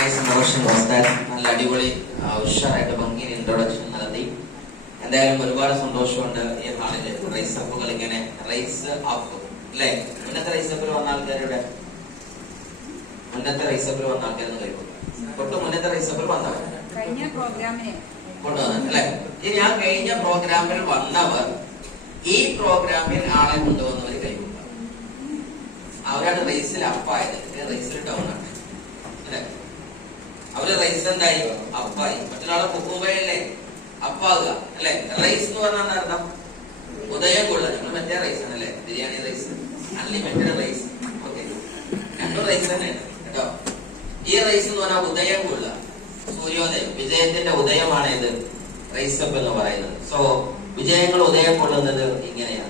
നല്ല അടിപൊളി ഉഷാറായിട്ട് ഭംഗിയിൽ ഇൻട്രോഡക്ഷൻ നടത്തി. എന്തായാലും ഒരുപാട് സന്തോഷമുണ്ട് ഈ ഹാളില് റൈസ് അപ്പുകൾ ഇങ്ങനെ റൈസ് അപ്പ് അല്ലെ. മുന്നത്തെ റൈസ് അപ്പിൽ വന്ന ആൾക്കാരുടെ മുന്നത്തെ റൈസ് അപ്പിൽ വന്ന ആൾക്കാരെന്ന് കഴിയുമ്പോൾ തൊട്ട് മുന്നത്തെ റൈസ് അപ്പിൽ വന്നവർ കൊണ്ടുവന്നത് അല്ലെ. ഇനി ആ കഴിഞ്ഞ പ്രോഗ്രാമിൽ വന്നവർ ഈ പ്രോഗ്രാമിൽ ആളെ കൊണ്ടുവന്നവർ കഴിയുമ്പോൾ അവരാണ് റൈസിൽ അപ്പായത്, റൈസിൽ ഡൗൺ ആണ് അല്ലെ. അവര് റൈസ് എന്തായി അപ്പായി. മറ്റൊരാളെ കുക്കുമ്പയല്ലേ അപ്പാകുക അല്ലെ. റൈസ് എന്ന് പറഞ്ഞാൽ അർത്ഥം ഉദയം കൊള്ളുക. നമ്മൾ മറ്റേ റൈസ് ആണ് അല്ലെ, biryani rice, unlimited rice. Okay, രണ്ടും റൈസ് തന്നെയാണ് കേട്ടോ. ഈ റൈസ് എന്ന് പറഞ്ഞാൽ ഉദയം കൊള്ളുക, സൂര്യോദയം, വിജയത്തിന്റെ ഉദയമാണ് ഇത് റൈസ് അപ്പ് എന്ന് പറയുന്നത്. സോ വിജയങ്ങൾ ഉദയം കൊള്ളുന്നത് ഇങ്ങനെയാണ്.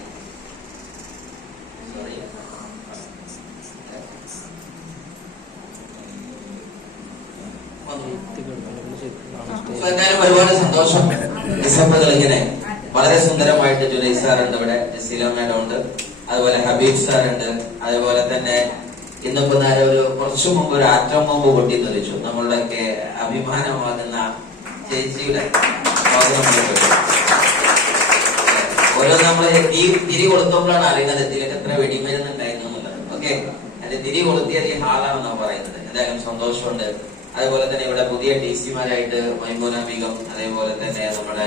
എന്തായാലും ഒരുപാട് സന്തോഷം. ഡിസംബറുകൾ ഇങ്ങനെ വളരെ സുന്ദരമായിട്ട് ജുലൈ സാറുണ്ട്, ഇവിടെ ജസീല മാഡം ഉണ്ട്, അതുപോലെ ഹബീബ് സാറുണ്ട്, അതുപോലെ തന്നെ ഇന്നിപ്പോ നേരെ ഒരു കുറച്ചു മുമ്പ് ഒരു ആറ്റം ബോംബ് പൊട്ടിത്തെറിച്ചു. നമ്മളുടെയൊക്കെ അഭിമാനമാകുന്ന ചേച്ചിയുടെ ഓരോ നമ്മള് ഈ തിരി കൊളുത്തുമ്പോഴാണ് അറിയുന്നത് ഇതിലേക്ക് എത്ര വെടിമരുന്നുണ്ടായിരുന്നു എന്നുള്ളത്. ഓക്കെ, അത് തിരി കൊളുത്തിയത് ഈ ഹാളാണെന്നാണ് പറയുന്നത്. എന്തായാലും സന്തോഷമുണ്ട്. അതുപോലെ തന്നെ ഇവിടെ പുതിയ ടി സിമാരായിട്ട് മൈമൂന ബീഗം, അതേപോലെ തന്നെ നമ്മുടെ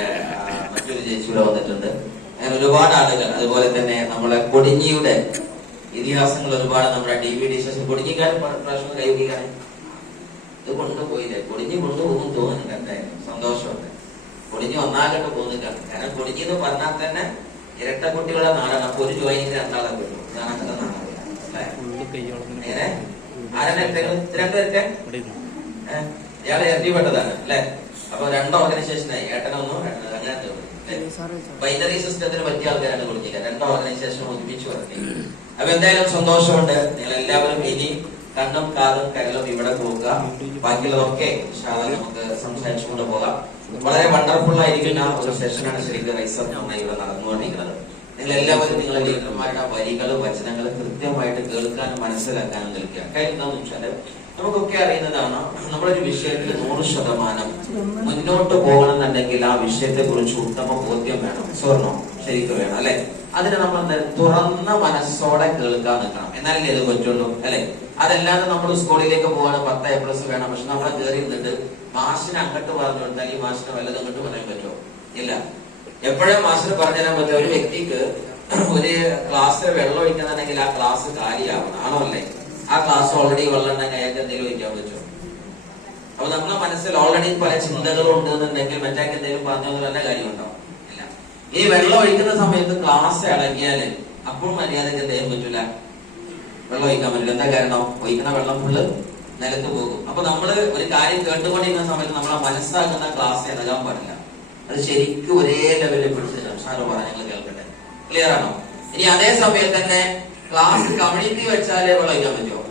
മറ്റൊരു ചേച്ചി ഇവിടെ വന്നിട്ടുണ്ട്. അങ്ങനെ ഒരുപാട് ആളുകൾ. അതുപോലെ തന്നെ നമ്മളെ കൊടിഞ്ഞിയുടെ ഇതിഹാസങ്ങൾ ഒരുപാട് നമ്മുടെ DVD ശേഷം കൊടിഞ്ഞിക്കാരൻ പ്രാവശ്യം കൈവരിക്കാണ് ഇത് കൊണ്ടുപോയില്ലേ. കൊടിഞ്ഞി കൊണ്ടുപോകും തോന്നുന്നുണ്ട്. എന്തായാലും സന്തോഷമുണ്ട്. കൊടിഞ്ഞി ഒന്നാകട്ട് പോകുന്നില്ല. കാരണം കൊടിഞ്ഞി എന്ന് പറഞ്ഞാൽ തന്നെ ഇരട്ട കുട്ടികളുടെ നാടാണ്. അപ്പൊ ഒരു ജോയിനിന് രണ്ടാളെ കിട്ടും. ഇതാണ് അങ്ങനത്തെ നാടാണ്. എങ്ങനെ ആരാണ് രണ്ടുപേരൊക്കെ ഇയാളെ എറിയപ്പെട്ടതാണ് അല്ലെ. അപ്പൊ രണ്ട് ഓർഗനൈസേഷനായി, ഏട്ടനൊന്നും അങ്ങനെ ബൈനറി സിസ്റ്റത്തിന് പറ്റിയ ആൾക്കാരാണ് കൊടുക്കുക. രണ്ട് ഓർഗനൈസേഷൻ ഒരുമിച്ച് പറഞ്ഞു. അപ്പൊ എന്തായാലും സന്തോഷമുണ്ട്. നിങ്ങൾ എല്ലാവരും ഇനി കണ്ണും കാതും കരലും ഇവിടെ പോകുക. ബാക്കിയുള്ളതൊക്കെ നമുക്ക് സംസാരിച്ചുകൊണ്ട് പോകാം. വളരെ വണ്ടർഫുൾ ആയിരിക്കുന്ന ഒരു സെഷനാണ് ശരിക്കും റൈസർ ഇവിടെ നടന്നുകൊണ്ടിരിക്കുന്നത്. നിങ്ങൾ എല്ലാവരും നിങ്ങളെ ലീഡർമാരുടെ വരികളും വചനങ്ങളും കൃത്യമായിട്ട് കേൾക്കാനും മനസ്സിലാക്കാനും നിൽക്കുക. കാര്യം എന്താണെന്ന് വെച്ചാല് നമുക്കൊക്കെ അറിയുന്നതാണ്, നമ്മളൊരു വിഷയത്തിൽ 100% മുന്നോട്ട് പോകണമെന്നുണ്ടെങ്കിൽ ആ വിഷയത്തെ കുറിച്ച് ഉത്തമ ബോധ്യം വേണം. സ്വർണ്ണോ ശരിക്കും വേണം അല്ലെ. അതിന് നമ്മൾ തുറന്ന മനസ്സോടെ കേൾക്കാൻ നിൽക്കണം. എന്നാലല്ലേ ഇത് പറ്റുള്ളൂ അല്ലെ. അതല്ലാതെ നമ്മൾ സ്കൂളിലേക്ക് പോകാണ് 10 A+ വേണം, പക്ഷെ നമ്മളെ കയറി നിന്നിട്ട് മാഷിനെ അങ്ങോട്ട് പറഞ്ഞു കൊടുത്താൽ ഈ മാഷിനെ വല്ലതും അങ്ങോട്ട് പറയാൻ പറ്റുമോ? ഇല്ല. എപ്പോഴും മാഷിന് പറഞ്ഞു തരാൻ പറ്റും. ഒരു വ്യക്തിക്ക് ഒരു ക്ലാസ്സിൽ വെള്ളം ഒഴിക്കുന്നുണ്ടെങ്കിൽ ആ ക്ലാസ് കാലിയാവണം, ആണോ അല്ലേ? ആ ക്ലാസ് ഓൾറെഡി വെള്ളം ഉണ്ടെങ്കിൽ അയാൾക്ക് എന്തെങ്കിലും ഒഴിക്കാൻ പറ്റുമോ? അപ്പൊ നമ്മളെ മനസ്സിൽ ഓൾറെഡി പല ചിന്തകളും ഉണ്ടെന്നുണ്ടെങ്കിൽ മറ്റാൾക്ക് എന്തെങ്കിലും പറഞ്ഞു നല്ല കാര്യമുണ്ടോ? ഇല്ല. ഈ വെള്ളം ഒഴിക്കുന്ന സമയത്ത് ക്ലാസ് ഇളകിയാല് അപ്പോഴും മര്യാദക്ക് എന്ത് ചെയ്യാൻ പറ്റൂല, വെള്ളം ഒഴിക്കാൻ പറ്റില്ല. എന്താ കാരണം? ഒഴിക്കുന്ന വെള്ളം ഫുള്ള് നിലത്ത് പോകും. അപ്പൊ നമ്മള് ഒരു കാര്യം കേട്ടുകൊണ്ടിരിക്കുന്ന സമയത്ത് നമ്മളെ മനസ്സാക്കുന്ന ക്ലാസ് ഇളകാൻ പാടില്ല. അത് ശരിക്കും ഒരേ ലെവലിൽ പിടിച്ചിട്ട് സാറ് പറഞ്ഞ ഞങ്ങൾ കേൾക്കട്ടെ. ക്ലിയർ ആണോ? ഇനി അതേ സമയത്ത് തന്നെ ക്ലാസ് കമ്മ്യൂണിറ്റി വെച്ചാലേ വെള്ളം ഒഴിക്കാൻ പറ്റുമോ?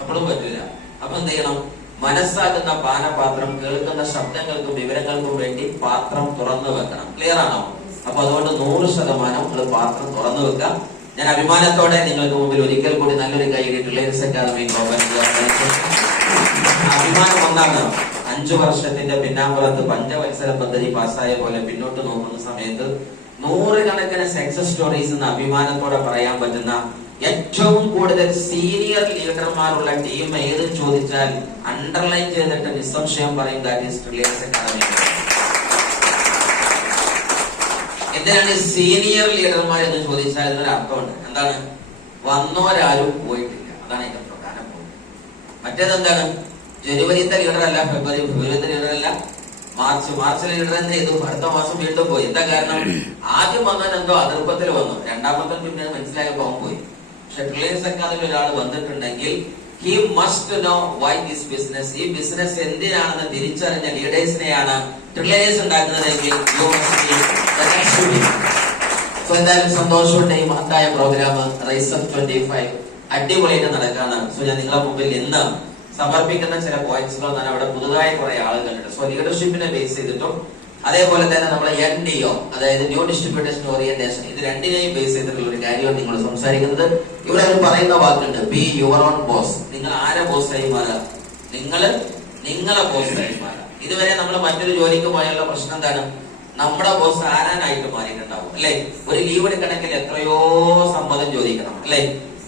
അപ്പോഴും പറ്റില്ല. അപ്പൊ എന്ത് ചെയ്യണം? മനസ്സാകുന്ന പാനപാത്രം കേൾക്കുന്ന ശബ്ദങ്ങൾക്കും വിവരങ്ങൾക്കും വേണ്ടി പാത്രം തുറന്നു വെക്കണം. ക്ലിയർ ആണോ? അപ്പൊ അതുകൊണ്ട് 100% നിങ്ങൾ പാത്രം തുറന്നു വെക്കാം. ഞാൻ അഭിമാനത്തോടെ നിങ്ങൾക്ക് മുമ്പിൽ ഒരിക്കൽ കൂടി നല്ലൊരു കൈയ്യടി റിലയൻസ് അക്കാദമി അഭിമാനം ഒന്നാണ്. 5 വർഷത്തിന്റെ പിന്നാമ്പുറത്ത് പഞ്ചവത്സര പദ്ധതി പാസ്സായ പോലെ പിന്നോട്ട് നോക്കുന്ന സമയത്ത് 100 കണക്കിന് സക്സസ് സ്റ്റോറീസ് എന്ന് അഭിമാനത്തോടെ പറയാൻ പറ്റുന്ന ഏറ്റവും കൂടുതൽ സീനിയർ ലീഡർമാരുള്ള ടീം ഏത് ചോദിച്ചാൽ അണ്ടർലൈൻ ചെയ്തിട്ട് നിസ്സംശയം പറയും ദാറ്റ് ഈസ് റിലയൻസ് അക്കാദമി. എന്തിനാണ് സീനിയർ ലീഡർമാർ എന്ന് ചോദിച്ചാൽ ഇതിനൊരു അർത്ഥമുണ്ട്. എന്താണ്? വന്നോരാരും പോയിട്ടില്ല. അതാണ് ഇതിന്റെ പ്രധാന പോയിന്റ്. മറ്റേതെന്താണ്? ജനുവരിത്തെ ലീഡർ അല്ല, ഫെബ്രുവരിത്തെ ലീഡർ അല്ല, മാർച്ചിലെ ലീഡർ എന്ത് ചെയ്തു? അടുത്ത മാസം വീണ്ടും പോയി. എന്താ കാരണം? ആദ്യം വന്നവൻ എന്തോ അതിർപ്പത്തിൽ വന്നു, രണ്ടാമത്തെ പിന്നെ മനസ്സിലായപ്പോ പോയി. പക്ഷെ റിലയൻസ് അക്കാദമി ഒരാൾ വന്നിട്ടുണ്ടെങ്കിൽ he must know why this business, ഈ ബിസിനസ് എന്തിനാണെന്ന് തിരിച്ചറിഞ്ഞ ലീഡേഴ്സിനെയാണ് റിലയൻസ് ഉണ്ടാക്കുന്നതെങ്കിൽ എന്തായാലും സന്തോഷമുണ്ട്. ഈ മഹത്തായ പ്രോഗ്രാം റൈസർ 25 അടിപൊളിയായിട്ട് നടക്കാണ്. സോ ഞാൻ നിങ്ങളെ മുമ്പിൽ ഇന്ന് സമർപ്പിക്കുന്ന ചില പോയിന്റ്സുകൾ തന്നെ അവിടെ പുതുതായി കുറെ ആളുകളുണ്ട്. സോ ലീഡർഷിപ്പിനെ ബേസ് ചെയ്തിട്ടും അതേപോലെ തന്നെ നമ്മളെ NDO, അതായത് ന്യൂ ഡിസ്ട്രിബ്യൂട്ടേഷൻ ഓറിയന്റേഷൻ, ഇത് രണ്ടിനെയും ബേസ് ചെയ്തിട്ടുള്ള ഒരു കാര്യമാണ് നിങ്ങൾ സംസാരിക്കുന്നത്. ഇവിടെ പറയുന്ന വാക്കുണ്ട്, ബി യുവർ ഓൺ ബോസ്. നിങ്ങൾ ആരെ ബോസായി മാറുക? നിങ്ങൾ നിങ്ങളെ ബോസ് ആയി മാറാം. ഇതുവരെ നമ്മൾ മറ്റൊരു ജോലിക്ക് പോയാലുള്ള പ്രശ്നം എന്താണ്? നമ്മുടെ ബോസ് ആരാനായിട്ട് മാറിയിട്ടുണ്ടാവും അല്ലെ? ഒരു ലീവ് എടുക്കണമെങ്കിൽ എത്രയോ സമ്മതം ചോദിക്കണം അല്ലെ?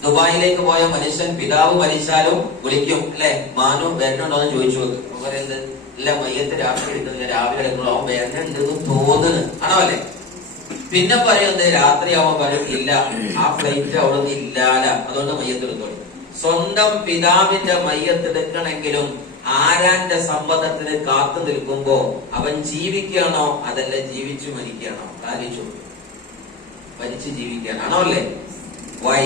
ദുബായിലേക്ക് പോയ മനുഷ്യൻ പിതാവ് മരിച്ചാലും വിളിക്കും അല്ലെ, മാനു വരണുണ്ടോ എന്ന് ചോദിച്ചു നോക്ക്. പറയുന്നത് ഇല്ല, മയ്യത്ത് രാത്രി എടുക്കുന്നില്ല, രാവിലെ എടുക്കുള്ളൂ, അവൻ വരണുണ്ട് തോന്നുന്നു ആണോ അല്ലെ? പിന്നെ പറയുന്നത് രാത്രിയാവാൻ പറയും ഇല്ല, ആ ഫ്ലൈറ്റ് അവിടെ നിന്ന് ഇല്ലാല, അതുകൊണ്ട് മയ്യത്ത് എടുത്തോളൂ. സ്വന്തം പിതാവിന്റെ മയ്യത്ത് എടുക്കണമെങ്കിലും ആരാന്റെ സമ്മതത്തിന് കാത്തു നിൽക്കുമ്പോ അവൻ ജീവിക്കുകയാണോ അതല്ല ജീവിച്ചു മരിക്കുകയാണോ? ആലോചിച്ചു. മരിച്ചു ജീവിക്കുകയാണോ അല്ലേ? വൈ?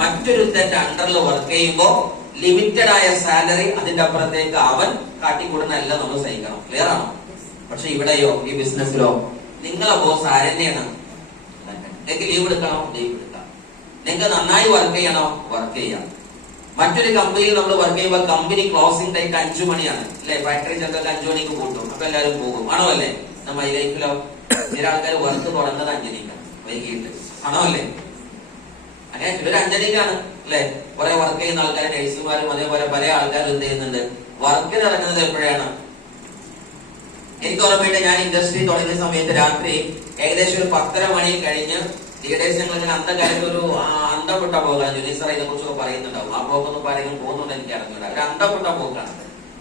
മറ്റൊരുത്തന്റെ അണ്ടറിൽ വർക്ക് ചെയ്യുമ്പോ ലിമിറ്റഡ് ആയ സാലറി, അതിന്റെ അപ്പുറത്തേക്ക് അവൻ കാട്ടിക്കൂടുന്നല്ല നമ്മൾ സഹിക്കണം. ക്ലിയർ ആണോ? പക്ഷെ ഇവിടെയോ, ഈ ബിസിനസ്സിലോ നിങ്ങളെ ബോസ് ആരെന്നെയാണ്? നിങ്ങൾക്ക് ലീവ് എടുക്കണോ? ലീവ് എടുക്കാം. നിങ്ങൾക്ക് നന്നായി വർക്ക് ചെയ്യണോ? വർക്ക് ചെയ്യാം. മറ്റൊരു കമ്പനിയിൽ നമ്മൾ വർക്ക് ചെയ്യുമ്പോൾ കമ്പനി ക്ലോസിംഗ് ടൈം 5 മണിയാണ് അല്ലെ? ഫാക്ടറി ചെന്നൊക്കെ 5 മണിക്ക് കൂട്ടും, അപ്പൊ എല്ലാവരും പോകും ആണോ അല്ലേ? നമ്മ ലൈഫിലോ ചില ആൾക്കാർ വർക്ക് തുടങ്ങുന്നത് 5 മണിക്കാണ് വൈകിട്ട് ആണോ അല്ലേ? അങ്ങനെ ചിലർ 5 മണിക്കാണ് അല്ലെ? കുറെ വർക്ക് ചെയ്യുന്ന ആൾക്കാർ, നഴ്സുമാരും അതേപോലെ പല ആൾക്കാരും എന്ത് ചെയ്യുന്നുണ്ട്, വർക്കിന് ഇറങ്ങുന്നത് എപ്പോഴാണ്? എനിക്ക് ഓർമ്മയുണ്ട്, ഞാൻ ഇൻഡസ്ട്രി തുടങ്ങിയ സമയത്ത് രാത്രി ഏകദേശം ഒരു 10:30 മണി കഴിഞ്ഞ് ലീഡേഴ്സ് ഞങ്ങൾ ഇങ്ങനെ അന്തകാലത്ത് ഒരു അന്തം വിട്ട പോകാൻ ജുനീസർ ഇതിനെ കുറിച്ചൊക്കെ പറയുന്നുണ്ടാവും. ആ പോക്കൊന്നും പറയുന്നത് പോകുന്നുണ്ട് എനിക്ക് അറിഞ്ഞൂടാ. ഒരു അന്തം വിട്ട പോക്കാണ്.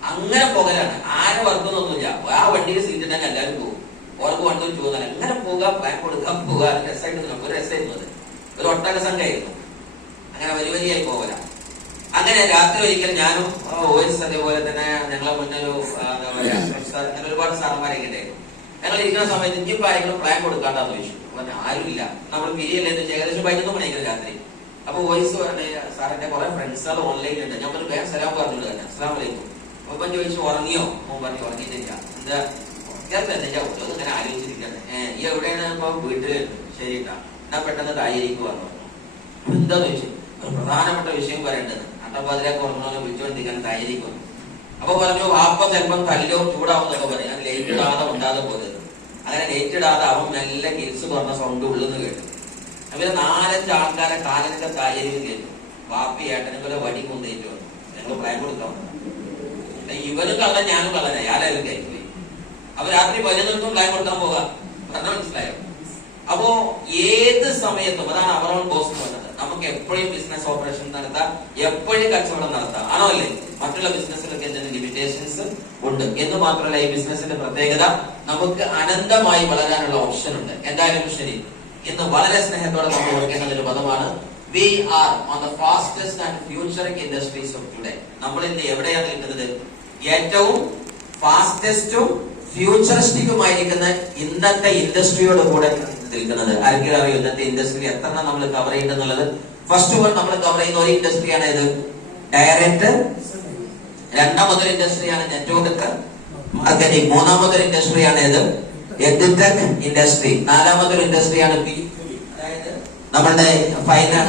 അങ്ങനെ പോകലാണ്. ആരെ വർക്കൊന്നുമില്ല. ആ വണ്ടിയിൽ സീറ്റ് ഉണ്ടെങ്കിൽ എല്ലാവരും പോകും. ഓർക്ക് വണ്ടി പോകുന്നില്ല. അങ്ങനെ പോകാം, പ്ലാൻ കൊടുക്കാൻ പോകാൻ രസമായിട്ട് ഒരു രസമായിരുന്നു. ഒരു ഒട്ടക സംഘമായിരുന്നു. അങ്ങനെ വലിയ പോകല. അങ്ങനെ രാത്രി ഒരിക്കൽ ഞാനും വോയിസ് അതേപോലെ തന്നെ ഞങ്ങളെ മുന്നൊരു എന്താ പറയാ അങ്ങനെ ഒരുപാട് സാറന്മാരൊക്കെ ഉണ്ടായിരുന്നു. ഞങ്ങൾ ഇരിക്കുന്ന സമയത്ത് ഇനിയിപ്പോ ആരെങ്കിലും പ്ലാൻ കൊടുക്കാണ്ടാന്ന് ചോദിച്ചു. ആരുമില്ല, നമ്മൾ പിരിയല്ലേ ഏകദേശം 11 മണിയായിരുന്നു രാത്രി. അപ്പൊ വോയിസ് പറഞ്ഞ സാറിന്റെ കുറെ ഫ്രണ്ട്സുകൾ ഓൺലൈനിൽ ഉണ്ട്, ഞാൻ ഒരു വേഗം സലാം പറഞ്ഞു തന്നെ, അസ്സലാം വലൈക്കും. അപ്പൊ ചോദിച്ചു ഉറങ്ങിയോ? മോൻ പറഞ്ഞു ഉറങ്ങിയിട്ടില്ല. എന്താ ഉള്ളത്? ഇങ്ങനെ ആലോചിച്ചിരിക്കുന്നത്. ഈ എവിടെയാണ്? ഇപ്പൊ വീട്ടില്. ശരിട്ടാ, എന്നാ പെട്ടെന്ന് തായിരിക്കും പറഞ്ഞു. എന്താന്ന് ചോദിച്ചു. ഒരു പ്രധാനപ്പെട്ട വിഷയം പറയേണ്ടത്. അട്ടപ്പാതിരൊക്കെ ഉറങ്ങണോ വിളിച്ചുകൊണ്ടിരിക്കാൻ തായിരിക്കും. അപ്പൊ പറഞ്ഞു വാപ്പ ചിലപ്പം കല്ലോ ചൂടാവുന്നൊക്കെ പറയും. ഞാൻ ലേറ്റ് ഇടാതെ ഉണ്ടാതെ പോകരുത്. അങ്ങനെ ലേറ്റ് ഇടാതെ അവൻ മെല്ലെ കിൽസ് പറഞ്ഞ സൗണ്ട് ഉള്ളെന്ന് കേട്ടു. അവര് 4-5 ആൾക്കാരെ കാലിനൊക്കെ തായരിക്കും കേട്ടു. വാപ്പി ഏട്ടനൊക്കെ വടി കൊണ്ടേറ്റു വന്നു. ഞങ്ങൾ പ്ലാൻ കൊടുക്കാൻ ഇവനും കള്ളൻ ഞാനും കള്ളനായി. ആരായാലും കയറ്റിപ്പോയി. അപ്പൊ രാത്രി 11 പ്ലാൻ കൊടുക്കാൻ പോകാം. പറഞ്ഞ മനസ്സിലായോ? അപ്പോ ഏത് സമയത്തും, അതാണ് അവർ ഓൺ ബോസ് എന്ന് പറഞ്ഞത്, നമുക്ക് എപ്പോഴും ബിസിനസ് ഓപ്പറേഷൻ നടത്താം, എപ്പോഴും കച്ചവടം നടത്താം ആണോ അല്ലേ? മറ്റുള്ള ബിസിനസ്സിലൊക്കെ എന്തെങ്കിലും ലിമിറ്റേഷൻസ് ഉണ്ട് എന്ന് മാത്രമല്ല, ഈ ബിസിനസിന്റെ പ്രത്യേകത നമുക്ക് അനന്തമായി വളരാനുള്ള ഓപ്ഷൻ ഉണ്ട്. എന്തായാലും ശരി, ഇന്ന് വളരെ സ്നേഹത്തോടെ നമ്മൾ ഓർക്കേണ്ട ഒരു പദമാണ് we are on the fastest and futuring industries of today. നമ്മൾ ഇന്ന് എവിടെയാണ് നിൽക്കുന്നത്? ഏറ്റവും ഫാസ്റ്റസ്റ്റും ഫ്യൂച്ചറിസ്റ്റിക്കുമായിരിക്കുന്ന ഇന്നത്തെ ഇൻഡസ്ട്രിയോട് കൂടെ നിൽക്കുന്നത്. ആർക്കെങ്കിലും അറിയോ ഇന്നത്തെ ഇൻഡസ്ട്രി എത്ര നമ്മൾ കവർ ചെയ്യുന്നുള്ളത്? ഫസ്റ്റ് വൺ നമ്മൾ കവർ ചെയ്യുന്ന ഒരു ഇൻഡസ്ട്രിയാണ് ഇത് ഡയറക്റ്റ്. രണ്ടാമതൊരു ഇൻഡസ്ട്രിയാണ് നെറ്റ്വർക്ക് മാർക്കറ്റിംഗ്. മൂന്നാമതൊരു ഇൻഡസ്ട്രിയാണ് ഇത് എഡ്ടെക് ഇൻഡസ്ട്രി. നാലാമതൊരു ഇൻഡസ്ട്രിയാണ് അതായത് നമ്മുടെ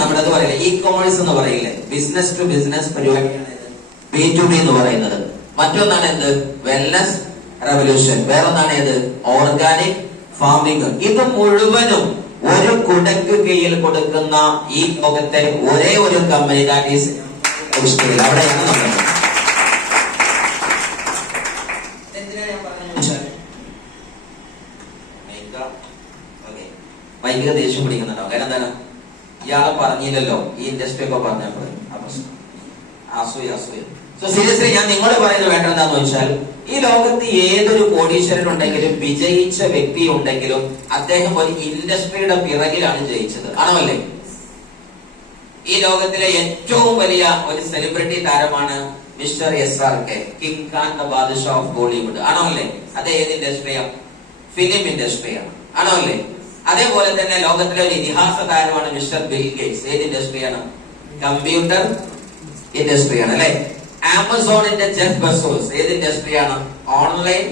നമ്മുടെ പറയില്ലേ ഇ കൊമേഴ്സ് എന്ന് പറയില്ലേ, ബിസിനസ് ടു ബിസിനസ് പരിപാടിയാണ് ഇത് B2B എന്ന് പറയുന്നത്. മറ്റൊന്നാണ് എന്ത് വെൽനസ് റെവല്യൂഷൻ. വേറൊന്നാണ് ഏത് ഓർഗാനിക് ഫാമിംഗ്. ഇത് മുഴുവനും ഒരു കുടക്ക് കീഴിൽ കൊടുക്കുന്ന ഈ ലോകത്തെ ഒരേ ഒരു കമ്പനി, ദാറ്റ് ഈസ് അവിടെയാണ് നമ്മൾ. ഭയങ്കര ദേഷ്യം പിടിക്കുന്നുണ്ടാവും. കാരണം എന്താണ്? ഇയാളെ പറഞ്ഞില്ലല്ലോ ഈ ഇൻഡസ്ട്രി ഒക്കെ പറഞ്ഞപ്പോൾ അസൂയ. സോ സീരിയസ്ലി ഞാൻ നിങ്ങളോട് പറയുന്നത് വേണ്ട എന്താന്ന് വെച്ചാൽ, ഈ ലോകത്ത് ഏതൊരു കോടീശ്വരൻ ഉണ്ടെങ്കിലും വിജയിച്ച വ്യക്തി ഉണ്ടെങ്കിലും അദ്ദേഹം ഒരു ഇൻഡസ്ട്രിയുടെ പിറകിലാണ് ജയിച്ചത് ആണോ അല്ലേ? ഈ ലോകത്തിലെ ഏറ്റവും വലിയ ഒരു സെലിബ്രിറ്റി താരമാണ് mister SRK, king Khan the Badshah of Bollywood ആണോ അല്ലേ? അത് ഏത് ഇൻഡസ്ട്രിയാണ്? ഫിലിം ഇൻഡസ്ട്രിയാണ് ആണോ അല്ലേ? അതേപോലെ തന്നെ ലോകത്തിലെ ഒരു ഇതിഹാസ താരമാണ് മിസ്റ്റർ ബിൽ ഗേറ്റ്സ്. ഏത് ഇൻഡസ്ട്രിയാണ്? കമ്പ്യൂട്ടർ ഇൻഡസ്ട്രിയാണ് അല്ലെ? ആമസോണിന്റെ ജെഫ് ബെസോസ് ഏത് ഇൻഡസ്ട്രിയാണ്? ഓൺലൈൻ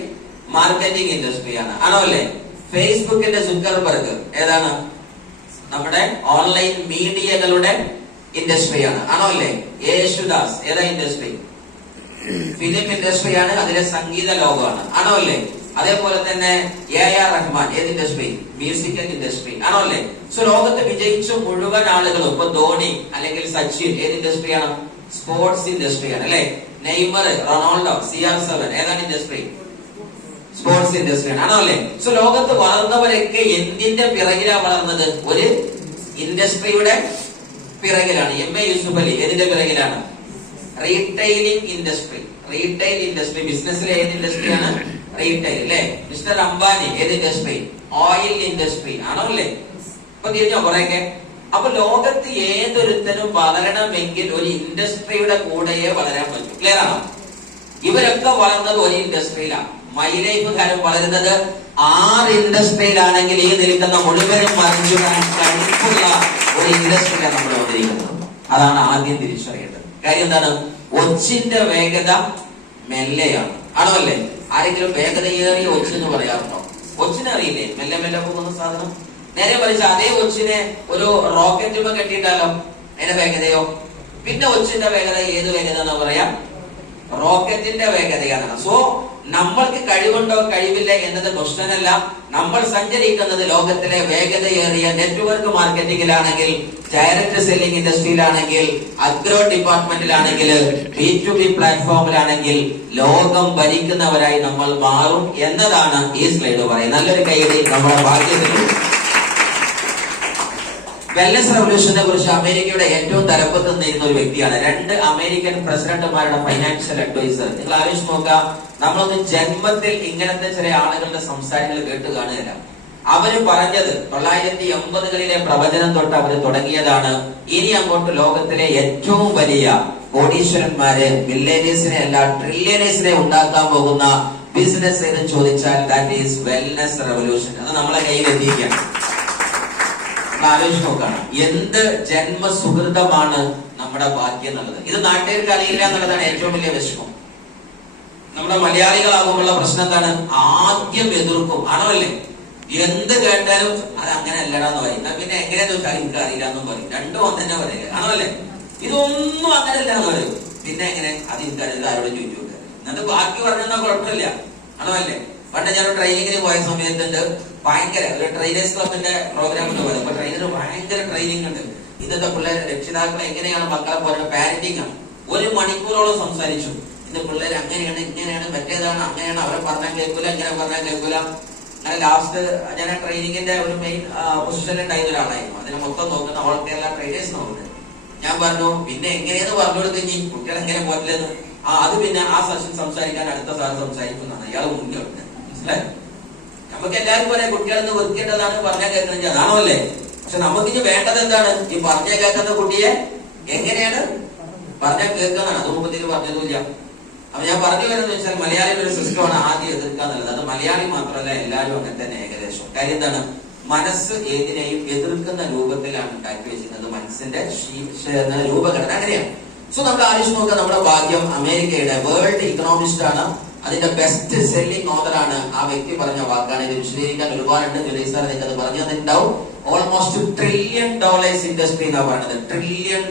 മാർക്കറ്റിംഗ് ഇൻഡസ്ട്രിയാണ് ആണോ അല്ലേ? ഫേസ്ബുക്കിന്റെ സുക്കർബർഗ് ഏതാണ്? നമ്മുടെ ഓൺലൈൻ മീഡിയകളുടെ ഇൻഡസ്ട്രിയാണ് ആണോ അല്ലേ? യേശുദാസ് ഏതാ ഇൻഡസ്ട്രി? ഫിലിം ഇൻഡസ്ട്രിയാണ്, അതിലെ സംഗീത ലോകമാണ് ആണോ അല്ലേ? അതേപോലെ തന്നെ AR റഹ്മാൻ ഏത് ഇൻഡസ്ട്രി? മ്യൂസിക്കൽ ഇൻഡസ്ട്രി ആണോ അല്ലേ? സോ ലോകത്ത് വിജയിച്ച മുഴുവൻ ആളുകളും, ഇപ്പൊ ധോണി അല്ലെങ്കിൽ സച്ചിൻ ഏത് ഇൻഡസ്ട്രിയാണ്? സ്പോർട്സ് ഇൻഡസ്ട്രിയാണ് അല്ലെ? നെയ്മർ, റൊണാൾഡോ, CR7 ഏതാണ് ഇൻഡസ്ട്രി? സ്പോർട്സ് ഇൻഡസ്ട്രിയാണ്, ആണോ അല്ലേ? സോ ലോകത്ത് വളർന്നവരൊക്കെ എന്തിന്റെ പിറകിലാണ് വളർന്നത്? ഒരു ഇൻഡസ്ട്രിയുടെ പിറകിലാണ്. MA യൂസുഫ് അലി ഏതിന്റെ പിറകിലാണ്? Retailing industry. റീറ്റെയിൽ ഇൻഡസ്ട്രി, ബിസിനസ്സിലെ ഏത് ഇൻഡസ്ട്രിയാണ്? റീറ്റെയിൽ അല്ലേ? മിസ്റ്റർ അംബാനി ഏത് ഇൻഡസ്ട്രി? ഓയിൽ ഇൻഡസ്ട്രി, ആണോ അല്ലേ? അപ്പൊ തിരിഞ്ഞോ കുറെയൊക്കെ? അപ്പൊ ലോകത്ത് ഏതൊരുത്തനും വളരണമെങ്കിൽ ഒരു ഇൻഡസ്ട്രിയുടെ കൂടെയേ വളരാൻ പറ്റും. ക്ലിയർ ആണോ? ഇവരൊക്കെ വളർന്നത് ഒരു ഇൻഡസ്ട്രിയിലാണ്. മൈ ലൈഫുകാരും വളരുന്നത് 6 ഇൻഡസ്ട്രിയിലാണെങ്കിൽ ഈ നിൽക്കുന്ന മുഴുവനും മറിഞ്ഞു കഴിപ്പുള്ള ഒരു ഇൻഡസ്ട്രിയിലാണ് നമ്മൾ വന്നിരിക്കുന്നത്. അതാണ് ആദ്യം തിരിച്ചറിയേണ്ടത്. കാര്യം എന്താണ്? ഒച്ചിന്റെ വേഗത മെല്ലെയാണ്, ആണോ അല്ലേ? ആരെങ്കിലും വേഗതയേറിയ ഒച്ചെന്ന് പറയാറുണ്ടോ? ഒച്ചിനെ അറിയില്ലേ? മെല്ലെ മെല്ലെ പോകുന്ന സാധനം. നേരെ മറിച്ച് അതേ ഒച്ചിനെ ഒരു റോക്കറ്റുമ കെട്ടിയിട്ടാലോ അതിന്റെ വേഗതയോ? പിന്നെ ഒച്ചിന്റെ വേഗത ഏത് വേഗത എന്നാ പറയാ? റോക്കറ്റിന്റെ വേഗതയാണ്. സോ നമ്മൾക്ക് കഴിവുണ്ടോ കഴിവില്ല എന്നത് ക്വസ്റ്റ്യനല്ല. നമ്മൾ സഞ്ചരിക്കുന്നത് ലോകത്തിലെ വേഗതയേറിയ നെറ്റ്വർക്ക് മാർക്കറ്റിംഗിലാണെങ്കിൽ, ഡയറക്ട് സെല്ലിംഗ് ഇൻഡസ്ട്രിയിലാണെങ്കിൽ, അഗ്രോ ഡിപ്പാർട്ട്മെന്റിലാണെങ്കിൽ, B2B പ്ലാറ്റ്ഫോമിലാണെങ്കിൽ ലോകം ഭരിക്കുന്നവരായി നമ്മൾ മാറും എന്നതാണ് ഈ സ്ലൈഡ് പറയുന്നത്. നല്ലൊരു കൈയടി നമ്മുടെ ഭാഗ്യത്തിലുണ്ട്. വെൽനസ് റവല്യൂഷനെ കുറിച്ച് അമേരിക്കയുടെ ഏറ്റവും തലപ്പത്ത് നിന്നിരുന്ന ഒരു വ്യക്തിയാണ് 2 അമേരിക്കൻ പ്രസിഡന്റുമാരുടെ ഫൈനാൻഷ്യൽ അഡ്വൈസർ. നിങ്ങൾ ആലോചിച്ച് നോക്കുക, നമ്മളൊന്ന് ജന്മത്തിൽ ഇങ്ങനത്തെ ചില ആളുകളുടെ സംസാരങ്ങൾ കേട്ട് കാണുകയില്ല. അവര് പറഞ്ഞത് 1980കളിലെ പ്രവചനം തൊട്ട് അവര് തുടങ്ങിയതാണ്. ഇനി അങ്ങോട്ട് ലോകത്തിലെ ഏറ്റവും വലിയ കോടീശ്വരന്മാരെ, മില്ലേനിയേഴ്സിനെ അല്ല ട്രില്യനേഴ്സിനെ ഉണ്ടാക്കാൻ പോകുന്ന ബിസിനസ് എന്ന് ചോദിച്ചാൽ ദാറ്റ് ഈസ് വെൽനസ് റവല്യൂഷൻ. അത് നമ്മളെ കയ്യിൽ എത്തിയിരിക്കുകയാണ്. ആലോചിച്ച് നോക്കണം, എന്ത് ജന്മസുഹൃതമാണ് നമ്മുടെ ഭാഗ്യം എന്നുള്ളത്. ഇത് നാട്ടുകാർക്ക് അറിയില്ല എന്നുള്ളതാണ് ഏറ്റവും വലിയ വിഷമം. നമ്മുടെ മലയാളികളാകുമ്പോഴുള്ള പ്രശ്നം എന്താണ്? ആദ്യം എതിർക്കും, ആണോ അല്ലേ? എന്ത് കേട്ടാലും അത് അങ്ങനെ അല്ലടാന്ന് പറയും. പിന്നെ എങ്ങനെയാന്ന് ചോദിച്ചാൽ എനിക്ക് അറിയില്ല എന്നും പറയും. രണ്ടും ഒന്ന് തന്നെ പറയുക, ആണോ അല്ലേ? ഇതൊന്നും അങ്ങനെ അല്ല എന്ന് പറയും. പിന്നെ എങ്ങനെ? അത് എനിക്കറിയില്ല, ആരോടും ചോദിച്ചു നോക്കുക. എന്നിട്ട് ബാക്കി പറഞ്ഞാൽ കുഴപ്പമില്ല, ആണോ അല്ലേ? പണ്ട് ഞാൻ ട്രെയിനിങ്ങിന് പോയ സമയത്തുണ്ട് ഭയങ്കര ഒരു ട്രെയിനേഴ്സ് ക്ലബിന്റെ പ്രോഗ്രാം എന്ന് പറയുന്നത്. അപ്പൊ ട്രെയിനർ ഭയങ്കര ട്രെയിനിങ് ഉണ്ട്. ഇന്നത്തെ പിള്ളേർ രക്ഷിതാക്കൾ എങ്ങനെയാണ് മക്കളെ പോലെ പാരന്റിങ് ആണ്. 1 മണിക്കൂറോളം സംസാരിച്ചു. ഇന്ന് പിള്ളേർ അങ്ങനെയാണ്, ഇങ്ങനെയാണ്, മറ്റേതാണ്, അങ്ങനെയാണ്, അവരെ പറഞ്ഞാൽ കേൾക്കൂല, ഇങ്ങനെ പറഞ്ഞാൽ കേൾക്കൂല. അങ്ങനെ ലാസ്റ്റ് ഞാൻ ആ ട്രെയിനിങ്ങിന്റെ ഒരു മെയിൻ പൊസിഷനിൽ ഉണ്ടായിരുന്ന ഒരാളായിരുന്നു. അതിനെ മൊത്തം നോക്കുന്ന ഓൾ കേരള ട്രെയിനേഴ്സ് നോക്കുന്നത്. ഞാൻ പറഞ്ഞു, പിന്നെ എങ്ങനെയെന്ന് പറഞ്ഞു കൊടുത്തു കുട്ടികൾ എങ്ങനെ പോറ്റില്ലെന്ന്. അത് പിന്നെ ആ സെഷൻ സംസാരിക്കാൻ അടുത്ത സാർ സംസാരിക്കുന്നതാണ്. ഇയാൾ മുന്നിലുണ്ട്. മനസ്സിലായി? നമുക്ക് എല്ലാവർക്കും പറയാം കുട്ടികളെന്ന് വെറുക്കേണ്ടതാണ്, പറഞ്ഞാൽ കേൾക്കണമെങ്കിൽ, അതാണോ അല്ലേ? പക്ഷെ നമുക്കിനി വേണ്ടത് എന്താണ്? ഈ പറഞ്ഞാൽ കേൾക്കുന്ന കുട്ടിയെ എങ്ങനെയാണ് പറഞ്ഞാൽ കേൾക്കുന്നതാണ്. അത് മുമ്പത്തിന് പറഞ്ഞതുമില്ല. അപ്പൊ ഞാൻ പറഞ്ഞു വരുന്നത് വെച്ചാൽ മലയാളിയുടെ ഒരു സിസ്റ്റമാണ് ആദ്യം എതിർക്കുക എന്നുള്ളത്. അത് മലയാളി മാത്രമല്ല, എല്ലാവരും അങ്ങനെ തന്നെ ഏകദേശം. കാര്യം എന്താണ്? മനസ്സ് ഏതിനെയും എതിർക്കുന്ന രൂപത്തിലാണ് ഉണ്ടാക്കി വെച്ചിരുന്നത്. മനസ്സിന്റെ രൂപഘടന അങ്ങനെയാണ്. സോ നമ്മൾ ആലോചിച്ച് നോക്കുക, നമ്മുടെ ഭാഗ്യം അമേരിക്കയുടെ വേൾഡ് ഇക്കണോമിസ്റ്റ് ആണ്, അതിന്റെ ബെസ്റ്റ് സെല്ലിംഗ് ഓതറാണ്. ആ വ്യക്തി പറഞ്ഞ വാക്കാണ്. ഇത് വിശദീകരിക്കാൻ ഒരുപാടുണ്ട്. ജുലൈ സാർ നിങ്ങൾക്ക് അത് പറഞ്ഞു തന്നിട്ടുണ്ടാവും. ഓൾമോസ്റ്റ് $1 ട്രില്യൺ ഇൻഡസ്ട്രി എന്നാണ് പറയുന്നത്. $1 ട്രില്യൺ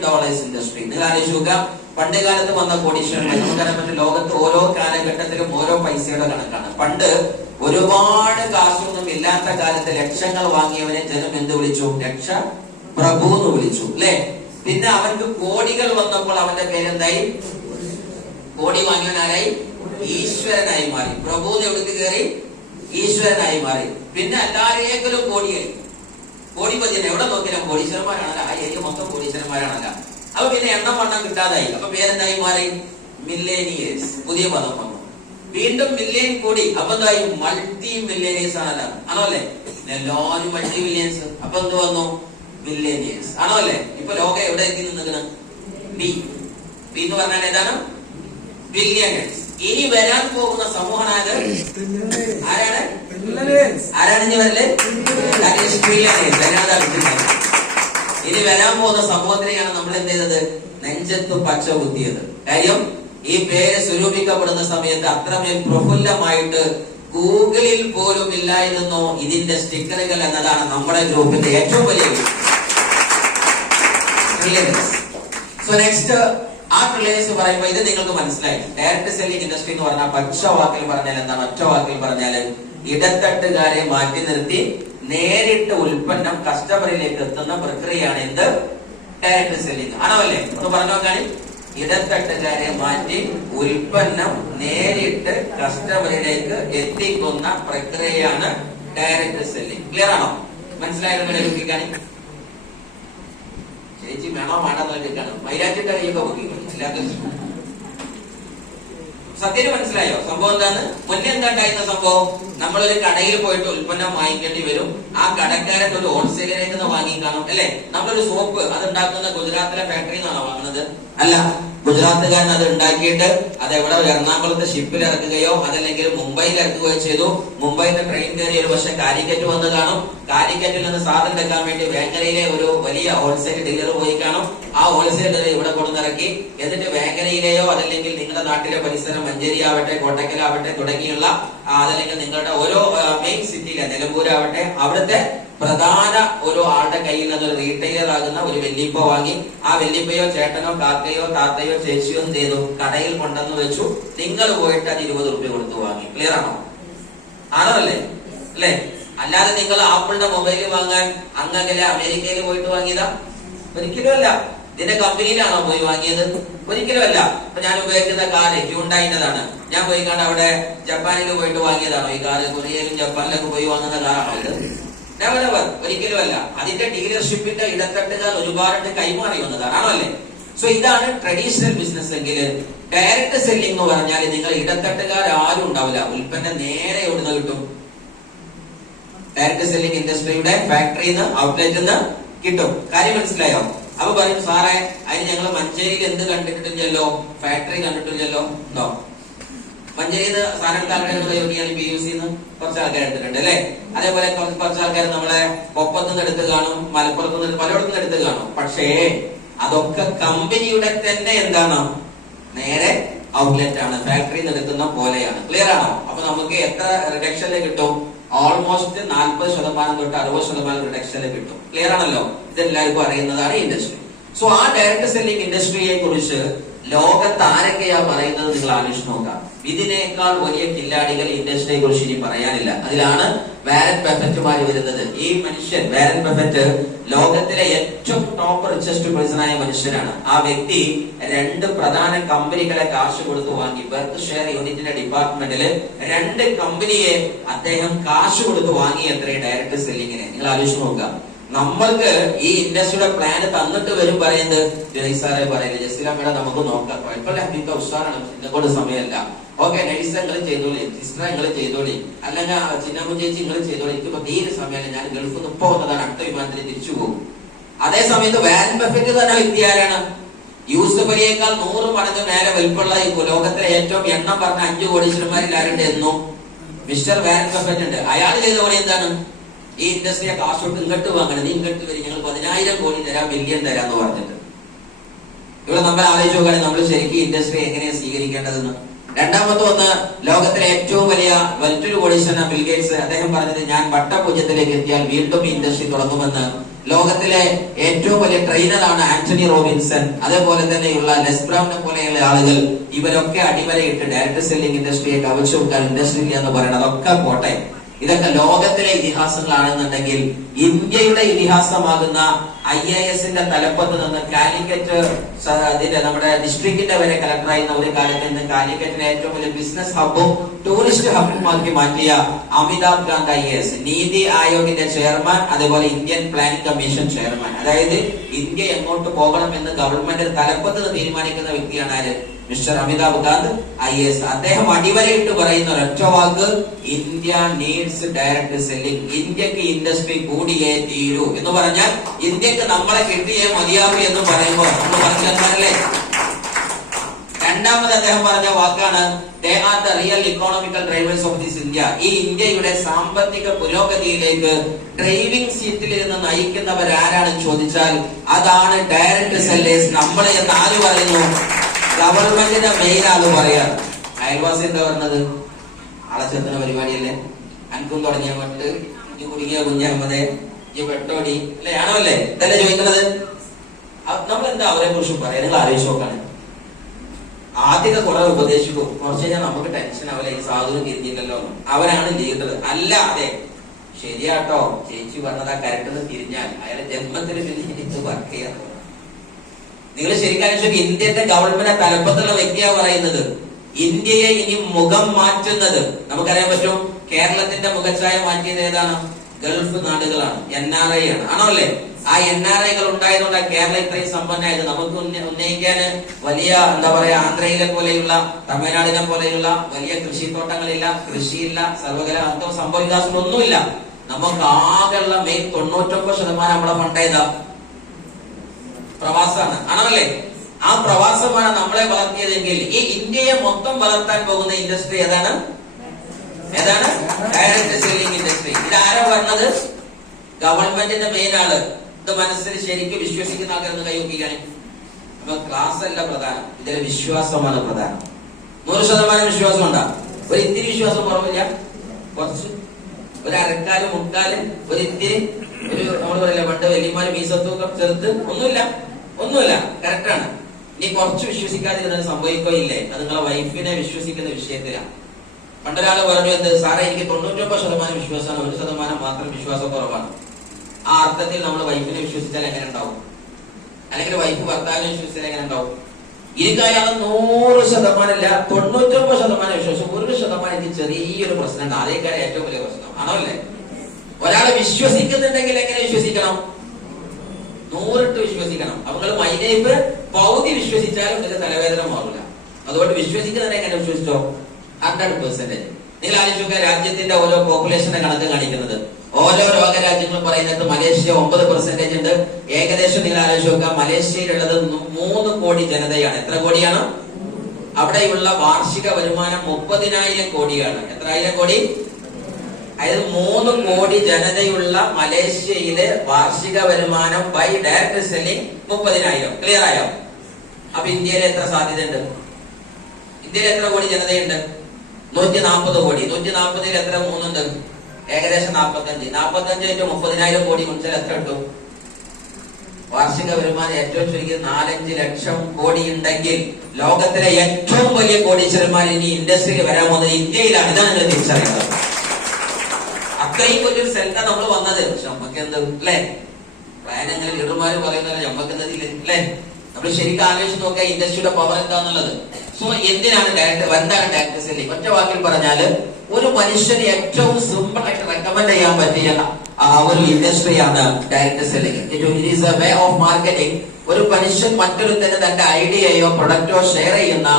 ഇൻഡസ്ട്രി. നിങ്ങൾ ആലോചിച്ച് നോക്കുക, പണ്ട് കാലത്ത് വന്ന കോടീശ്വരന്മാർ, നമുക്കറിയാൻ പറ്റും ലോകത്ത് ഓരോ കാലഘട്ടത്തിലും ഓരോ പൈസയുടെ കണക്കാണ്. പണ്ട് ഒരുപാട് കാശൊന്നും ഇല്ലാത്ത കാലത്ത് ലക്ഷങ്ങൾ വാങ്ങിയവനെ ജനം എന്ത് വിളിച്ചു? ലക്ഷ പ്രഭു എന്ന് വിളിച്ചു, അല്ലെ? പിന്നെ അവർക്ക് കോടികൾ വന്നപ്പോൾ അവന്റെ പേരെന്തായി? കോടി വാങ്ങിയവനാരായി? ഈശ്വരനായി മാറി. പ്രഭു എവിടേക്ക് കയറി? ഈശ്വരനായി മാറി. പിന്നെ എല്ലാരേക്കലും കോടിയായി. കോടിപതിനെ എവിടെ നോക്കിയാലും കോടീശ്വരന്മാരാണല്ല. ആ ഏരിയ മൊത്തം കോടീശ്വരന്മാരാണല്ല. അപ്പൊ പിന്നെ എണ്ണം വണ്ണം കിട്ടാതായി. അപ്പൊ പേരെന്തായി മാറി? മില്ലേനിയേഴ്സ്. പുതിയ പദം വന്നു. വീണ്ടും മില്യൻ കൂടി. അപ്പൊ എന്തായി? മൾട്ടി മില്ലേനിയേഴ്സ് ആണല്ലോ, ആണോ അല്ലേ? എല്ലാവരും മൾട്ടി മില്യൻസ്. അപ്പൊ എന്ത് വന്നു? മില്ലേനിയേഴ്സ്, ആണോ അല്ലേ? ഇപ്പൊ ലോകം എവിടെ എത്തി നിന്നിക്കണ്? ബി എന്ന് പറഞ്ഞാൽ ഏതാണ്? ബില്യണേഴ്സ്. ഇനി വരാൻ പോകുന്ന സമൂഹമാണ് ആരാണ്? ഇനി വരല്? ഇനി വരാൻ പോകുന്ന സമൂഹത്തിനെയാണ് നമ്മൾ എന്ത് ചെയ്തത്? നെഞ്ചത്ത് പച്ച കുത്തിയത്. കാര്യം ഈ പേര് സ്വരൂപിക്കപ്പെടുന്ന സമയത്ത് അത്രമേൽ പ്രഫുല്ലമായിട്ട് ഗൂഗിളിൽ പോലും ഇല്ലായിരുന്നു ഇതിന്റെ സ്റ്റിക്കറുകൾ എന്നതാണ് നമ്മുടെ ഗ്രൂപ്പിന്റെ ഏറ്റവും വലിയ. സോ നെക്സ്റ്റ് ആ ട്രില്യൻസ് പറയുമ്പോൾ ഇത് നിങ്ങൾക്ക് മനസ്സിലായി. ഡയറക്ട് സെല്ലിംഗ് ഇൻഡസ്ട്രി എന്ന് പറഞ്ഞാൽ പച്ച വാക്കിൽ പറഞ്ഞാൽ എന്താണ്? ഒറ്റ വാക്കിൽ പറഞ്ഞാൽ ഇടത്തട്ടുകാരെ മാറ്റി നിർത്തി നേരിട്ട് ഉൽപ്പന്നം കസ്റ്റമറിലേക്ക് എത്തുന്ന പ്രക്രിയയാണ് എന്ത്? ഡയറക്ട് സെല്ലിംഗ്, ആണോ അല്ലേ? ഒന്ന് പറഞ്ഞു നോക്കാണ്. ഇടത്തട്ടുകാരെ മാറ്റി ഉൽപ്പന്നം നേരിട്ട് കസ്റ്റമറിലേക്ക് എത്തിക്കുന്ന പ്രക്രിയയാണ് ഡയറക്റ്റ് സെല്ലിംഗ്. ക്ലിയർ ആണോ? മനസ്സിലായിരുന്നു? ചേച്ചി വേണോ വേണ്ടെന്ന് വെച്ചിട്ടാണ് മൈരാജിന്റെ കൈയൊക്കെ നോക്കിക്കോളൂ. എല്ലാവർക്കും സത്യം മനസ്സിലായോ? സംഭവം എന്താണ്? മുന്നേ എന്താ ഉണ്ടായിരുന്ന സംഭവം? നമ്മളൊരു കടയിൽ പോയിട്ട് ഉൽപ്പന്നം വാങ്ങിക്കേണ്ടി വരും. ആ കടക്കാരൻ ഒരു ഹോൾസെയിലേക്ക് നിന്ന് വാങ്ങിക്കാണും അല്ലെ? നമ്മളൊരു സോപ്പ് അത് ഉണ്ടാക്കുന്ന ഗുജറാത്തിലെ ഫാക്ടറിയിൽ നിന്നാണോ വാങ്ങുന്നത്? അല്ല, ഗുജറാത്തുകാരൻ അത് ഉണ്ടാക്കിയിട്ട് അത് എവിടെ എറണാകുളത്തെ ഷിപ്പിൽ ഇറക്കുകയോ അതല്ലെങ്കിൽ മുംബൈയിൽ ഇറക്കുകയോ ചെയ്തു. മുംബൈയിൽ ട്രെയിൻ കയറി ഒരു പക്ഷെ കാലിക്കറ്റ് വന്ന് കാണും. കാലിക്കറ്റിൽ നിന്ന് സാധനം എടുക്കാൻ വേണ്ടി വേങ്ങരയിലെ ഒരു വലിയ ഹോൾസെയിൽ ഡീലർ പോയി കാണും. ആ ഹോൾസെയിൽ ഡീലർ ഇവിടെ കൊണ്ടുനിറക്കി. എന്നിട്ട് വേങ്ങരയിലെയോ അതല്ലെങ്കിൽ നിങ്ങളുടെ നാട്ടിലെ പരിസരം മഞ്ചേരി ആവട്ടെ കോട്ടക്കലാവട്ടെ തുടങ്ങിയുള്ള അതല്ലെങ്കിൽ നിങ്ങളുടെ ഓരോ മെയിൻ സിറ്റിയിലെ നിലമ്പൂരാവട്ടെ അവിടുത്തെ പ്രധാന ഒരു ആളുടെ കയ്യിൽ നിന്ന് ഒരു റീറ്റെയിലർ ആകുന്ന ഒരു വെല്ലിപ്പ വാങ്ങി ആ വെല്ലിപ്പയോ ചേട്ടനോ കാക്കയോ താത്തയോ ചേച്ചിയോ എന്ത് ചെയ്തു? കടയിൽ കൊണ്ടുവന്ന് വെച്ചു. നിങ്ങൾ പോയിട്ട് അത് 20 രൂപ കൊടുത്ത് വാങ്ങി. ക്ലിയർ ആണോ? ആണോ അല്ലേ? അല്ലേ? അല്ലാതെ നിങ്ങൾ ആപ്പിളിന്റെ മൊബൈൽ വാങ്ങാൻ അങ്ങകലെ അമേരിക്കയിൽ പോയിട്ട് വാങ്ങിയതാ? ഒരിക്കലും അല്ല. ഇതിന്റെ കമ്പനിയിലാണോ പോയി വാങ്ങിയത്? ഒരിക്കലും അല്ല. ഇപ്പൊ ഞാൻ ഉപയോഗിക്കുന്ന കാറ് ഹ്യൂണ്ടായിന്റേതാണ്. ഞാൻ പോയി കണ്ട് അവിടെ ജപ്പാനിൽ പോയിട്ട് വാങ്ങിയതാണോ ഈ കാറ്? കൊറിയയിലും ജപ്പാനിലൊക്കെ പോയി വാങ്ങുന്ന കാറാണോ ഇത്? ഒരിക്കലും അല്ല. അതിന്റെ ഡീലർഷിപ്പിന്റെ ഇടത്തട്ടുകാർ ഒരുപാട് കൈമാറി വന്നതാണ്. ആണോ അല്ലേ? സോ ഇതാണ് ട്രഡീഷണൽ ബിസിനസ് എങ്കിൽ. ഡയറക്ട് സെല്ലിംഗ് എന്ന് പറഞ്ഞാൽ നിങ്ങൾ ഇടത്തട്ടുകാർ ആരും ഉണ്ടാവില്ല. ഉൽപ്പന്നം നേരെ എവിടുന്ന് കിട്ടും? ഡയറക്ട് സെല്ലിംഗ് ഇൻഡസ്ട്രിയുടെ ഫാക്ടറിയിൽ നിന്ന് ഔട്ട്ലെറ്റിൽ നിന്ന് കിട്ടും. കാര്യം മനസ്സിലായോ? അപ്പൊ പറയും സാറേ അതിന് ഞങ്ങൾ മഞ്ചേരിയിൽ എന്ത് കണ്ടിട്ടില്ലല്ലോ, ഫാക്ടറി കണ്ടിട്ടില്ലല്ലോ. ഉണ്ടോ? മഞ്ചേരിയിൽ നിന്ന് സാധനം ആൾക്കാർ PUC കുറച്ച് ആൾക്കാർ എടുത്തിട്ടുണ്ട് അല്ലെ? അതേപോലെ കുറച്ച് ആൾക്കാർ നമ്മളെ കൊപ്പത്ത് നിന്ന് എടുത്ത് കാണും, മലപ്പുറത്ത് നിന്ന് പലയിടത്തുനിന്ന് എടുത്ത് കാണും. പക്ഷേ അതൊക്കെ കമ്പനിയുടെ തന്നെ എന്താണ്? നേരെ ഔട്ട്ലെറ്റ് ആണ്, ഫാക്ടറിയിൽ നിന്ന് എടുക്കുന്ന പോലെയാണ്. ക്ലിയർ ആണോ? അപ്പൊ നമുക്ക് എത്ര റിഡക്ഷനിൽ കിട്ടും? ഓൾമോസ്റ്റ് 40% തൊട്ട് 60% റിഡക്ഷനിൽ കിട്ടും. ക്ലിയർ ആണല്ലോ? ഇതെല്ലാവർക്കും അറിയുന്നതാണ് ഇൻഡസ്ട്രി. സോ ആ ഡയറക്ട് സെല്ലിംഗ് ഇൻഡസ്ട്രിയെ കുറിച്ച് ലോകത്ത് ആരൊക്കെയാ പറയുന്നത് നിങ്ങൾ ആലോചിച്ച് നോക്കാം. ഇതിനേക്കാൾ വലിയ കില്ലാടികൾ ഇൻഡസ്ട്രിയെ കുറിച്ച് ഇനി പറയാനില്ല. അതിലാണ് വാരൻ ബഫറ്റുമാർ വരുന്നത്. ഈ മനുഷ്യൻ വാരൻ ബഫറ്റ് ലോകത്തിലെ ഏറ്റവും ടോപ്പ് റിച്ചസ്റ്റ് പേഴ്സൺ ആയ മനുഷ്യനാണ്. ആ വ്യക്തി 2 പ്രധാന കമ്പനികളെ കാശ് കൊടുത്തു വാങ്ങി. ബെർത്ത് ഷെയർ യൂണിറ്റിന്റെ ഡിപ്പാർട്ട്മെന്റിൽ 2 കമ്പനിയെ അദ്ദേഹം കാശ് കൊടുത്ത് വാങ്ങി. എത്രയും ഡയറക്ട് സെല്ലിങ്ങിനെ നിങ്ങൾ ആലോചിച്ച് നോക്കാം. നമ്മൾക്ക് ഈ ഇൻഡസ്ട്രിയുടെ പ്ലാൻ തന്നിട്ട് വരും പറയുന്നത് സാറെ പറയില്ല ജസ്റ്റില മേഡം നമുക്ക് നോക്കാം, കുഴപ്പമില്ല, ഹബീബ ഉഷാറാണ്, എന്നെക്കൊണ്ട് സമയമല്ല, ഓക്കെ നൈസ നിങ്ങൾ ചെയ്തോളി, സിസ്റ്റർ നിങ്ങൾ ചെയ്തോളി, അല്ലെങ്കിൽ ചിന്നമ്മ ചേച്ചി നിങ്ങൾ ചെയ്തോളി, എനിക്കിപ്പോ തീരെ സമയമല്ല, ഞാൻ ഗൾഫിൽ നിന്ന് ഇപ്പൊ വന്നതാണ്, അടുത്ത വിമാനത്തിൽ തിരിച്ചു പോകും. അതേ സമയത്ത് വാരൻ ബഫറ്റ് തന്നെ വ്യക്തി ആരാണ്? യൂസഫ് അലിയേക്കാൾ 100 മടങ്ങ് മേലെ വലിപ്പമുള്ള ലോകത്തിലെ ഏറ്റവും എണ്ണം പറഞ്ഞ 5 കോടീശ്വരന്മാരിൽ ആരുണ്ട് എന്നും മിസ്റ്റർ വാരൻ ബഫറ്റ് ഉണ്ട്. അയാൾ ചെയ്ത പോലെ എന്താണ്? ഈ ഇൻഡസ്ട്രിയെ കാശോട്ട് ഇങ്ങോട്ട് വാങ്ങണം, നീ ഇങ്ങോട്ട് വരും, ഞങ്ങൾ 10,000 കോടി തരാം, ബില്യൺ തരാന്ന് പറഞ്ഞിട്ട്. ഇവിടെ നമ്മൾ ആലോചിച്ച് നോക്കുകയാണെങ്കിൽ നമ്മൾ ശരിക്കും ഇൻഡസ്ട്രി എങ്ങനെയാണ് സ്വീകരിക്കേണ്ടതെന്ന്. രണ്ടാമത്തെ ഒന്ന്, ലോകത്തിലെ ഏറ്റവും വലിയ മറ്റൊരു കോടീശ്വരൻ ബിൽ ഗേറ്റ്സ്, അദ്ദേഹം പറഞ്ഞത് ഞാൻ വട്ടപൂജ്യത്തിലേക്ക് എത്തിയാൽ വീണ്ടും ഈ ഇൻഡസ്ട്രി തുടങ്ങുമെന്ന്. ലോകത്തിലെ ഏറ്റവും വലിയ ട്രെയിനറാണ് ആന്റണി റോബിൻസൺ. അതേപോലെ തന്നെയുള്ള ലെസ് ബ്രൗനെ പോലെയുള്ള ആളുകൾ. ഇവരൊക്കെ അടിവരയിട്ട് ഡയറക്ട് സെല്ലിംഗ് ഇൻഡസ്ട്രിയെ കവച്ചു കൊടുക്കാൻ ഇൻഡസ്ട്രി ഇല്ല എന്ന് പറയുന്നത് അതൊക്കെ പോട്ടെ. ഇതൊക്കെ ലോകത്തിലെ ഇതിഹാസങ്ങളാണെന്നുണ്ടെങ്കിൽ ഇന്ത്യയുടെ ഇതിഹാസമാകുന്ന IASന്റെ തലപ്പത്ത് നിന്ന് കാലിക്കറ്റ് നമ്മുടെ ഡിസ്ട്രിക്റ്റിന്റെ വരെ കളക്ടറായിരുന്ന ഒരു കാലത്ത് നിന്ന് കാലിക്കറ്റിനെ ഏറ്റവും വലിയ ബിസിനസ് ഹബ്ബും ടൂറിസ്റ്റ് ഹബ്ബുമാക്കി മാറ്റിയ അമിതാഭ് കാന്ത് IAS, നീതി ആയോഗിന്റെ ചെയർമാൻ, അതേപോലെ ഇന്ത്യൻ പ്ലാനിംഗ് കമ്മീഷൻ ചെയർമാൻ. അതായത് ഇന്ത്യ എങ്ങോട്ട് പോകണമെന്ന് ഗവൺമെന്റ് തലപ്പത്ത് തീരുമാനിക്കുന്ന വ്യക്തിയാണ് ആര്? Mister Amitabh Kant IAS. അദ്ദേഹം അടിവരയിട്ട് പറയുന്ന ഒരൊറ്റ വാക്ക്, ഇന്ത്യ നീഡ്സ് ഡയറക്ട് സെല്ലിംഗ്. ഇന്ത്യക്ക് ഇൻഡസ്ട്രി കൂടിയേ തീരൂ എന്ന് പറഞ്ഞാൽ ഇന്ത്യക്ക് നമ്മളെ കിട്ടിയേ മതിയാവൂ എന്ന് പറയുമ്പോൾ നമ്മൾ മനസ്സിലാക്കാറില്ലേ? രണ്ടാമത് അദ്ദേഹം പറഞ്ഞ വാക്കാണ് they are the real economical drivers of this India. ഈ ഇന്ത്യയുടെ സാമ്പത്തിക പുരോഗതിയിലേക്ക് ഡ്രൈവിംഗ് സീറ്റിൽ നിന്ന് നയിക്കുന്നവരാരാണെന്ന് ചോദിച്ചാൽ അതാണ് ഡയറക്ട് സെല്ലേഴ്സ് നമ്മൾ എന്ന് ആര് പറയുന്നു? ഗവൺമെന്റിന്റെ മെയിൻ ആള് പറയാറ്. അയൽവാസി എന്താ പറഞ്ഞത്? ആളെ ചേർത്തുന്ന പരിപാടിയല്ലേ, അനക്കും തുടങ്ങിയ മട്ട് ഈ കുടുങ്ങിയ കുഞ്ഞമ്മതെ ഈ പെട്ടോടി അല്ലെ, ആണോ അല്ലേ? ഇതല്ലേ ചോദിക്കുന്നത്. നമ്മൾ എന്താ അവരെ കുറിച്ച് പറയാം? നിങ്ങൾ ആലോചിച്ച് നോക്കാണ്. ആദ്യമൊക്കെ കുറെ ഉപദേശിക്കും, കുറച്ച് കഴിഞ്ഞാൽ നമുക്ക് ടെൻഷൻ ആവില്ല, ഈ സാധുവും തിരിഞ്ഞില്ലല്ലോ, അവരാണ് ലീഡർ. അല്ല, അതെ ശരിയാട്ടോ, ചേച്ചി പറഞ്ഞത് ആ കരട്ടെന്ന് തിരിഞ്ഞാൽ അയാളെ ജന്മത്തിന് പിന്നെ വർക്ക് ചെയ്യാൻ നിങ്ങൾ ശരിക്കും ഇന്ത്യന്റെ ഗവൺമെന്റ് തലപ്പത്തുള്ള വ്യക്തിയാ പറയുന്നത്. ഇന്ത്യയെ ഇനി മുഖം മാറ്റുന്നത് നമുക്കറിയാൻ പറ്റും. കേരളത്തിന്റെ മുഖച്ഛായ മാറ്റിയത് ഏതാണ്? ഗൾഫ് നാടുകളാണ്, NRI ആണ്, ആണോ അല്ലേ? ആ NRIകൾ ഉണ്ടായതുകൊണ്ടാണ് കേരളം ഇത്രയും സമ്പന്നമായത്. നമുക്ക് ഉന്നയിക്കാന് വലിയ എന്താ പറയാ, ആന്ധ്രയിലെ പോലെയുള്ള, തമിഴ്നാടിനെ പോലെയുള്ള വലിയ കൃഷിത്തോട്ടങ്ങളില്ല, കൃഷിയില്ല, സർവകലാശാല സംഭവവികാസങ്ങളൊന്നുമില്ല. നമുക്ക് ആകെയുള്ള മെയിൻ 99% നമ്മുടെ ഫണ്ട് ഏതാ? പ്രവാസമാണ്, ആണോ അല്ലേ? ആ പ്രവാസമാണ് നമ്മളെ വളർത്തിയതെങ്കിൽ ഈ ഇന്ത്യയെ മൊത്തം വളർത്താൻ പോകുന്ന ഇൻഡസ്ട്രി ഏതാണ്? Direct selling industry. ഇതാരാ പറഞ്ഞത്? ഗവൺമെന്റിന്റെ മെയിൻ ആള്. ഇത് മനസ്സിൽ ശരിക്കും വിശ്വസിക്കുന്ന ആൾക്കാരൊന്ന് കൈവയ്ക്കുകയാണ്. അപ്പൊ ക്ലാസ് അല്ല പ്രധാനം, ഇതിലെ വിശ്വാസമാണ് പ്രധാനം. 100% വിശ്വാസം ഉണ്ടാ? ഒരു ഇത്തിരി വിശ്വാസം കുറവില്ല, കുറച്ച്, ഒരു അരക്കാല് മുക്കാല്, ഒരു ഇത്തിരി, ഒരു നമ്മൾ പറയില്ല പണ്ട് വലിയമാര് മീസത്തൂക്കം ചെറുത്ത്, ഒന്നുമില്ല, കറക്റ്റാണ്. ഇനി കുറച്ച് വിശ്വസിക്കാതിരുന്നത് സംഭവിക്കോ ഇല്ലേ? അത് നിങ്ങളെ വൈഫിനെ വിശ്വസിക്കുന്ന വിഷയത്തിലാണ്. പണ്ടൊരാള് പറഞ്ഞു, എന്ത് സാറേ, എനിക്ക് 99% വിശ്വാസമാണ്, 1% മാത്രം വിശ്വാസക്കുറവാണ്. ആ അർത്ഥത്തിൽ നമ്മൾ വൈഫിനെ വിശ്വസിച്ചാൽ എങ്ങനെ ഉണ്ടാവും? അല്ലെങ്കിൽ വൈഫ് ഭർത്താവിനെ വിശ്വസിച്ചാൽ എങ്ങനെ ഉണ്ടാവും? എനിക്കയാൾ 100% ഇല്ല, 99% വിശ്വാസം, 1% എനിക്ക് ചെറിയൊരു പ്രശ്നമുണ്ട്. അതേക്കാരെ ഏറ്റവും വലിയ പ്രശ്നം, ആണോ അല്ലേ? ഒരാളെ വിശ്വസിക്കുന്നുണ്ടെങ്കിൽ എങ്ങനെ വിശ്വസിക്കണം? 100% വിശ്വസിക്കണം. അപ്പൊ നിങ്ങൾ മൈനൈഫ് പൗതി വിശ്വസിച്ചാലും നിങ്ങൾക്ക് തലവേദന മാറില്ല. അതുകൊണ്ട് വിശ്വസിക്കുന്നത് എങ്ങനെ വിശ്വസിച്ചോ? 100%. നിങ്ങൾ ആലോചിക്കുക, രാജ്യത്തിന്റെ ഓരോ പോപ്പുലേഷന്റെ കണക്ക് കാണിക്കുന്നത്. ഓരോ ലോകരാജ്യങ്ങളും പറയുന്നത് മലേഷ്യ 9% ഉണ്ട്. ഏകദേശം നിങ്ങൾ ആലോചിച്ച് നോക്കുക, മലേഷ്യയിലുള്ളത് 3 കോടി ജനതയാണ്. എത്ര കോടിയാണ്? അവിടെയുള്ള വാർഷിക വരുമാനം 30,000 കോടിയാണ്. എത്ര ആയിരം കോടി? അതായത് 3 കോടി ജനതയുള്ള മലേഷ്യയിലെ വാർഷിക വരുമാനം ബൈ ഡയറക്ട് സെല്ലിംഗ് 30,000. ക്ലിയർ ആയോ? അപ്പൊ ഇന്ത്യയിൽ എത്ര സാധ്യതയുണ്ട്? ഇന്ത്യയിൽ എത്ര കോടി ജനതയുണ്ട്? 140 കോടി. 140ൽ എത്ര 3 ഉണ്ട്? ഏകദേശം 45. 45 × 30,000 കോടി കുറിച്ചാൽ എത്ര കിട്ടും? വാർഷിക വരുമാനം ഏറ്റവും ചുരുങ്ങിയത് 4-5 ലക്ഷം കോടി ഉണ്ടെങ്കിൽ ലോകത്തിലെ ഏറ്റവും വലിയ കോടീശ്വരന്മാർ ഇനി ഇൻഡസ്ട്രിയിൽ വരാൻ പോകുന്നത് ഇന്ത്യയിലാണ്. ഇതാണ് നിങ്ങൾ തിരിച്ചറിയുന്നത്. അത്രയും വലിയൊരു സ്ഥലത്താണ് നമ്മൾ വന്നത്. പക്ഷെ നമുക്ക് എന്ത് അല്ലേ? പ്ലാനങ്ങൾ ലീഡർമാര് പറയുന്നത് നമുക്ക് എന്നതില്ല അല്ലേ? നമ്മൾ ശരിക്കും ആലോചിച്ച് നോക്കിയാൽ ഇൻഡസ്ട്രിയുടെ പവർ എന്താന്നുള്ളത്. സോ എന്താണ് ഡയറക്ട് സെല്ലിംഗ്? ഒറ്റ വാക്കിൽ പറഞ്ഞാല് ഒരു മനുഷ്യന് ഏറ്റവും സിമ്പിൾ ആയിട്ട് റെക്കമെൻഡ് ചെയ്യാൻ പറ്റിയ ഒരു ഇൻഡസ്ട്രിയാണ് direct selling. It is a way of marketing. ഒരു മനുഷ്യൻ മറ്റൊരുത്തന് തന്റെ ഐഡിയയോ പ്രൊഡക്റ്റോ ഷെയർ ചെയ്യുന്ന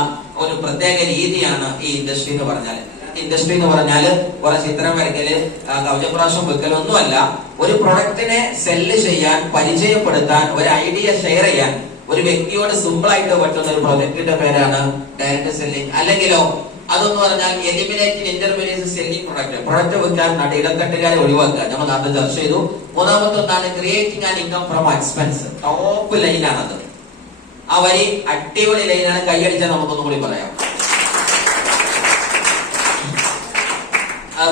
ഒരു പ്രത്യേക രീതിയാണ് ഈ ഇൻഡസ്ട്രി എന്ന് പറഞ്ഞാൽ. ഇൻഡസ്ട്രി എന്ന് പറഞ്ഞാല് കുറെ ചിത്രം വരയ്ക്കല്, കവചപ്രാവശ്യം വെക്കലൊന്നുമല്ല. ഒരു പ്രൊഡക്റ്റിനെ സെല്ല് ചെയ്യാൻ, പരിചയപ്പെടുത്താൻ, ഒരു ഐഡിയ ഷെയർ ചെയ്യാൻ ഒരു വ്യക്തിയോട് സിമ്പിൾ ആയിട്ട് പറ്റുന്ന ഒരു പ്രൊജക്ടിന്റെ പേരാണ് ഡയറക്ട് സെല്ലിംഗ്. അല്ലെങ്കിലോ അതൊന്ന് പറഞ്ഞാൽ എലിമിനേറ്റിംഗ് ഇന്റർമീഡിയറ്റ് സെല്ലിംഗ് പ്രൊഡക്റ്റ് വിൽക്കാൻ ഇടത്തട്ടുകാരെ ഒഴിവാക്കുക. നമ്മൾ നേരത്തെ ചർച്ച ചെയ്തു. മൂന്നാമത്തെ ഒന്നാണ് creating an income from expense. Top ലൈനാണത്. ആ വരി അടിപൊളി ലൈനാണ്. കൈയടിച്ചാൽ നമുക്കൊന്നും കൂടി പറയാം.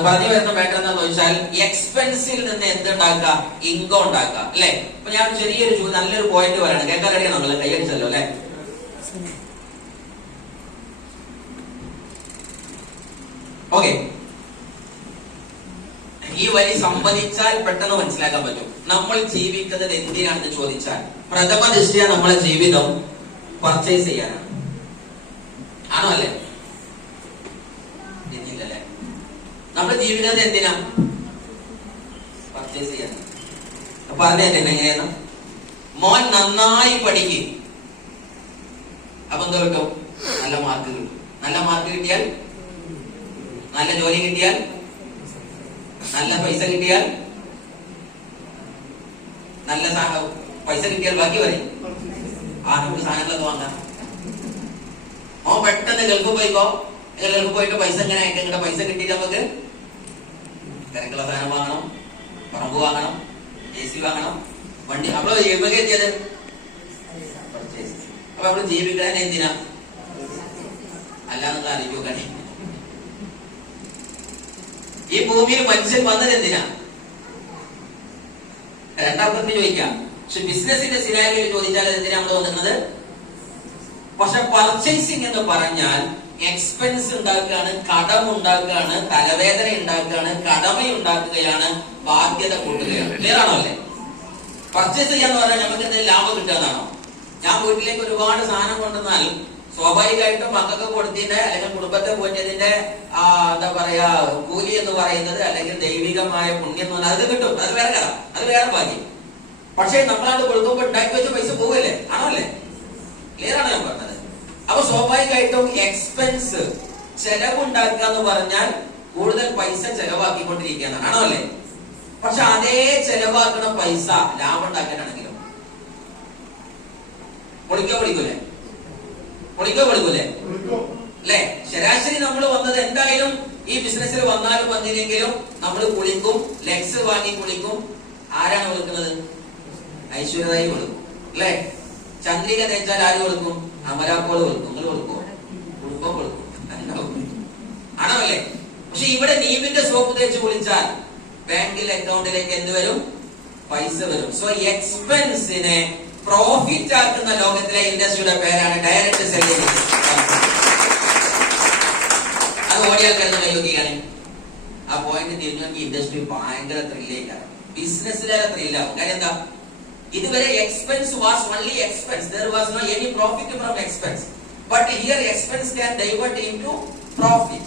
പറഞ്ഞു വരുന്ന മാറ്റർ എന്താന്ന് വെച്ചാൽ എക്സ്പെൻസിൽ നിന്ന് എന്തുണ്ടാക്കുക? ഇൻകം ഉണ്ടാക്കുക അല്ലെ? അപ്പൊ ഞാൻ ചെറിയൊരു നല്ലൊരു പോയിന്റ് പറയണം. കേൾക്കാൻ റെഡിയാണ്? നമ്മൾ കൈയടിച്ചല്ലോ അല്ലെ? ഓക്കെ, ഈ വരി സംവദിച്ചാൽ പെട്ടെന്ന് മനസ്സിലാക്കാൻ പറ്റും. നമ്മൾ ജീവിക്കുന്നത് എന്തിനാണെന്ന് ചോദിച്ചാൽ പ്രഥമ ദൃഷ്ടിയ നമ്മളെ ജീവിതം പർച്ചേസ് ചെയ്യാനാണ്, ആണോ അല്ലേ? ഇല്ലല്ലേ? നമ്മൾ ജീവിക്കുന്നത് എന്തിനാ? പർച്ചേസ് ചെയ്യാൻ. പറഞ്ഞു തന്നെ എങ്ങനെയാണ്? മോൻ നന്നായി പഠിക്കും, അപ്പൊ എന്തോ കിട്ടും? നല്ല മാർക്ക് കിട്ടും. നല്ല മാർക്ക് കിട്ടിയാൽ, നല്ല ജോലി കിട്ടിയാൽ, നല്ല പൈസ കിട്ടിയാൽ, നല്ല പൈസ കിട്ടിയാൽ ബാക്കി പറയും നമുക്ക് സാധനങ്ങളൊക്കെ വാങ്ങാം. ഓ പെട്ടെന്ന് ഗൾഫ് പോയിക്കോ. ഗൾഫ് പോയിട്ട് പൈസ എങ്ങനെ ഇങ്ങോട്ട് പൈസ കിട്ടിയിട്ട് നമുക്ക് തിരക്കുള്ള സാധനം വാങ്ങണം, പറമ്പ് വാങ്ങണം, AC വാങ്ങണം, വണ്ടി. നമ്മള് എവിടെ എത്തിയത്? അപ്പൊ നമ്മള് ജീവിക്കാൻ എന്തിനാ? അല്ലാന്ന് അറിയിച്ചു നോക്കണേ. ഈ ഭൂമിയിൽ മനുഷ്യൻ വന്നത് എന്തിനാ? രണ്ടാമത്തെ ചോദിക്കാം. പക്ഷെ ബിസിനസിന്റെ സിനാരിയോയിൽ ചോദിച്ചാൽ എന്തിനാ നമ്മൾ വന്നത്? പക്ഷെ പർച്ചേസിംഗ് എന്ന് പറഞ്ഞാൽ എക്സ്പെൻസ് ഉണ്ടാക്കുകയാണ്, കടം ഉണ്ടാക്കുകയാണ്, തലവേദന ഉണ്ടാക്കുകയാണ്, കടമ ഉണ്ടാക്കുകയാണ്, ബാധ്യത കൂട്ടുകയാണ്. ക്ലിയർ ആണോ അല്ലേ? പർച്ചേസ് ചെയ്യാന്ന് പറഞ്ഞാൽ നമുക്ക് എന്തെങ്കിലും ലാഭം കിട്ടുന്നതാണോ? ഞാൻ വീട്ടിലേക്ക് ഒരുപാട് സാധനം കൊണ്ടുവന്നാൽ സ്വാഭാവികമായിട്ടും മക്കൾക്ക് കൊടുത്തതിന്റെ അല്ലെങ്കിൽ കുടുംബത്തെ പോറ്റതിന്റെ എന്താ പറയാ കൂലി എന്ന് പറയുന്നത് അല്ലെങ്കിൽ ദൈവികമായ പുണ്യം എന്ന് പറഞ്ഞാൽ അത് കിട്ടും. അത് വേറെ കഥ, അത് വേറെ ഭാഗ്യം. പക്ഷെ നമ്മളത് കൊടുക്കുമ്പോൾ ഉണ്ടാക്കി വെച്ച പൈസ പോവല്ലേ? ആണോ അല്ലേ? ക്ലിയർ ആണ് ഞാൻ പറഞ്ഞത്. അപ്പൊ സ്വാഭാവികമായിട്ടും എക്സ്പെൻസ് ചെലവുണ്ടാക്കുക എന്ന് പറഞ്ഞാൽ കൂടുതൽ പൈസ ചെലവാക്കിക്കൊണ്ടിരിക്കുകയാണ്. ആണോ അല്ലേ? പക്ഷെ അതേ ചെലവാക്കണ പൈസ ലാഭം ഉണ്ടാക്കാനാണെങ്കിലും പൊളിക്കൂലേ? അല്ലെ? ശരാശരി നമ്മൾ വന്നത് എന്തായാലും ഈ ബിസിനസ്സിൽ വന്നാലും വന്നില്ലെങ്കിലും നമ്മൾ കുളിക്കും, ലെക്സ് വാങ്ങി കുളിക്കും. ആരാണ് കൊടുക്കുന്നത്? ഐശ്വര്യതായി കൊടുക്കും അല്ലെ? ചന്ദ്രിക തേച്ചാൽ ആര് കൊടുക്കും? അമരാക്കോള് കൊടുക്കും. നിങ്ങൾ കൊടുക്കും, കുടുംബം കൊടുക്കും. ആണോ അല്ലേ? പക്ഷെ ഇവിടെ നീമിന്റെ സോപ്പ് തേച്ച് കുളിച്ചാൽ ബാങ്കിൽ അക്കൗണ്ടിലേക്ക് എന്ത് വരും? പൈസ വരും. സോ എക്സ്പെൻസിനെ പ്രോഫിറ്റ് ആക്കുന്ന ലോകത്തിലെ ഇൻഡസ്ട്രിയുടെ പേരാണ് ഡയറക്ട് സെല്ലിംഗ്. അത് ഓടിയാൽ കിടന്ന കൈവക്കുകയാണ്. ആ പോയിന്റ് തിരിഞ്ഞു നോക്കി ഇൻഡസ്ട്രി ഭയങ്കര ത്രില്ലേക്കാണ്. ബിസിനസ്സിലേറെ ത്രില്ലാവും. കാര്യം എന്താ? ഇതുവരെ expense was only expense. There was no any profit from expense. But here expense can divert into profit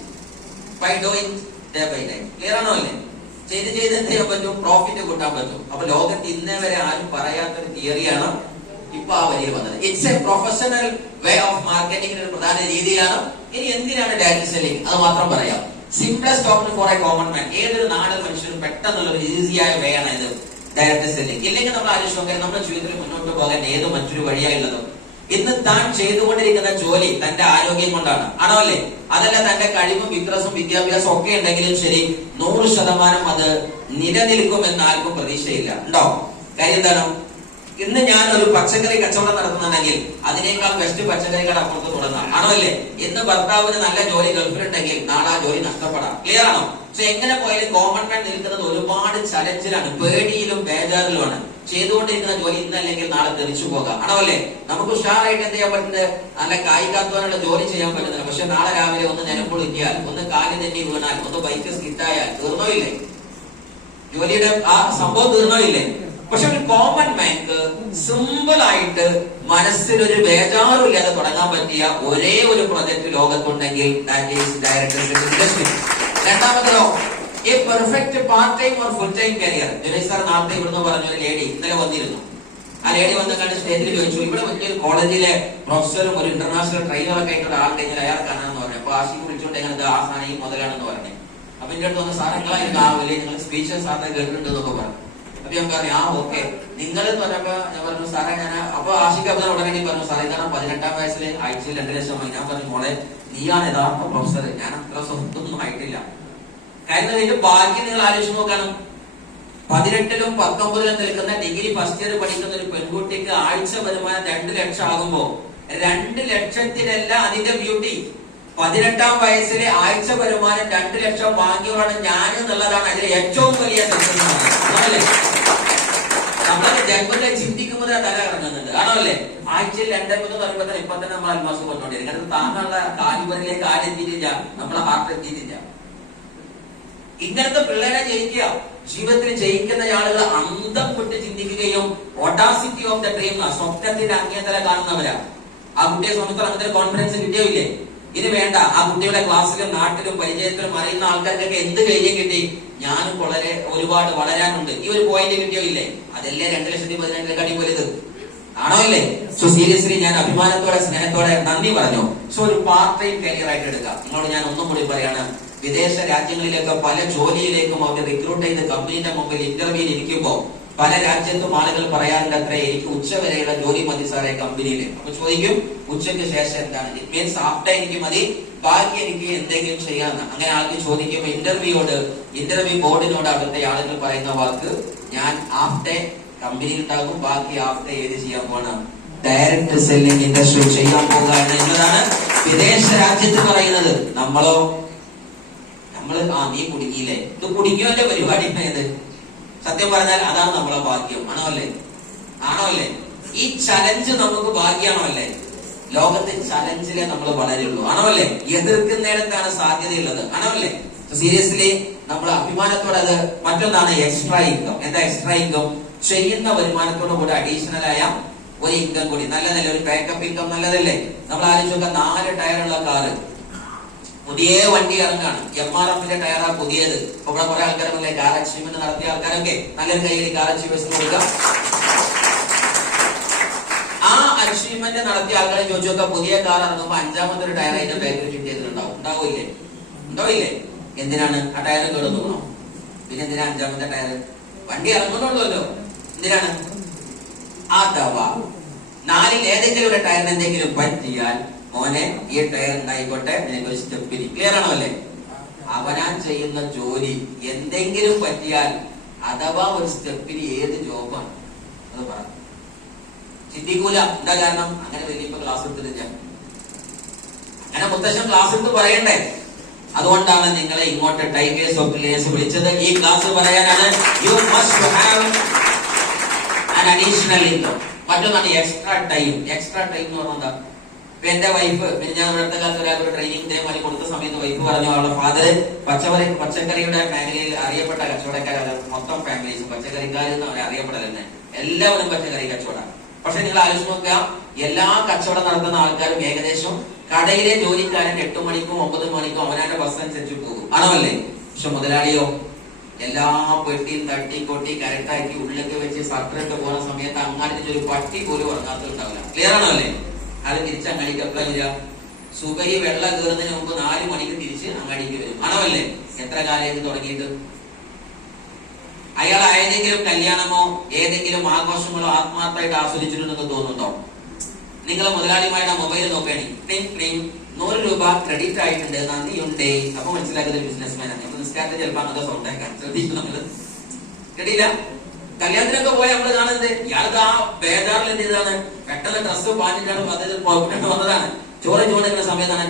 by doing day by day. Clear ആണോ അല്ലേ? ചെയ്ത് എന്ത് ചെയ്യാൻ പറ്റും? പ്രോഫിറ്റ് കൂട്ടാൻ പറ്റും. അപ്പൊ ലോകത്ത് ഇന്നേ വരെ ആരും പറയാത്തൊരു തിയറിയാണ് ഇപ്പൊ ആ വരിയിൽ വന്നത്. It's a professional way of മാർക്കറ്റിംഗിന്റെ ഒരു പ്രധാന രീതിയാണ്. ഇനി എന്തിനാണ് ഡയറക്ട് സെല്ലിംഗ്? അത് മാത്രം പറയാം. Simplest option for a common man. ഏതൊരു നാടൻ മനുഷ്യനും പെട്ടെന്നുള്ള ഒരു ഈസിയായ വേ ആണ് ഇത് ഡയറക്ട് സെല്ലിംഗ്. ഇല്ലെങ്കിൽ നമ്മൾ ആലോചിച്ച് നോക്കാൻ നമ്മുടെ ജീവിതത്തിൽ മുന്നോട്ട് പോകാൻ ഏത് മറ്റൊരു വഴിയായുള്ളതും ഇന്ന് താൻ ചെയ്തുകൊണ്ടിരിക്കുന്ന ജോലി തന്റെ ആരോഗ്യം കൊണ്ടാണ്. ആണോ അല്ലേ? അതല്ല തന്റെ കഴിവും വിക്രസും വിദ്യാഭ്യാസം ഒക്കെ ഉണ്ടെങ്കിലും ശരി 100% അത് നിലനിൽക്കുമെന്ന് ആർക്കും പ്രതീക്ഷയില്ല. ഉണ്ടോ? കാര്യം എന്താണ്? ഇന്ന് ഞാൻ ഒരു പച്ചക്കറി കച്ചവടം നടത്തുന്നുണ്ടെങ്കിൽ അതിനേക്കാൾ ബെസ്റ്റ് പച്ചക്കറി കട അപ്പുറത്ത് തുടങ്ങാം. ആണോ അല്ലേ? ഇന്ന് ഭർത്താവിന് നല്ല ജോലി ഗൾഫിലുണ്ടെങ്കിൽ നാളെ ആ ജോലി നഷ്ടപ്പെടാം. ക്ലിയർ ആണോ? പക്ഷെ എങ്ങനെ പോയാലും കോമൺ മാൻ നിൽക്കുന്നത് ഒരുപാട് ചലഞ്ചിലാണ്, പേടിയിലും ബേജാറിലുമാണ്. ചെയ്തുകൊണ്ടിരിക്കുന്ന ജോലി ഇന്നല്ലെങ്കിൽ നാളെ തെറിച്ചു പോകാം. ആണോ അല്ലേ? നമുക്ക് ഉഷാറായിട്ട് എന്ത് ചെയ്യാൻ പറ്റുന്നത്? നല്ല കായികാധ്വാനുള്ള ജോലി ചെയ്യാൻ പറ്റുന്നില്ല. പക്ഷെ നാളെ രാവിലെ ഒന്ന് നിലമ്പൊളിക്കിയാൽ, ഒന്ന് കാല് തെന്നി വീണാൽ, ഒന്ന് ബൈക്ക് സ്കിറ്റായാൽ തീർന്നോ ഇല്ലേ? ജോലിയുടെ ആ സംഭവം തീർന്നോ ഇല്ലേ? പക്ഷെ ഒരു കോമൺ മാൻക്ക് സിമ്പിൾ ആയിട്ട് മനസ്സിലൊരു ബേജാറില്ലാതെ തുടങ്ങാൻ പറ്റിയ ഒരേ ഒരു പ്രൊജക്ട് ലോകത്തുണ്ടെങ്കിൽ that is direct selling industry. രണ്ടാമതോ a perfect part time or full time career. Janesh sir നാളത്തെ ഇവിടുന്ന് പറഞ്ഞ ഒരു ലേഡി ഇന്നലെ വന്നിരുന്നു. ആ ലേഡി വന്ന് കണ്ട് സ്റ്റേജിൽ ചോദിച്ചു, ഇവിടെ വലിയൊരു കോളേജിലെ പ്രൊഫസറും ഒരു ഇന്റർനാഷണൽ ട്രെയിനറൊക്കെ ആയിട്ടുള്ള ആളുണ്ടെങ്കിൽ അയാൾ കാണാമെന്ന് പറഞ്ഞു. അപ്പൊ ആശിക്ക് വിളിച്ചുകൊണ്ട് എങ്ങനെ ആ സാധനം ഈ മുതലാണെന്ന് പറഞ്ഞു. അപ്പൊ എന്റെ അടുത്ത് വന്ന് സാർ നിങ്ങളായിരിക്കും ആവില്ലേ, നിങ്ങൾ സ്പീച്ചസ് സാറിനെ കേട്ടിട്ടുണ്ട് എന്നൊക്കെ പറഞ്ഞു. അപ്പൊ ഞാൻ പറഞ്ഞു ആ ഓക്കെ. നിങ്ങൾ എന്ന് പറഞ്ഞപ്പോ ഞാൻ പറഞ്ഞു സാറേ ഞാൻ അപ്പൊ ആശിക്ക് അപ്പൊ ഉടനെ പറഞ്ഞു സാറേ ഇതാണ് 18-ാം വയസ്സിൽ ആഴ്ചയിൽ 2 ലക്ഷമായി. ഞാൻ പറഞ്ഞു മോളെ നീയാണ് യഥാർത്ഥ പ്രൊഫസർ, ഞാൻ അത്ര സ്വന്തമൊന്നും ആയിട്ടില്ല. കാരണം ഇതിന്റെ ബാക്കി നിങ്ങൾ ആലോചിച്ച് നോക്കണം. 18-ലും 19-ലും നിൽക്കുന്ന ഡിഗ്രി ഫസ്റ്റ് ഇയർ പഠിക്കുന്ന ഒരു പെൺകുട്ടിക്ക് ആഴ്ച വരുമാനം 2 ലക്ഷം ആകുമ്പോ 2 ലക്ഷത്തിലല്ല അതിന്റെ ബ്യൂട്ടി. 18-ാം വയസ്സിലെ ആഴ്ച വരുമാനം 2 ലക്ഷം വാങ്ങിയവരാണ് ഞാൻ എന്നുള്ളതാണ് അതിലെ ഏറ്റവും വലിയ സക്സസ്. നമ്മളെ ജന്മത്തെ ചിന്തിക്കുമ്പോൾ തല ഇറങ്ങുന്നുണ്ട്. ആണോ അല്ലേ? ആഴ്ചയിൽ 2 പറയുമ്പോ തന്നെ ഇപ്പൊ തന്നെ നമ്മൾ അൽമാസം കൊണ്ടുകൊണ്ടിരിക്കും. കാരണം താങ്കളുടെ കാലിബറിലേക്ക് ആരെത്തിയിട്ടില്ല, നമ്മളെ ഹാർട്ട് എത്തിയിട്ടില്ല. ഇങ്ങനത്തെ പിള്ളേരെ ജയിക്കുക, ജീവിതത്തിൽ ജയിക്കുന്ന ആളുകൾ അന്തം വിട്ട് ചിന്തിക്കുകയും ഓഡാസിറ്റി ഓഫ് ദ ഡ്രീം, സ്വപ്നത്തിന്റെ അങ്ങേതല കാണുന്നവരാ. ആ കുട്ടിയെ സംബന്ധിച്ച് അങ്ങനത്തെ കോൺഫിഡൻസ് കിട്ടിയില്ലേ? ഇത് വേണ്ട. ആ കുട്ടിയുടെ ക്ലാസ്സിലും നാട്ടിലും പരിചയത്തിലും അറിയുന്ന ആൾക്കാർക്കൊക്കെ എന്ത് ധൈര്യം കിട്ടി? ഞാനും ഒരുപാട് വളരാനുണ്ട്. ഈ ഒരു പോയിന്റ് കിട്ടിയോ ഇല്ലേ? അതല്ലേ 2,18,000 കടി പോയത്. ആണോ ഇല്ലേ? സോ സീരിയസ്ലി ഞാൻ അഭിമാനത്തോടെ സ്നേഹത്തോടെ നന്ദി പറഞ്ഞു. സോ ഒരു പാർട്ട് ടൈം കരിയർ ആയിട്ട് എടുക്കാം. നിങ്ങളോട് ഞാൻ ഒന്നും കൂടി പറയാണ്, വിദേശ രാജ്യങ്ങളിലേക്ക് പല ജോലിയിലേക്കും അവർ റിക്രൂട്ട് ചെയ്ത് കമ്പനീന്റെ മുമ്പിൽ ഇന്റർവ്യൂവിൽ ഇരിക്കുമ്പോ പല രാജ്യത്തും ആളുകൾ പറയാറുണ്ട് അത്രേ എനിക്ക് ഉച്ചവരെയുള്ള ജോലി മതി സാറേ കമ്പനിയിൽ. അപ്പൊ ചോദിക്കും ഉച്ചയ്ക്ക് ശേഷം എന്താണ്? ഇറ്റ് മീൻസ് ഹാഫ് ഡേ എനിക്ക് മതി, ബാക്കി എനിക്ക് എന്തെങ്കിലും ചെയ്യാന്ന്. അങ്ങനെ ആൾക്ക് ചോദിക്കുമ്പോൾ ഇന്റർവ്യൂ ബോർഡിനോട് അവരുടെ ആളുകൾ പറയുന്ന വാക്ക് ഞാൻ ഹാഫ് ഡേ കമ്പനിയിൽ ഉണ്ടാകും, ബാക്കി ഹാഫ് ഡേ ഏത് ചെയ്യാൻ പോകണം? ഡയറക്ട് സെല്ലിംഗ് ഇൻഡസ്ട്രി ചെയ്യാൻ പോകുക എന്നതാണ് വിദേശ രാജ്യത്ത് പറയുന്നത്. നമ്മളോ നീ കുടുങ്ങിയില്ലേ? ഇത് കുടുങ്ങിയവന്റെ പരിപാടി ഏത്? സത്യം പറഞ്ഞാൽ അതാണ് നമ്മളെ ഭാഗ്യം. ആണോ അല്ലേ? ഈ ചലഞ്ച് നമുക്ക് ഭാഗ്യമാണോ അല്ലേ? ലോകത്തെ ചലഞ്ചിലെ നമ്മൾ വളരുള്ളൂ. ആണോ അല്ലേ? എതിർക്കുന്നിടത്താണ് സാധ്യതയുള്ളത്. ആണോ അല്ലേ? സീരിയസ്ലി നമ്മൾ അഭിമാനത്തോടെ അത്. മറ്റൊന്നാണ് എക്സ്ട്രാ ഇൻകം. എന്താ എക്സ്ട്രാ ഇൻകം? ചെയ്യുന്ന വരുമാനത്തോടു കൂടെ അഡീഷണൽ ആയ ഒരു ഇൻകം കൂടി നല്ലതല്ലേ, ഒരു ബാക്കപ്പ് ഇൻകം നല്ലതല്ലേ? നമ്മൾ ആലോചിച്ചൊക്കെ 4 ടയറുള്ള കാറ്, പുതിയ വണ്ടി ഇറങ്ങാണ്, MRF ടയറാ പുതിയത്. ഇപ്പൊ ഇവിടെ കുറെ ആൾക്കാരല്ലേ കാർ അച്ചീവ്മെന്റ് നടത്തിയ ആൾക്കാരൊക്കെ നല്ലൊരു കയ്യിൽ കാർ അച്ചീവേഴ്സ് കൊടുക്കാം. ആ അച്ചീവ്മെന്റ് നടത്തിയ ആൾക്കാരെ ചോദിച്ചു നോക്കാം, പുതിയ കാർ ഇറങ്ങുമ്പോ 5ാമത്തെ ഒരു ടയർ അതിന്റെ ബാക്കിൽ ഫിറ്റ് ചെയ്തിട്ടുണ്ടാവും. ഉണ്ടാവില്ലേ? എന്തിനാണ്? ആ ടയർ കേടുന്നു പോകണം. പിന്നെ എന്തിനാ 5ാമത്തെ ടയർ? വണ്ടി ഇറങ്ങുന്നുള്ളല്ലോ. എന്തിനാണ്? അഥവാ 4ൽ ഏതെങ്കിലും ഒരു ടയറിന് എന്തെങ്കിലും പറ്റിയാൽ, മോനെ ഈ ടയർ ഉണ്ടായിക്കോട്ടെ, നിനക്കൊരു സ്റ്റെപ്പിന്. ക്ലിയർ ആണോ അല്ലേ? അവനാൻ ചെയ്യുന്ന ജോലി എന്തെങ്കിലും പറ്റിയാൽ അഥവാ ഒരു സ്റ്റെപ്പിന് ഏത് ജോബാണ് അത് പറ. ചിന്തിക്കൂല. എന്താ കാരണം? അങ്ങനെ വലിയ ക്ലാസ് എടുത്തിട്ടില്ല. അങ്ങനെ മുത്തശ്ശൻ ക്ലാസ് എടുത്ത് പറയണ്ടേ? അതുകൊണ്ടാണ് നിങ്ങളെ ഇങ്ങോട്ട് ടൈഗേഴ്സ് ഓഫ് ലേസ് വിളിച്ചത്. ഈ ക്ലാസ് പറയാനാണ്. You must have an additional income. മറ്റൊന്നാണ് എക്സ്ട്രാ ടൈം. എക്സ്ട്രാ ടൈം എന്ന് പറഞ്ഞാൽ ഇപ്പൊ എന്റെ വൈഫ്, പിന്നെ ഞാൻ അടുത്ത കാലത്ത് ഒരാൾക്ക് ട്രെയിനിങ് ഇതേമാതിരി കൊടുത്ത സമയത്ത് വൈഫ് പറഞ്ഞു, അവളുടെ ഫാദർ പച്ചക്കറിയുടെ മേഖലയിൽ അറിയപ്പെട്ട കച്ചവടക്കാരാണ്. മൊത്തം ഫാമിലീസും പച്ചക്കറിക്കാരെന്ന് അവരെ അറിയപ്പെടലെന്നെ. എല്ലാവരും പച്ചക്കറി കച്ചവടം. പക്ഷെ നിങ്ങൾ ആലോചിച്ച് നോക്കുക, എല്ലാ കച്ചവടം നടത്തുന്ന ആൾക്കാരും ഏകദേശം കടയിലെ ജോലിക്കാരൻ 8 മണിക്കും 9 മണിക്കും അവനാന്റെ ബസ് അനുസരിച്ച് പോകും. ആണല്ലേ? പക്ഷെ മുതലാളിയോ എല്ലാ പെട്ടിയും തട്ടിക്കൊട്ടി കരട്ടാക്കി ഉള്ളിലേക്ക് വെച്ച് സട്ടറിട്ട് പോകുന്ന സമയത്ത് അങ്ങാടിന്റെ ഒരു പട്ടി പോലും ഉറങ്ങാത്തുണ്ടാവില്ല. ക്ലിയർ ആണോ അല്ലേ? അത് തിരിച്ച് അങ്ങാടിക്ക് എപ്പോഴാണ് വരിക? സുബഹി വെള്ളം കയറുന്നതിന് മുമ്പ് 4 മണിക്ക് തിരിച്ച് അങ്ങാടിക്ക് വരും. ആണല്ലേ? എത്ര കാലം തുടങ്ങിയിട്ട്? അയാൾ ഏതെങ്കിലും കല്യാണമോ ഏതെങ്കിലും ആഘോഷങ്ങളോ ആത്മാർത്ഥമായിട്ട് ആസ്വദിച്ചിട്ടുണ്ടെന്ന് തോന്നുന്നുണ്ടോ? നിങ്ങൾ മുതലാളിമാരുടെ മൊബൈൽ നോക്കുകയാണെങ്കിൽ 100 രൂപ ക്രെഡിറ്റ് ആയിട്ടുണ്ട്, നന്ദിയുണ്ടേ. അപ്പൊ മനസ്സിലാക്കുന്ന ബിസിനസ്മാൻ ആണ്. അപ്പൊ നിസ്കാരത്തിൽ ചിലപ്പോൾ അങ്ങനത്തെ സൗണ്ടാക്കാൻ ശ്രദ്ധിക്കും. നമ്മള് കേട്ടില്ല? കല്യാണത്തിനൊക്കെ പോയ നമ്മള് കാണുന്നത് ഇയാൾക്ക് ആ ബേജാറിൽ എന്ത് ചെയ്താണ്, പെട്ടെന്ന് ഡ്രസ്സ് പാഞ്ഞിട്ടാണ് വന്നതാണ്. ചോറ് ചോദിക്കുന്ന സമയത്താണ്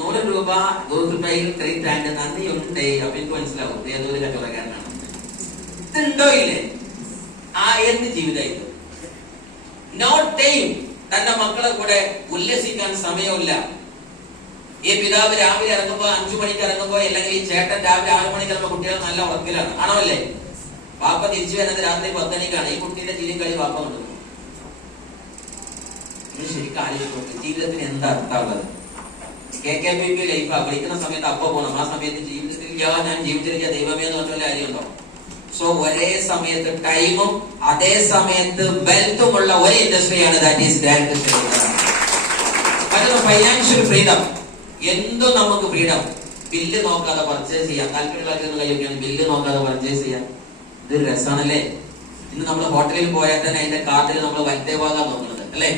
100 രൂപ ഗൂഗിൾ പേയിൽ ക്രെഡിറ്റ് ആയിട്ട് നന്ദിയുണ്ടേ. അപ്പൊ എനിക്ക് മനസ്സിലാവും ഏതൊരു കച്ചവടക്കാരനാണ്. ഇതുണ്ടോ ഇല്ലേ? ആ എന്ത് ജീവിതമായിട്ട് നോ ടൈം. തന്റെ മക്കളെ കൂടെ ഉല്ലസിക്കാൻ സമയമില്ല. ഈ പിതാവ് രാവിലെ ഇറങ്ങുമ്പോ 5 മണിക്ക് ഇറങ്ങുമ്പോ, അല്ലെങ്കിൽ ഈ ചേട്ടൻ രാവിലെ 6 മണിക്ക് ഇറങ്ങുമ്പോ കുട്ടികൾ നല്ല ഉറക്കിലാണ്. ആണോ അല്ലേ? പാപ്പ തിരിച്ചു വരുന്നത് രാത്രി 10 മണിക്കാണ്. ഈ കുട്ടീന്റെ ചിരിയും കളി പാപ്പ കൊണ്ടു. ശരിക്കും ആലോചിച്ചു, ജീവിതത്തിന് എന്താ അർത്ഥമുള്ളത്? KKPP ലൈഫാ. വിളിക്കുന്ന സമയത്ത് അപ്പ പോകണം. ആ സമയത്ത് ജീവിതത്തിൽ ഞാൻ ജീവിച്ചിരിക്കുക ദൈവമേ എന്ന് പറഞ്ഞ കാര്യമുണ്ടോ? സോ ഒരേ സമയത്ത് ടൈമും അതേ സമയത്ത് വെൽത്തുമുള്ള ഒരു ഇൻഡസ്ട്രിയാണ് ദാറ്റ് ഈസ് ഡയറക്ട്. മറ്റൊന്ന് ഫൈനാൻഷ്യൽ ഫ്രീഡം. എന്തും നമുക്ക് ഫ്രീഡം. ബില്ല് നോക്കാതെ പർച്ചേസ് ചെയ്യാം. താല്പര്യമുള്ള കഴിയൊക്കെയാണ് ബില്ല് നോക്കാതെ പർച്ചേസ് ചെയ്യാം. ഇതൊരു രസമാണല്ലേ? ഇന്ന് നമ്മൾ ഹോട്ടലിൽ പോയാൽ തന്നെ അതിന്റെ കാർഡിൽ നമ്മൾ വലത്തേ ഭാഗം നോക്കുന്നത് അല്ലെ?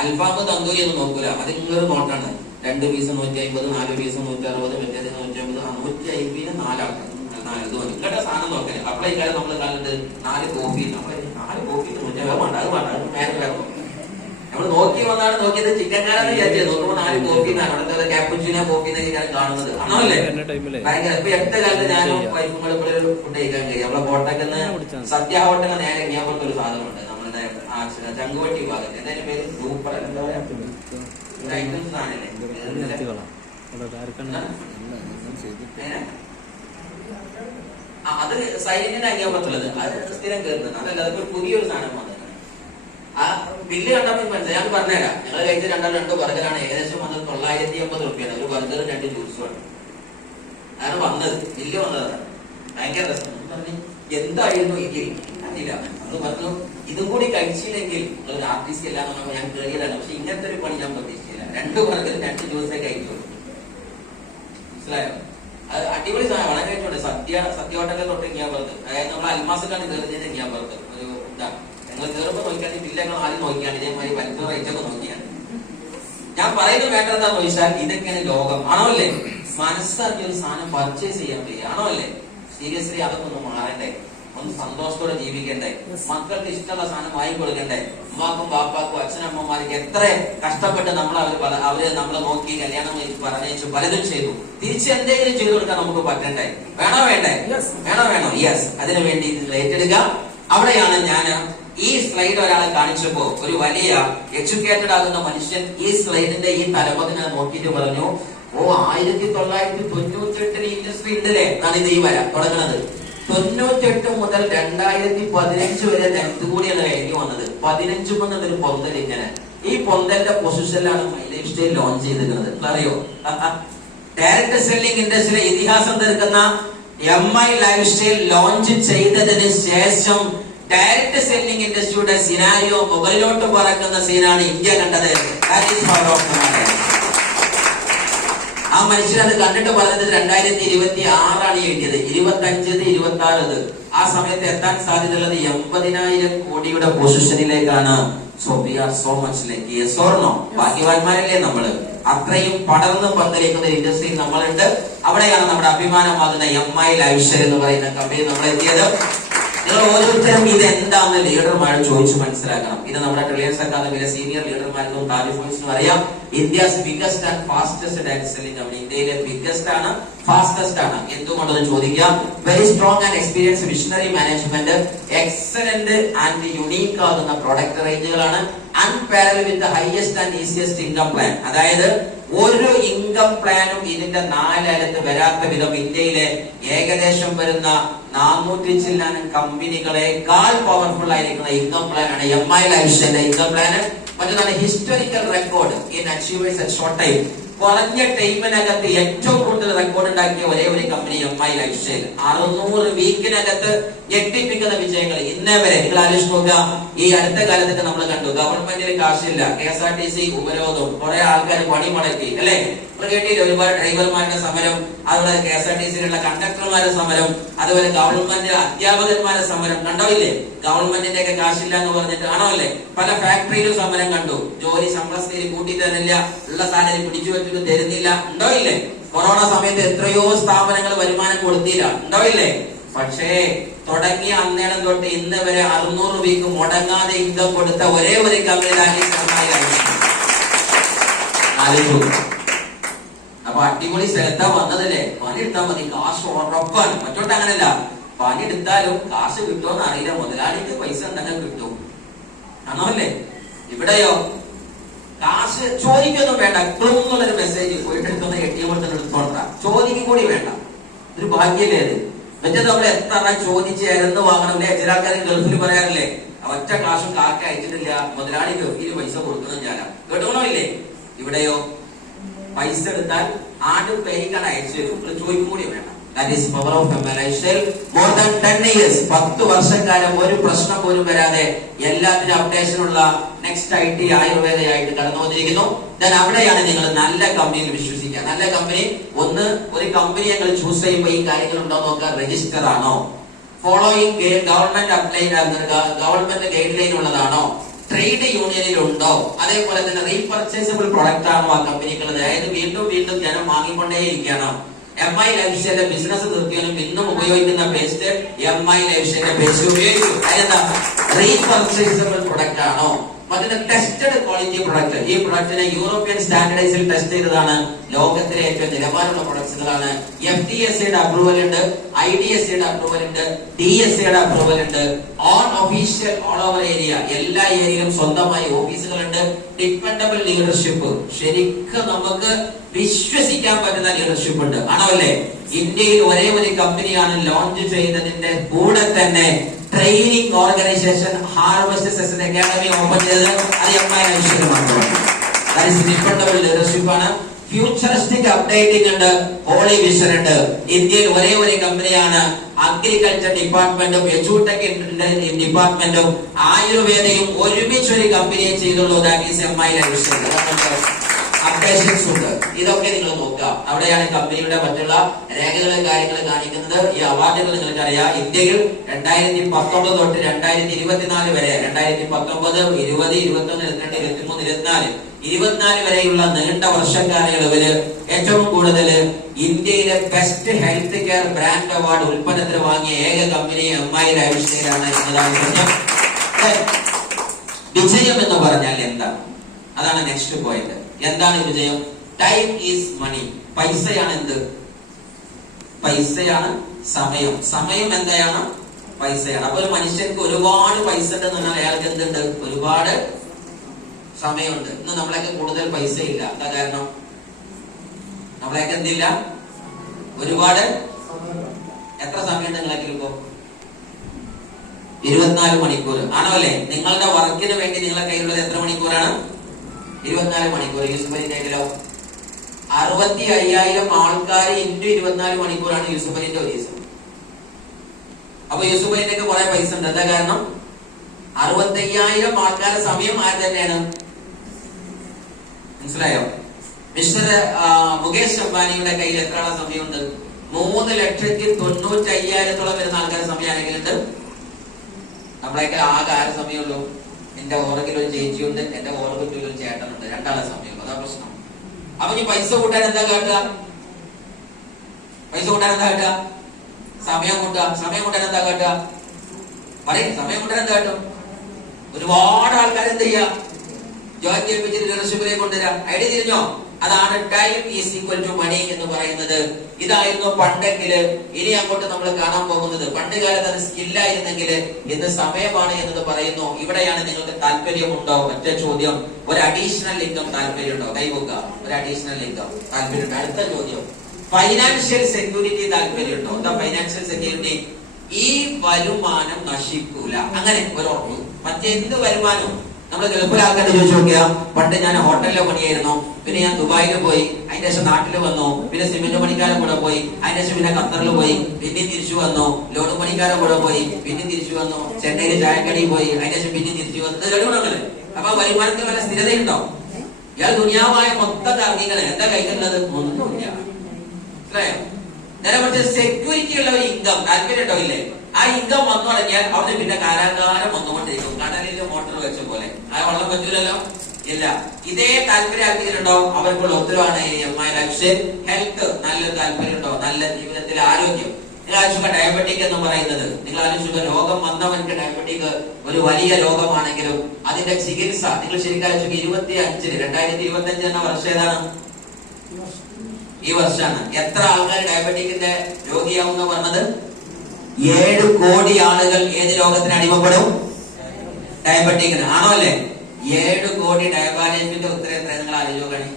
അൽഫാമ് തന്തൂരി ഒന്നും നോക്കൂല. അത് ഇങ്ങനൊരു നോട്ടാണ്. 2 പീസ് 150, 4 പീസ് 160, മറ്റേത് 150, 150 4 ആൾക്കാർ. ഇങ്ങനത്തെ സാധനം നോക്കല്. അപ്പോഴേക്കാളും നമ്മൾ കാണുന്നത് 4 കോഫി. 4 കോഫി 150 വേണ്ട, അത് വേണ്ട, നേരെ വേണം. നമ്മൾ നോക്കി വന്നാണ് നോക്കിയത് ചിക്കൻകാരെന്ന് വിചാരിച്ചത്. നോക്കുമ്പോൾ 4 കോഫി എന്നാണ്. അവിടുത്തെ ക്യാപ്പുച്ചിനോ കോഫി എന്നൊക്കെ കാണുന്നത്. ആണല്ലേ? ഭയങ്കര. ഇപ്പൊ അടുത്ത കാലത്ത് ഞാനും വൈഫും കൂടെ ഇവിടെ ഒരു ഫുഡ് കഴിക്കാൻ കഴിയും. നമ്മളെ കോട്ടക്കന്ന് സത്യ ഹോട്ടലിന് നേരെ ഇറങ്ങിയപ്പോഴത്തെ ഒരു സാധനമുണ്ട്. നമ്മളുടെ ചങ്കുവട്ടി ഭാഗത്ത്. എന്തായാലും പേര് സൂപ്പർ. എന്താ പറയാ, ഒരു ഐറ്റംസ് സാധനല്ലേ? അത് സൈലന്റിന്റെ അംഗീകാരത്തുള്ളത്. അത് സ്ഥിരം കയറുന്നത്. അതല്ല, അതൊക്കെ പുതിയൊരു സാധനം വന്നത്. ആ ബില്ല് കണ്ടപ്പോൾ മനസ്സിലായി. ഞാൻ പറഞ്ഞുതരാം. ഞങ്ങൾ കഴിച്ച 2 ബർഗറാണ്. ഏകദേശം വന്നത് 980 റുപ്യാണ്. ഒരു ബർഗറും 2 ജ്യൂസുമാണ്. അതാണ് വന്നത്. ബില്ല് വന്നതാണ്. ഭയങ്കര രസം. എന്തായിരുന്നു ഇത് അറിയില്ല. അത് പറഞ്ഞു, ഇതും കൂടി കഴിച്ചില്ലെങ്കിൽ ഒരു ആർട്ടിസ്റ്റ് എല്ലാം പറഞ്ഞപ്പോൾ ഞാൻ കയറിയതാണ്. പക്ഷെ ഇങ്ങനത്തെ ഒരു പണി ഞാൻ പ്രതീക്ഷിച്ചില്ല. 2 ബർഗറും 2 ജ്യൂസേ കഴിക്കുള്ളൂ. മനസ്സിലായോ? അത് അടിപൊളി സാധനം. വളരെ കഴിച്ചുണ്ട്. സത്യ ഹോട്ടലിൽ തൊട്ട് ഇങ്ങാപ്പുറത്ത്, അതായത് നമ്മൾ അൽമാസക്കാണ് കയറുന്നതിന് ഇങ്ങാപ്പുറത്ത് ഒരു ഇതാണ്. ഞങ്ങൾ കയറുമ്പോൾ നോക്കിയാണ് ബില്ലങ്ങൾ ആദ്യം നോക്കിയാണ്. ഇതേമാതിരി വലിയ റേറ്റൊക്കെ നോക്കിയാണ്. ഞാൻ പറയുന്നത് വേണ്ടതെന്താന്ന് ചോദിച്ചാൽ, ഇതൊക്കെയാണ് ലോകം. ആണോ അല്ലേ? മനസ്സറിഞ്ഞ ഒരു സാധനം പർച്ചേസ് ചെയ്യാൻ കഴിയും. ആണോ അല്ലേ? സീരിയസ്ലി അതൊക്കെ ഒന്ന് മാറണ്ടേ? ഒന്ന് സന്തോഷത്തോടെ ജീവിക്കണ്ടേ? മക്കൾക്ക് ഇഷ്ടമുള്ള സാധനം വാങ്ങിക്കൊടുക്കണ്ടേ? ഉമ്മാക്കും ബാപ്പാക്കും അച്ഛനമ്മമാർക്ക് എത്ര കഷ്ടപ്പെട്ട് അവര് നമ്മളെ നോക്കി കല്യാണം പറഞ്ഞേച്ചു പലതും ചെയ്തു. തിരിച്ച് എന്തെങ്കിലും ചെയ്തു കൊടുക്കാൻ നമുക്ക് പറ്റണ്ടേ? വേണോ വേണ്ടേ? വേണോ? യെസ്. അതിനു വേണ്ടി നിങ്ങൾ ഏറ്റെടുക്കുക. അവിടെയാണ് ഞാൻ ഈ സ്ലൈഡ് ഒരാളെ കാണിച്ചപ്പോ ഒരു വലിയ എഡ്യൂക്കേറ്റഡ് ആകുന്ന മനുഷ്യൻ ഈ സ്ലൈഡിന്റെ ഈ തലമതിനെ നോക്കിയിട്ട് പറഞ്ഞു, 1998 ഇൻഡസ്ട്രി ഉണ്ടല്ലേ എന്നാണ് ഇത് ഈ വര തുടങ്ങുന്നത്. 98 മുതൽ 2015 വരെ നെറ്റ് കൂടിയാണ് കഴിഞ്ഞു വന്നത്. 15 എന്നൊരു പൊന്തൽ ഇങ്ങനെ, ഈ പൊന്തലിന്റെ പൊസിഷനിലാണ് മൈ ലൈഫ് സ്റ്റൈൽ ലോഞ്ച് ചെയ്തിരിക്കുന്നത്. അറിയോ? ഡയറക്ട് സെല്ലിംഗ് ഇൻഡസ്ട്രിയിലെ ഇതിഹാസം തീർക്കുന്ന MI ലൈഫ് സ്റ്റൈൽ ലോഞ്ച് ചെയ്തതിന് ശേഷം ഡയറക്ട് സെല്ലിംഗ് ഇൻഡസ്ട്രിയുടെ സിനാരിയോ മുകളിലോട്ട് പറക്കുന്ന സീനാണ് ഇന്ത്യ കണ്ടത്. ആ മനുഷ്യൻ അത് കണ്ടിട്ട് പറഞ്ഞത് 2026 എഴുതിയത്, 25 26. ആ സമയത്ത് എത്താൻ സാധ്യതയുള്ളത് 80,000 കോടിയുടെ പൊസിഷനിലേക്കാണ്. So we are so much like yes or no? ഭാഗ്യവാന്മാരല്ലേ നമ്മള്? അത്രയും പടർന്ന് പന്തലിക്കുന്ന ഇൻഡസ്ട്രിയിൽ നമ്മളുണ്ട്. അവിടെയാണ് നമ്മുടെ അഭിമാനമാകുന്ന MI ലൈഫ് സ്റ്റൈൽ എന്ന് പറയുന്ന കമ്പനി നമ്മൾ എത്തിയത്. നിങ്ങൾ ഓരോരുത്തരും ഇത് എന്താണെന്ന് ലീഡർമാരോട് ചോദിച്ചു മനസ്സിലാക്കണം. ഇത് നമ്മുടെ ട്രില്യൻസ് അക്കാദമിയിലെ സീനിയർ ലീഡർമാർക്കും താലിഫോൺസിനും അറിയാം. India's biggest and fastest direct selling company, ഇന്ത്യയിലെ ബിഗസ്റ്റ് ആണ്, ഫാസ്റ്റസ്റ്റ് ആണ്. എന്തുകൊണ്ടെന്ന് ചോദിക്കാം. Very strong and experience visionary management, excellent and unique ആകുന്ന പ്രൊഡക്റ്റ് റേഞ്ചുകളാണ്. Unparallel with highest and easiest income plan. അതായത് ഒരു ഇൻകം പ്ലാനും ഇതിന്റെ 4 അലത്ത് വരാത്ത വിധം ഇന്ത്യയിലെ ഏകദേശം വരുന്ന 400 ചില്ലാനും കമ്പനികളെക്കാൾ പവർഫുൾ ആയിരിക്കുന്ന ഇൻകം പ്ലാൻ ആണ് MI ലൈഫ് സ്റ്റൈലിന്റെ ഇൻകം പ്ലാൻ. മറ്റൊന്നാണ് historical record in achievers at short time. കുറഞ്ഞ ടൈമിനകത്ത് ഏറ്റവും കൂടുതൽ റെക്കോർഡ് ഉണ്ടാക്കിയ ഒരേ ഒരു കമ്പനി MI ലൈഫ് സ്റ്റൈൽ. 600 വീക്കിനകത്ത് ഞെട്ടിപ്പിക്കുന്ന വിജയങ്ങൾ ഇന്നേ വരെ. നിങ്ങൾ ആലോചിച്ച് നോക്കുക, ഈ അടുത്ത കാലത്തൊക്കെ നമ്മൾ കണ്ടു ഗവൺമെന്റിന് കാശില്ല, KSRTC ഉപരോധം, കുറെ ആൾക്കാർ പണി മുടക്കി, അല്ലെ? നമ്മൾ കേട്ടില്ല, ഒരുപാട് ഡ്രൈവർമാരുടെ സമരം, അതുപോലെ KSRTCയിലുള്ള കണ്ടക്ടർമാരുടെ സമരം, അതുപോലെ ഗവൺമെന്റ് അധ്യാപകന്മാരുടെ സമരം. കണ്ടോ ഇല്ലേ? ഗവൺമെന്റിന്റെ ഒക്കെ കാശില്ല എന്ന് പറഞ്ഞിട്ട് ആണോ അല്ലേ? പല ഫാക്ടറിയിലും സമരം കണ്ടു. ജോലി ശമ്പളസ്ഥിതി കൂട്ടി തരുന്നില്ല, ഉള്ള സാലറി പിടിച്ചു വെച്ചിട്ട് തരുന്നില്ല. ഉണ്ടോ ഇല്ലേ? കൊറോണ സമയത്ത് എത്രയോ സ്ഥാപനങ്ങൾ വരുമാനം കൊടുത്തില്ല. ഉണ്ടോ ഇല്ലേ? പക്ഷേ തുടങ്ങിയ അന്നേരം തൊട്ട് ഇന്ന് വരെ 600 വീക്ക് മുടങ്ങാതെ ഇൻകം കൊടുത്ത ഒരേ ഒരു കമ്പനി. അപ്പൊ അടിപൊളി സ്ഥലത്താ വന്നതല്ലേ? പണിയെടുത്താൽ മതി, കാശ് ഉറപ്പാണ്. മറ്റോട്ട് അങ്ങനല്ല, പണിയെടുത്താലും കാശ് കിട്ടുമെന്ന് അറിയില്ല. മുതലാളിക്ക് പൈസ ഉണ്ടെങ്കിൽ കിട്ടും, ആണോ അല്ലേ? ഇവിടെയോ കാശ് ചോദിക്കൊന്നും വേണ്ട. ക്ലൂന്നുള്ളൊരു മെസ്സേജ് പോയിട്ട് എടുക്കുന്ന ATM എടുത്തോണ്ടാ, ചോദിക്കും കൂടി വേണ്ട. ഒരു ഭാഗ്യല്ലേ അത്? മറ്റേ നമ്മൾ എത്ര ചോദിച്ച് ഇരന്ന് വാങ്ങണം. ചില ആൾക്കാർ ഗൾഫിൽ പറയാറില്ലേ, ഒറ്റ ക്ലാഷും കാക്ക അയച്ചിട്ടില്ല, മുതലാളി ഗൾഫിൽ പൈസ കൊടുക്കുന്നത് ഞാനാ. കേട്ടോണോ ഇല്ലേ? ഇവിടെയോ പൈസ എടുത്താൽ ആദ്യം പേരിക്കാണ് അയച്ചു തരും, ചോദിക്കും കൂടി വേണ്ട. That is power of MI life style. More than 10 years, 10 വർഷക്കാലം ഒരു പ്രശ്നം പോലും വരാതെ എല്ലാത്തിനും അപ്ഡേഷനുള്ള നെക്സ്റ്റ് IT ആയുർവേദയായിട്ട് കടന്നു വന്നിരിക്കുന്നു. ദെൻ അവിടെയാണ് നിങ്ങൾ നല്ല കമ്പനിയിൽ വിശ്വസിക്കുക. നല്ല കമ്പനി, ഒന്ന്, ഒരു കമ്പനി ഞങ്ങൾ ചൂസ് ചെയ്യുമ്പോൾ ഈ കാര്യങ്ങൾ ഉണ്ടോ നോക്കുക. രജിസ്റ്റർ ആണോ, ഫോളോയിങ് ഗവൺമെന്റ് ഗൈഡ് ലൈൻ ഉള്ളതാണോ, ട്രേഡ് യൂണിയനിൽ ഉണ്ടോ, അതേപോലെ തന്നെ റീപർച്ചേസബിൾ പ്രൊഡക്റ്റ് ആണോ ആ കമ്പനിക്കുള്ളത്. അതായത് വീണ്ടും വീണ്ടും ജനം വാങ്ങിക്കൊണ്ടേ ഇരിക്കണം. MI ലൈഫ് സ്റ്റൈലിന്റെ ബിസിനസ് നിർത്തിയാലും ഇന്നും ഉപയോഗിക്കുന്ന പേസ്റ്റ് MI ലൈഫ് സ്റ്റൈലിന്റെ പേസ്റ്റ് ഉപയോഗിക്കും. അതെന്താ? റീപർച്ചേസബിൾ പ്രൊഡക്റ്റ് ആണോ, മറ്റൊന്ന് ടെസ്റ്റഡ് ക്വാളിറ്റി പ്രൊഡക്റ്റ്. ഈ പ്രൊഡക്റ്റിനെ യൂറോപ്യൻ സ്റ്റാൻഡേർഡൈസിൽ ടെസ്റ്റ് ചെയ്തതാണ്. ലോകത്തിലെ ഏറ്റവും നിലവാരമുള്ള പ്രൊഡക്ട്സുകളാണ്. FTSAയുടെ അപ്രൂവൽ ഉണ്ട്, IDSAയുടെ അപ്രൂവൽ ഉണ്ട്, DSAയുടെ അപ്രൂവൽ ഉണ്ട്. On official all over area, എല്ലാ ഏരിയയിലും സ്വന്തമായി ഓഫീസുകളുണ്ട്. ഡിപ്പെൻഡബിൾ ലീഡർഷിപ്പ്, ശരിക്കും നമുക്ക് വിശ്വസിക്കാൻ പറ്റുന്ന ലീഡർഷിപ്പ് ഉണ്ട്, ആണോ അല്ലേ? ഇന്ത്യയിൽ ഒരേ ഒരു കമ്പനിയാണ് ലോഞ്ച് ചെയ്തതിന്റെ കൂടെ തന്നെ training organisation harvest session academy open ചെയ്തത്. അത് MI ലൈഫ് സ്റ്റൈൽ മാത്രമാണ്. ഡിപ്പെൻഡബിൾ ലീഡർഷിപ്പ് ആണ്. ഫ്യൂച്ചറിസ്റ്റിക് അപ്ഡേറ്റിംഗ് ഉണ്ട്, ഹോളി വിഷൻ ഉണ്ട്. ഇന്ത്യയിൽ ഒരേ ഒരു കമ്പനിയാണ് അഗ്രികൾച്ചർ ഡിപ്പാർട്ട്മെന്റും എഡ്യൂടെക് ഡിപ്പാർട്ട്മെന്റും ആയുർവേദയും ഒരുമിച്ച് ഒരു കമ്പനിയെ ചെയ്തുള്ളൂ. That is MI life style. Updations ഉണ്ട്. ഇതൊക്കെ നിങ്ങൾ നോക്കുക. അവിടെയാണ് കമ്പനിയുടെ മറ്റുള്ള രേഖകളും കാര്യങ്ങളും കാണിക്കുന്നത്. ഈ അവാർഡുകൾ നിങ്ങൾക്കറിയാം. ഇന്ത്യയിൽ 2019 തൊട്ട് 2024 വരെ, 2019, 20, 21, 22, 23, 24 വരെയുള്ള നീണ്ട വർഷക്കാലയളവില് ഏറ്റവും കൂടുതൽ ഇന്ത്യയിലെ best health care brand award ഉൽപ്പന്നത്തിന് വാങ്ങിയ ഏക കമ്പനി MI ലൈഫ് സ്റ്റൈൽ ആണ് എന്നതാണ് വിജയം. വിജയം എന്ന് പറഞ്ഞാൽ എന്താണ്? അതാണ് നെക്സ്റ്റ് പോയിന്റ്. എന്താണ് വിജയം? Time is money. പൈസയാണ് എന്ത്? പൈസയാണ് സമയം. സമയം എന്താണ്? പൈസയാണ്. അപ്പൊ ഒരു മനുഷ്യർക്ക് ഒരുപാട് പൈസ ഉണ്ടെന്ന് പറഞ്ഞാൽ അയാൾക്ക് എന്തുണ്ട്? ഒരുപാട് സമയമുണ്ട്. ഇന്ന് നമ്മളൊക്കെ കൂടുതൽ പൈസ ഇല്ല. എന്താ കാരണം? നമ്മളൊക്കെ എന്തില്ല? ഒരുപാട് എത്ര സമയം നിങ്ങളെങ്കിലും ഇപ്പോ 24 മണിക്കൂർ ആണോ അല്ലേ? നിങ്ങളുടെ വർക്കിന് വേണ്ടി നിങ്ങളുടെ കയ്യിലുള്ളത് എത്ര മണിക്കൂറാണ്? 24 മണിക്കൂർ. യൂസുഫലിന്റെ കയ്യിലോ 65,000 ആൾക്കാർ ഇൻറ്റു 24 മണിക്കൂറാണ് യൂസുഫലിന്റെ ഒരു ദിവസം. അപ്പൊ യൂസുഫലിന്റെ കുറെ പൈസ ഉണ്ട്. എന്താ കാരണം? 65,000 ആൾക്കാരുടെ സമയം ആര് തന്നെയാണ്? മനസ്സിലായോ? മിസ്റ്റർ മുകേഷ് അംബാനിയുടെ കയ്യിൽ എത്ര ആളെ സമയമുണ്ട്? 3,95,000 വരുന്ന ആൾക്കാരുടെ സമയം ആരെങ്കിലുണ്ട്? നമ്മളൊക്കെ ആകെ ആരെ സമയമുള്ളൂ? എന്റെ ഓറകിൽ ഒരു ചേച്ചിയുണ്ട്, എന്റെ ഓറകുറ്റിൽ ഒരു ചേട്ടനുണ്ട്, രണ്ടാളെ സമയമുള്ളൂ. അതാ പ്രശ്നം. അപ്പൊ ഈ പൈസ കൂട്ടാൻ എന്താ കാട്ടുക? പൈസ കൂട്ടാൻ എന്താ കാട്ടുക? സമയം കൂട്ടുക. സമയം കൂട്ടാൻ എന്താ കാട്ടുക? പറയും. സമയം കൂട്ടാൻ എന്താ കാട്ടും? ഒരുപാട് ആൾക്കാർ എന്ത് ചെയ്യാ? ജോയിൻ ചെയ്യിപ്പിച്ചിട്ട് ലീഡർഷിപ്പിലേക്ക് കൊണ്ടുവരാം. ഐഡിയ തിരിഞ്ഞോ? അതാണ് time is equal to money എന്ന് പറയുന്നത്. ഇതായിരുന്നു പണ്ടെങ്കിൽ. ഇനി അങ്ങോട്ട് നമ്മൾ കാണാൻ പോകുന്നത്, പണ്ട് കാലത്ത് അത് സ്കില്ലായിരുന്നെങ്കിൽ ഇന്ന് സമയമാണ് എന്നത് പറയുന്നു. ഇവിടെയാണ് നിങ്ങൾക്ക് താല്പര്യമുണ്ടോ? ഒറ്റ ചോദ്യം. ഒരു അഡീഷണൽ ഇൻകം താല്പര്യമുണ്ടോ? കൈവക്കുക. ഒരു അഡീഷണൽ ഇൻകം താല്പര്യമുണ്ടോ? അടുത്ത ചോദ്യം, ഫൈനാൻഷ്യൽ സെക്യൂരിറ്റി താല്പര്യമുണ്ടോ? എന്താ ഫൈനാൻഷ്യൽ സെക്യൂരിറ്റി? ഈ വരുമാനം നശിക്കൂല, അങ്ങനെ ഒരു ഉറപ്പ്. മറ്റെന്ത് വരുമാനവും നമ്മൾ ഗൾഫിൽ ആൾക്കാരെ ചോദിച്ചു നോക്കിയാ, പണ്ട് ഞാൻ ഹോട്ടലിലെ പണിയായിരുന്നു, പിന്നെ ഞാൻ ദുബായിൽ പോയി, അതിന്റെ ശേഷം നാട്ടിൽ വന്നു, പിന്നെ സിമെന്റ് പണിക്കാരെ കൂടെ പോയി, അതിന്റെ ശേഷം പിന്നെ ഖത്തറിൽ പോയി, പിന്നെയും തിരിച്ചു വന്നു, ലോഡ് പണിക്കാരെ കൂടെ പോയി, പിന്നെയും തിരിച്ചു വന്നു, ചെന്നൈയിൽ ചായക്കടി പോയി, അതിന്റെ ശേഷം പിന്നെ തിരിച്ചു വന്നു. ഗുണങ്ങള്. അപ്പൊ വരുമാനത്തിന് വല്ല സ്ഥിരതയുണ്ടോ? ഇയാൾ ദുനിയാവായ മൊത്തം കറങ്ങികളെ എന്താ കഴിക്കുന്നത്? ഒന്നുമില്ല. മനസ്സിലായോ? നേരെ മറിച്ച് സെക്യൂരിറ്റി ഉള്ള ഒരു ഇൻകം താല്പര്യം ഉണ്ടോ? ഇല്ലേ? ആ ഇൻകം വന്നു തുടങ്ങിയാൽ അവിടെ പിന്നെ കാലാകാലം വന്നുകൊണ്ടിരിക്കും. കടലിൽ മോട്ടോർ വെച്ച പോലെ. ആ വെള്ളം പറ്റൂലല്ലോ. ഇല്ല. ഇതേ താല്പര്യം ആർക്കെങ്കിലുണ്ടോ? അവർക്കുള്ള ഉത്തരവാണ് ലക്ഷ്യം. ഹെൽത്ത്, നല്ലൊരു താല്പര്യം ഉണ്ടോ? നല്ല ജീവിതത്തിൽ ആരോഗ്യം. നിങ്ങൾ ആലോചിക്കുക, ഡയബറ്റിക് എന്ന് പറയുന്നത്, നിങ്ങൾ ആലോചിക്കുക, രോഗം വന്നവർക്ക് ഡയബറ്റിക് ഒരു വലിയ രോഗമാണെങ്കിലും അതിന്റെ ചികിത്സ നിങ്ങൾ ശരിക്കും ആലോചിക്കുക. 2025 എന്ന വർഷം ഏതാണ്? ഈ വർഷമാണ്. എത്ര ആൾക്കാർ ഡയബറ്റിക്കിന്റെ രോഗിയാവുന്ന പറഞ്ഞത്? 7 കോടി ആളുകൾ ഏത് രോഗത്തിന് അടിമപ്പെടും? ഡയബറ്റിക്കിന്. ആണോ അല്ലേ? 7 കോടി ഡയബാലൈഫിന്റെ ഉത്തരം എത്ര? നിങ്ങൾ ആലോചിക്കണേ.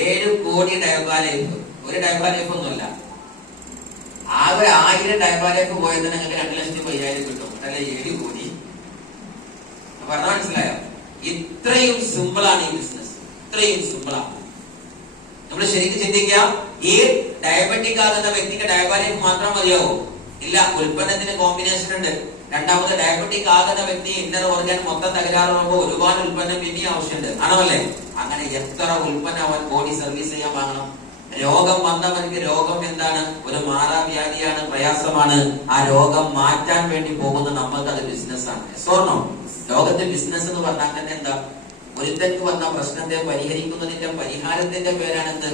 7 കോടി ഡയബാലൈഫ്. ഒരു ഡയബാലൈഫ് ഒന്നുമല്ല. ആകെ 1000 ഡയബാലൈഫ് പോയത് നിങ്ങൾക്ക് 2,50,000 കിട്ടും. അല്ലെ 7 കോടി. പറഞ്ഞ മനസ്സിലായോ? ഇത്രയും സിമ്പിളാണ് ഈ ബിസിനസ്. ഇത്രയും സിമ്പിളാണ്. നമ്മൾ ശരിക്കും ചിന്തിക്കുക, ഈ ഡയബറ്റിക് ആകുന്ന വ്യക്തിക്ക് ഡയബാലൈഫ് മാത്രം മതിയാവോ? ഇല്ല, ഉൽപ്പന്നത്തിന് കോമ്പിനേഷൻ ഉണ്ട്. രണ്ടാമത് ഡയബറ്റിക് ആകുന്ന വ്യക്തി ഇന്നർ ഓർഗൻ മൊത്തം തകരാറുമ്പോൾ ഒരുപാട് ഉൽപ്പന്നം പിന്നെ ആവശ്യമുണ്ട്. ആണോ അല്ലേ? അങ്ങനെ എത്ര ഉൽപ്പന്നം അവൻ ബോഡി സർവീസ് ചെയ്യാൻ വാങ്ങണം. രോഗം വന്നവർക്ക് രോഗം എന്താണ്? ഒരു മാറാവ്യാധിയാണ്, പ്രയാസമാണ്. ആ രോഗം മാറ്റാൻ വേണ്ടി പോകുന്ന നമ്മൾക്ക് അത് ബിസിനസ്സാണ്. സ്വർണം ലോകത്തെ ബിസിനസ് എന്ന് പറഞ്ഞാൽ തന്നെ എന്താ? ഒരുത്തർക്ക് വന്ന പ്രശ്നത്തെ പരിഹരിക്കുന്നതിന്റെ പരിഹാരത്തിന്റെ പേരാണ് എന്ത്?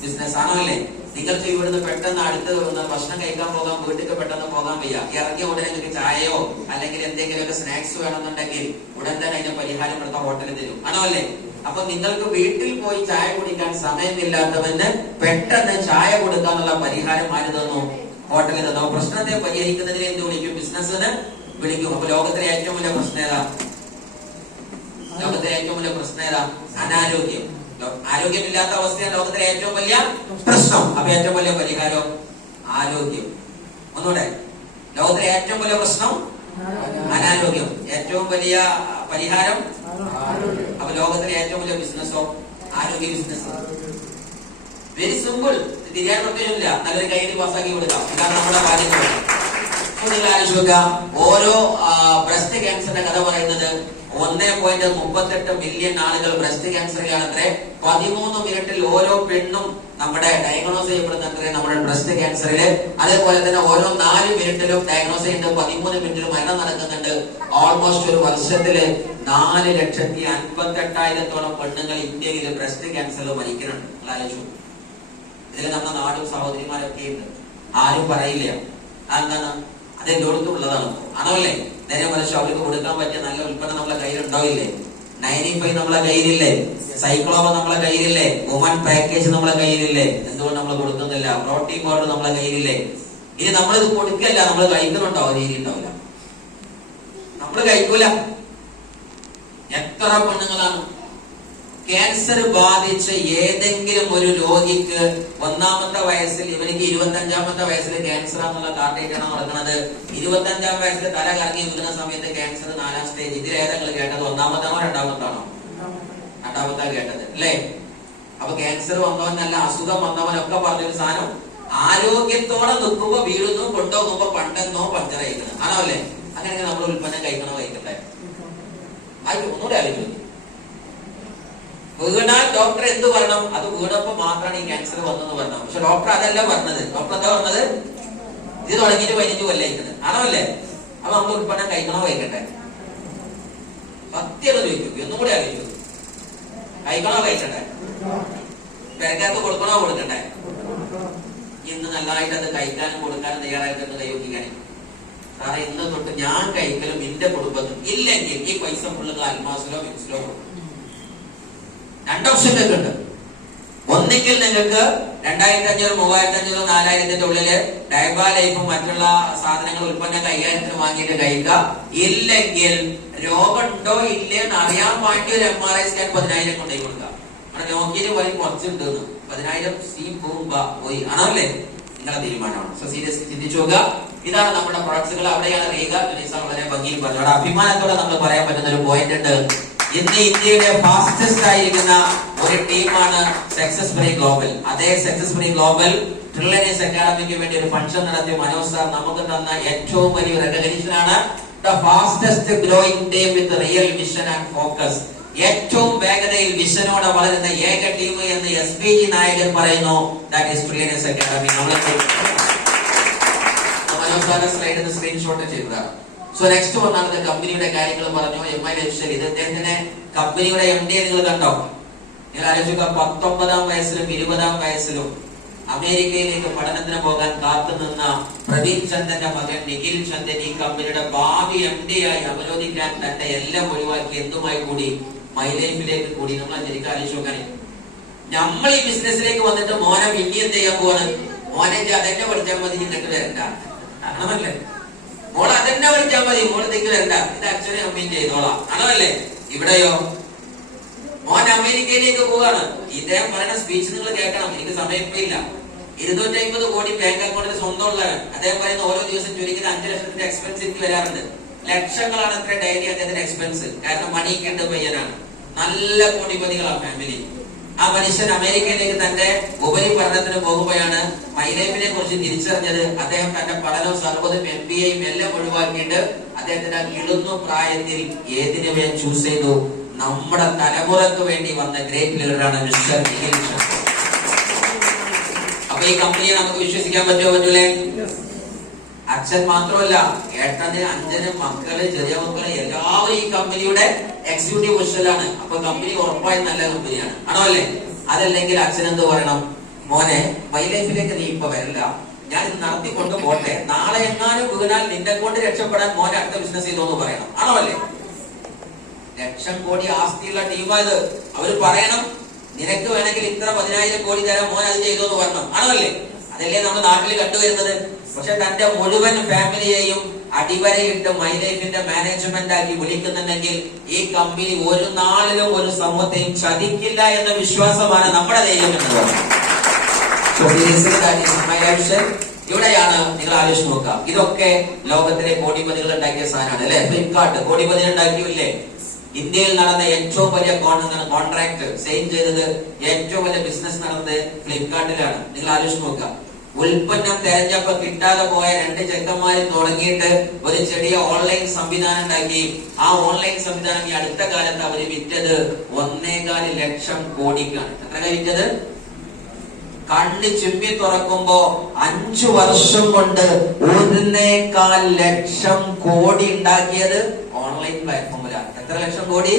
ബിസിനസ്. ആണോ അല്ലേ? നിങ്ങൾക്ക് ഇവിടുന്ന് പെട്ടെന്ന് അടുത്ത് ഭക്ഷണം കഴിക്കാൻ പോകാൻ, വീട്ടിൽ പെട്ടെന്ന് പോകാൻ വയ്യ. ഇറങ്ങിയ ഉടനെ നിങ്ങൾക്ക് ചായയോ അല്ലെങ്കിൽ എന്തെങ്കിലുമൊക്കെ സ്നാക്സ് വേണമെന്നുണ്ടെങ്കിൽ ഉടൻ തന്നെ അതിന്റെ പരിഹാരം എടുത്ത ഹോട്ടലിൽ തരും. ആണോ അല്ലേ? അപ്പൊ നിങ്ങൾക്ക് വീട്ടിൽ പോയി ചായ കുടിക്കാൻ സമയമില്ലാത്തവന് പെട്ടെന്ന് ചായ കൊടുക്കാനുള്ള പരിഹാരം ആര് തന്നു? ഹോട്ടലിൽ തന്നു. പ്രശ്നത്തെ പരിഹരിക്കുന്നതിന് എന്ത് വിളിക്കും? ബിസിനസ്സിന് വിളിക്കും. അപ്പൊ ലോകത്തിലെ ഏറ്റവും വലിയ പ്രശ്നം ഏതാ? ലോകത്തിലെ ഏറ്റവും വലിയ പ്രശ്നം ഏതാ? അനാരോഗ്യം. ആരോഗ്യമില്ലാത്ത അവസ്ഥയാണ് ലോകത്തിലെ ഏറ്റവും വലിയ പ്രശ്നം. അപ്പൊ ഏറ്റവും വലിയ പരിഹാരം ആരോഗ്യം. ഒന്നുകൂടെ, ലോകത്തിലെ ഏറ്റവും വലിയ പ്രശ്നം അനാരോഗ്യം, ഏറ്റവും വലിയ പരിഹാരം. അപ്പൊ ലോകത്തിലെ ഏറ്റവും വലിയ ബിസിനസ്സോ? ആരോഗ്യ ബിസിനസ്. Very simple. തിരിയാൻ പ്രത്യേകമില്ല. നല്ലൊരു കയ്യിൽ പാസ്സാക്കി കൊടുക്കാം. ഇതാണ് നമ്മുടെ കാര്യങ്ങൾ. നിങ്ങൾ ആലോചിക്കുക, ഓരോ ബ്രസ്റ്റ് ക്യാൻസറിന്റെ കഥ പറയുന്നത് 1.38 മില്യൺ ആളുകൾ ബ്രസ്റ്റ് ക്യാൻസറിലാണത്രേ. 13 മിനിറ്റിൽ ഓരോ പെണ്ണും നമ്മുടെ ഡയഗ്നോസ് ചെയ്യപ്പെടുന്നത്രേ നമ്മുടെ ബ്രസ്റ്റ് ക്യാൻസറില്. അതേപോലെ തന്നെ ഓരോ 4 മിനിറ്റിലും ഡയഗ്നോസ് ചെയ്യുന്നുണ്ട്. 13 മിനിറ്റിൽ മരണം നടക്കുന്നുണ്ട്. ഓൾമോസ്റ്റ് ഒരു വർഷത്തില് 4,58,000 പെണ്ണുങ്ങൾ ഇന്ത്യയിൽ ബ്രസ്റ്റ് ക്യാൻസറിൽ മരിക്കുന്നുണ്ട്. ആലോചിച്ചു. ഇതിൽ നമ്മുടെ നാടും സഹോദരിമാരൊക്കെ ഉണ്ട്. ആരും പറയില്ല. അതെന്താണ്? അതെല്ലായിടത്തും ഉള്ളതാണ്. ആണോ അല്ലേ? നേരെ മറിച്ച് അവർക്ക് കൊടുക്കാൻ പറ്റിയ നല്ല ഉൽപ്പന്നം നമ്മളെ കയ്യിൽ ഉണ്ടാവില്ലേ? 95 നമ്മളെ കയ്യിലില്ലേ? സൈക്ലോബ നമ്മളെ കയ്യിലില്ലേ? വുമൺ പാക്കേജ് നമ്മളെ കയ്യിലില്ലേ? എന്തുകൊണ്ട് നമ്മൾ കൊടുക്കുന്നില്ല? പ്രോട്ടീൻ പൗഡർ നമ്മളെ കയ്യിലില്ലേ? ഇനി നമ്മളിത് കൊടുക്കല്ല, നമ്മൾ കഴിക്കുന്നുണ്ടോ? രീതി ഉണ്ടാവില്ല. നമ്മൾ കഴിക്കൂല. എത്ര പെണ്ണുങ്ങളാണ് ക്യാൻസർ ബാധിച്ച ഏതെങ്കിലും ഒരു രോഗിക്ക് 1ാമത്തെ വയസ്സിൽ, ഇവനിക്ക് 25ാമത്തെ വയസ്സിൽ ക്യാൻസർ ആണെന്നുള്ള കാർഡേറ്റാണ് നടക്കുന്നത്. 25ാം വയസ്സിൽ തല കറങ്ങി വീഴുന്ന സമയത്ത് ക്യാൻസർ 4ാം സ്റ്റേജ്. ഇതിലേതെങ്കിലും കേട്ടത് 1ാമത്താണോ 2ാമത്താണോ? 2ാമത്താ കേട്ടത് അല്ലേ? അപ്പൊ ക്യാൻസർ വന്നവനല്ല, അസുഖം വന്നവനൊക്കെ പറഞ്ഞൊരു സാധനം ആരോഗ്യത്തോടെ നിൽക്കുമ്പോ വീഴുന്നു, കൊണ്ടുപോകുമ്പോ പണ്ടെന്നോ പഞ്ചർ കഴിക്കണം. ആണോ അല്ലേ? അങ്ങനെ നമ്മൾ ഉൽപ്പന്നം കഴിക്കണോ കഴിക്കണ്ടേ? ആയിട്ട് ഒന്നുകൂടെ ആലോചിച്ചു. വീണാൽ ഡോക്ടർ എന്ത് പറയണം? അത് വീണപ്പോ മാത്രമാണ് ഈ ക്യാൻസർ വന്നെന്ന് പറഞ്ഞു. പക്ഷെ ഡോക്ടർ അതല്ല പറഞ്ഞത്. ഡോക്ടർ എന്താ പറഞ്ഞത്? ഇത് തുടങ്ങിയിട്ട് 15 കൊല്ലായിരിക്കുന്നത്. ആണോ അല്ലേ? അപ്പൊ നമ്മൾ ഉൽപ്പന്നം കഴിക്കണോ കഴിക്കട്ടെ? സത്യം ചോദിക്കും. ഒന്നും കൂടെ ആലോചിച്ചു. കഴിക്കണോ കഴിക്കട്ടെ? പെരക്കാർക്ക് കൊടുക്കണോ കൊടുക്കട്ടെ? ഇന്ന് നല്ലതായിട്ട് അത് കഴിക്കാനും കൊടുക്കാനും തയ്യാറായിട്ട് കൈവയ്ക്കാനും സാറേ ഇന്ന് തൊട്ട് ഞാൻ കഴിക്കലും എന്റെ കുടുംബത്തിനും, ഇല്ലെങ്കിൽ ഈ പൈസ ഫുള്ള് അൽമാസിലോ മിക്സിലോ കൊടുക്കും. 2 ഓപ്ഷൻ ഉണ്ട്. ഒന്നെങ്കിൽ നിങ്ങൾക്ക് 2500, 3500, 4000 ഉള്ളില് ഡയബ ലൈഫും മറ്റുള്ള സാധനങ്ങൾ ഉൽപ്പന്നം കൈകാര്യത്തിന് വാങ്ങിയിട്ട് കഴിക്കുക. ഇല്ലെങ്കിൽ രോഗമുണ്ടോ ഇല്ലേ എന്ന് അറിയാൻ വേണ്ടി ഒരു MRI സ്കാൻ 10,000 കൊണ്ടേ കൊടുക്കുക. നമ്മുടെ നോക്കിയിട്ട് വഴി കുറച്ചുണ്ട്, 10,000 പോയി. ആണല്ലേ? നിങ്ങളുടെ തീരുമാനമാണ്. സോ സീരിയസ്ലി ചിന്തിച്ചു നോക്കുക. ഇതാണ് നമ്മുടെ പ്രൊഡക്ട്സുകൾ. അവിടെയാണ് റീഗ വളരെ ഭംഗിയിൽ പറഞ്ഞു. അവിടെ അഭിമാനത്തോടെ നമ്മൾ പറയാൻ പറ്റുന്ന ഒരു പോയിന്റ് ഉണ്ട്. ഇന്ന് ഇന്ത്യയുടെ ഫാസ്റ്റസ്റ്റ് ആയിരിക്കുന്ന ഒരു ടീമാണ് സക്സസ് ഫ്രീ ഗ്ലോബൽ. അതേ സക്സസ് ഫ്രീ ഗ്ലോബൽ ട്രില്യനേഴ്സ് അക്കാഡമിക്ക് വേണ്ടി ഒരു ഫംഗ്ഷൻ നടത്തി മനോജ് സാർ നമുക്ക് തന്ന ഏറ്റവും വലിയ റെക്കഗ്നിഷൻ ആണ്. The fastest growing team with real vision and focus. ഏറ്റവും വേഗതയിൽ വിഷനോടെ വളരുന്ന ഏക ടീം എന്ന് SPG നായകൻ പറയുന്നു. That is trillionaires academy. Manoj സാറിന്റെ സ്ലൈഡിൽ സ്ക്രീൻഷോട്ട് ചെയ്തതാണ്. സോ നെക്സ്റ്റ് വന്നാണ് കമ്പനിയുടെ കാര്യങ്ങൾ പറഞ്ഞു. MI lifestyle. ഇത് അദ്ദേഹത്തിന്റെ കമ്പനിയുടെ MD നിങ്ങൾ കണ്ടോ? നിങ്ങൾ ആലോചിക്കുക. 19ാം വയസ്സിലും 20ാം വയസ്സിലും അമേരിക്കയിലേക്ക് പഠനത്തിന് പോകാൻ കാത്തുനിന്ന പ്രദീപ് ചന്ദന്റെ മകൻ നിഖിൽ ചന്ദൻ ഈ കമ്പനിയുടെ ഭാവി MD ആയി അവരോധിക്കാൻ തന്റെ എല്ലാം ഒഴിവാക്കി എന്തുമായി കൂടി മൈ ലൈഫിലേക്ക് കൂടി. നമ്മൾ ശരിക്കും ആലോചിച്ച് നോക്കാൻ, നമ്മൾ ഈ ബിസിനസ്സിലേക്ക് വന്നിട്ട് മോനെ ഇനി എന്ത് ചെയ്യാൻ പോവാണ്? മോനെ അതെന്നെ പഠിച്ചാൽ മതി, എന്നിട്ട് വരണ്ട. ആണല്ലേ? മോള് അതെന്നെ പഠിച്ചാൽ മതി, മോള് തെക്ക് വരണ്ട, ഇത് അച്ഛനെ അമ്മയും ചെയ്തോളാം. ആണല്ലേ? ഇവിടെയോ മോൻ അമേരിക്കയിലേക്ക് പോവാണ്. ഇദ്ദേഹം പറയുന്ന സ്പീച്ച് നിങ്ങൾ കേൾക്കണം. എനിക്ക് സമയമില്ല. 250 കോടി ബാങ്ക് അക്കൗണ്ടിൽ സ്വന്തം ഉള്ളവൻ. അദ്ദേഹം പറയുന്ന ഓരോ ദിവസം ചുരുങ്ങിയത് 5 ലക്ഷത്തിന്റെ എക്സ്പെൻസ് എനിക്ക് വരാറുണ്ട്. ലക്ഷങ്ങളാണ് അത്ര ഡെയിലി അദ്ദേഹത്തിന്റെ എക്സ്പെൻസ്. കാരണം മണിക്കേണ്ട പയ്യനാണ്. നല്ല കോടിപതികളാണ് ഫാമിലി. ആ മനുഷ്യൻ അമേരിക്കയിലേക്ക് തന്റെ ഉപരിപഠനത്തിന് പോകുമ്പോഴാണ് മൈ ലൈഫിനെ കുറിച്ച് തിരിച്ചറിഞ്ഞത്. അദ്ദേഹം തന്റെ പഠനവും സർവ്വതും MBAയും എല്ലാം ഒഴിവാക്കിയിട്ട് അദ്ദേഹത്തിന്റെ കിളുന്ന പ്രായത്തിൽ ഏതിനു വേണ്ടി ചൂസ് ചെയ്തു? നമ്മുടെ തലമുറക്ക് വേണ്ടി വന്ന ഗ്രേറ്റ് ലീഡറാണ് മിസ്റ്റർ നിഖിൽ ചന്ദൻ. അപ്പൊ ഈ കമ്പനിയെ നമുക്ക് വിശ്വസിക്കാൻ പറ്റുമോ? പറ്റൂലേ? അച്ഛൻ മാത്രമല്ല, ഏട്ടന്, അഞ്ചന്, മക്കള്, ചെറിയ മക്കള് എല്ലാവരും ഈ കമ്പനിയുടെ എക്സിക്യൂട്ടീവ് പൊസിഷനിലാണ്. അപ്പൊ കമ്പനി ഉറപ്പായും നല്ല കമ്പനിയാണ്. ആണോ അല്ലേ? അതല്ലെങ്കിൽ അച്ഛൻ എന്ത് പറയണം? മോനെ മൈ ലൈഫിലേക്ക് നീ ഇപ്പൊ വരില്ല, ഞാൻ ഇത് നടത്തിക്കൊണ്ട് പോട്ടെ, നാളെ എങ്ങാനും വീണാൽ നിന്നെ കൊണ്ട് രക്ഷപ്പെടാൻ മോനെ അടുത്ത ബിസിനസ് ചെയ്തോന്ന് പറയണം. ആണോ അല്ലേ? 1,00,000 കോടി ആസ്തിയുള്ള ടീമായത്. അവര് പറയണം നിനക്ക് വേണമെങ്കിൽ ഇത്ര 10,000 കോടി തരാം, മോൻ അത് ചെയ്തോന്ന് പറയണം. ആണോ അല്ലേ? അതല്ലേ നമ്മുടെ നാട്ടിൽ കണ്ടുവരുന്നത്. പക്ഷെ തന്റെ മുഴുവൻ ഫാമിലിയെയും അടിവരയിട്ട് മൈ ലൈഫിന്റെ മാനേജ്മെന്റ് ആക്കി വിളിക്കുന്നുണ്ടെങ്കിൽ ഈ കമ്പനി ഒരു നാളിലും ഒരു സമൂഹത്തെയും ചതിക്കില്ല എന്ന വിശ്വാസമാണ് നമ്മുടെ ധൈര്യം എന്നത്. ഇവിടെയാണ് നിങ്ങൾ ആലോചിച്ച് നോക്കുക. ഇതൊക്കെ ലോകത്തിലെ കോടിപതികൾ ഉണ്ടാക്കിയ സാധനമാണ് അല്ലെ? ഫ്ലിപ്കാർട്ട് കോടിപതികൾ ഉണ്ടാക്കിയില്ലേ? ഇന്ത്യയിൽ നടന്ന ഏറ്റവും വലിയ കോൺട്രാക്ട് സൈൻ ചെയ്തത്, ഏറ്റവും വലിയ ബിസിനസ് നടന്നത് ഫ്ലിപ്കാർട്ടിലാണ്. നിങ്ങൾ ആലോചിച്ച് നോക്കുക. ഉൽപ്പന്നം തെരഞ്ഞപ്പോ കിട്ടാതെ പോയ 2 ചെക്കന്മാര് തുടങ്ങിയിട്ട് ഒരു ചെറിയ ഓൺലൈൻ സംവിധാനം ഉണ്ടാക്കി. ആ ഓൺലൈൻ സംവിധാനം ഈ അടുത്ത കാലത്ത് അവര് വിറ്റത് 1.25 ലക്ഷം കോടിക്കാണ്. എത്ര വിറ്റത്? കണ്ണ് ചിമ്മി തുറക്കുമ്പോ 5 വർഷം കൊണ്ട് 1.25 ലക്ഷം കോടി ഉണ്ടാക്കിയത് ഓൺലൈൻ പ്ലാറ്റ്ഫോമിലാണ്. എത്ര ലക്ഷം കോടി?